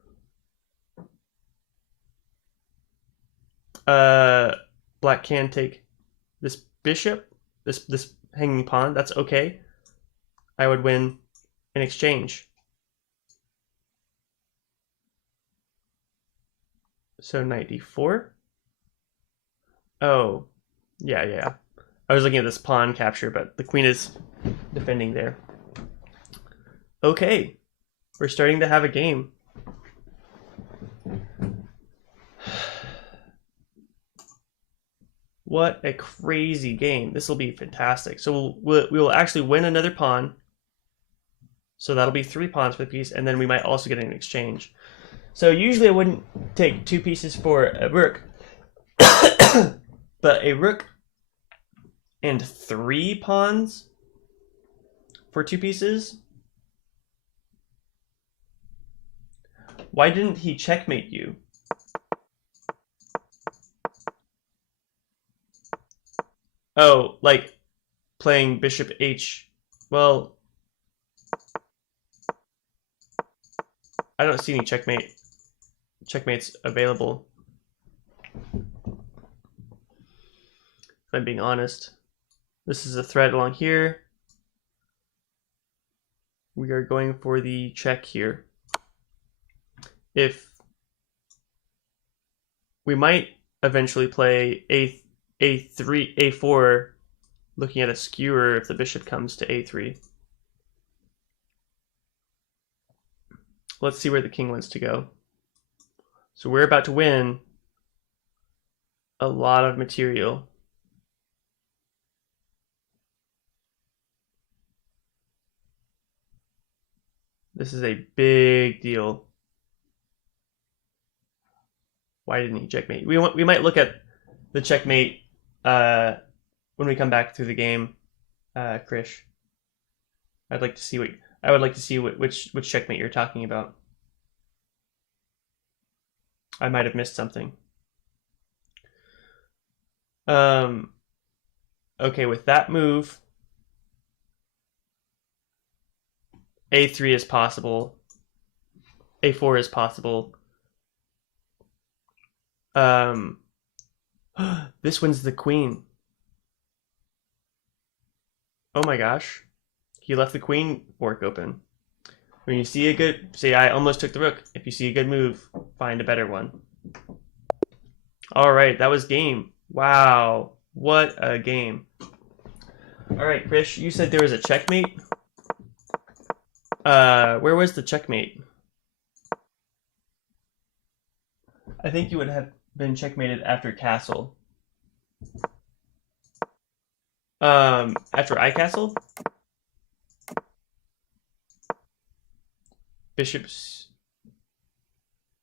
Black can take this bishop, this hanging pawn. That's okay. I would win in exchange. So knight d4. Oh, yeah. I was looking at this pawn capture, but the queen is defending there. Okay, we're starting to have a game. What a crazy game. This will be fantastic. So we will actually win another pawn. So that'll be 3 pawns for the piece, and then we might also get an exchange. So usually I wouldn't take 2 pieces for a rook. But a rook and 3 pawns for 2 pieces? Why didn't he checkmate you? Oh, like playing bishop h. Well, I don't see any checkmates available. If I'm being honest. This is a thread along here. We are going for the check here. If we might eventually play a3, a4, looking at a skewer if the bishop comes to a3. Let's see where the king wants to go. So we're about to win a lot of material. This is a big deal. Why didn't he checkmate? We might look at the checkmate when we come back through the game, Krish. I would like to see which checkmate you're talking about. I might have missed something. Okay, with that move, a3 is possible. a4 is possible. This wins the queen. Oh my gosh. He left the queen fork open. When you see a good... Say, I almost took the rook. If you see a good move, find a better one. Alright, that was game. Wow. What a game. Alright, Krish, you said there was a checkmate? Where was the checkmate? I think you would have been checkmated after castle. After I castled? Bishop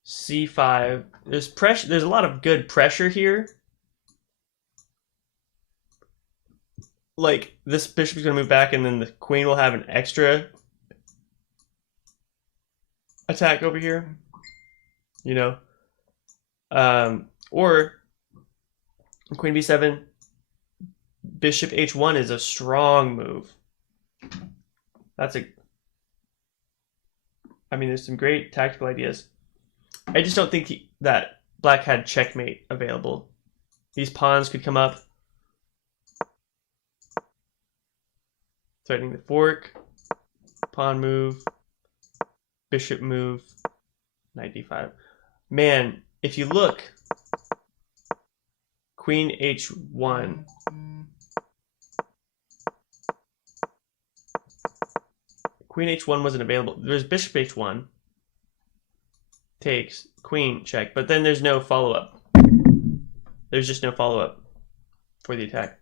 c5. There's pressure. There's a lot of good pressure here. like this bishop is going to move back, and then the queen will have an extra attack over here, you know. Or queen b7, bishop h1 is a strong move. I mean, there's some great tactical ideas. I just don't think that black had checkmate available. These pawns could come up, threatening the fork, pawn move, bishop move, knight d5. Man, if you look, queen h1. Queen h1 wasn't available. There's bishop h1. Takes, queen, check. But then there's no follow-up. There's just no follow-up for the attack.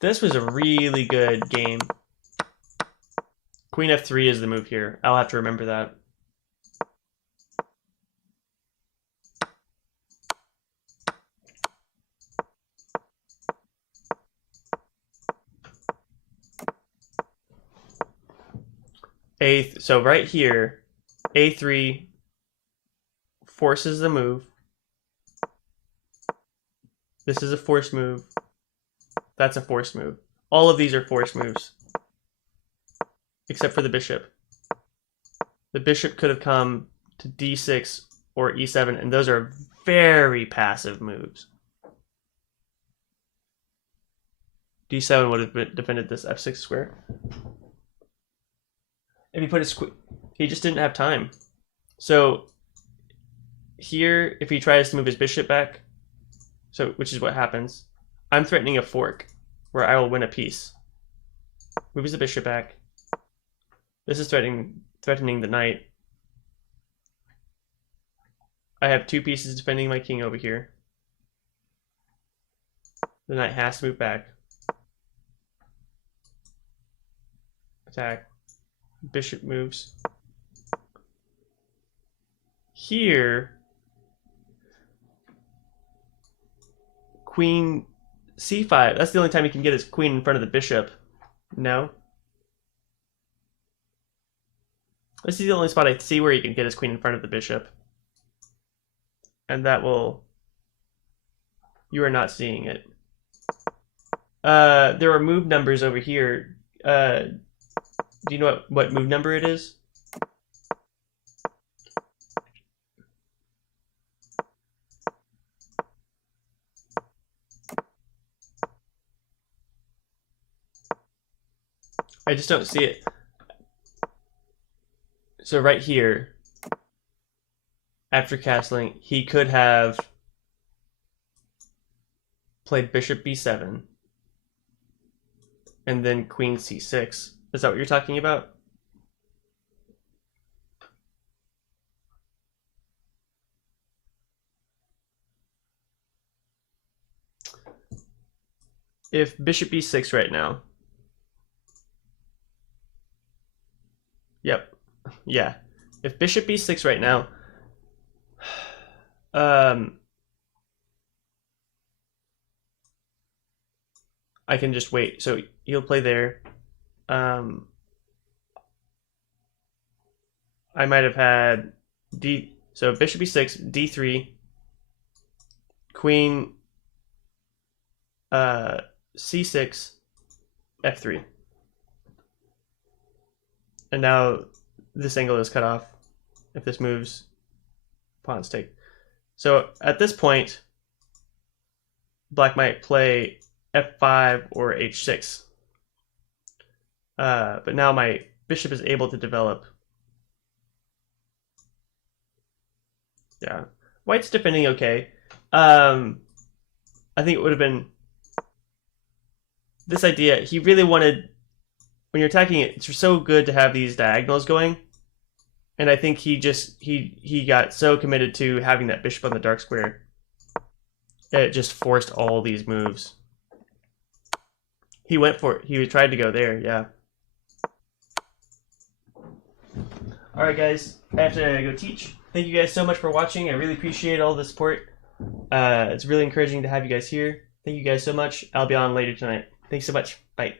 This was a really good game. Queen f3 is the move here. I'll have to remember that. So right here, a3 forces the move. This is a forced move. That's a forced move. All of these are forced moves, except for the bishop. The bishop could have come to d6 or e7, and those are very passive moves. d7 would have defended this f6 square. If he put his he just didn't have time. So here, if he tries to move his bishop back, which is what happens, I'm threatening a fork where I will win a piece. Moves the bishop back. This is threatening the knight. I have two pieces defending my king over here. The knight has to move back. Attack. Bishop moves. Here, queen c5. That's the only time he can get his queen in front of the bishop. No. This is the only spot I see where he can get his queen in front of the bishop. And that will... You are not seeing it. There are move numbers over here. Do you know what move number it is? I just don't see it. So right here, after castling, he could have played bishop b7 and then queen c6. Is that what you're talking about? If bishop b6 right now. Yep. Yeah. If bishop b6 right now, I can just wait. So he'll play there. I might have had so bishop e6, d3, queen c6, f3. And now this angle is cut off. If this moves, pawns take. So at this point, black might play f5 or h6. But now my bishop is able to develop. Yeah, white's defending okay. I think it would have been this idea. He really wanted, when you're attacking it, it's so good to have these diagonals going. And I think he got so committed to having that bishop on the dark square, it just forced all these moves. He went for it. He tried to go there, yeah. Alright guys, I have to go teach. Thank you guys so much for watching. I really appreciate all the support. It's really encouraging to have you guys here. Thank you guys so much. I'll be on later tonight. Thanks so much. Bye.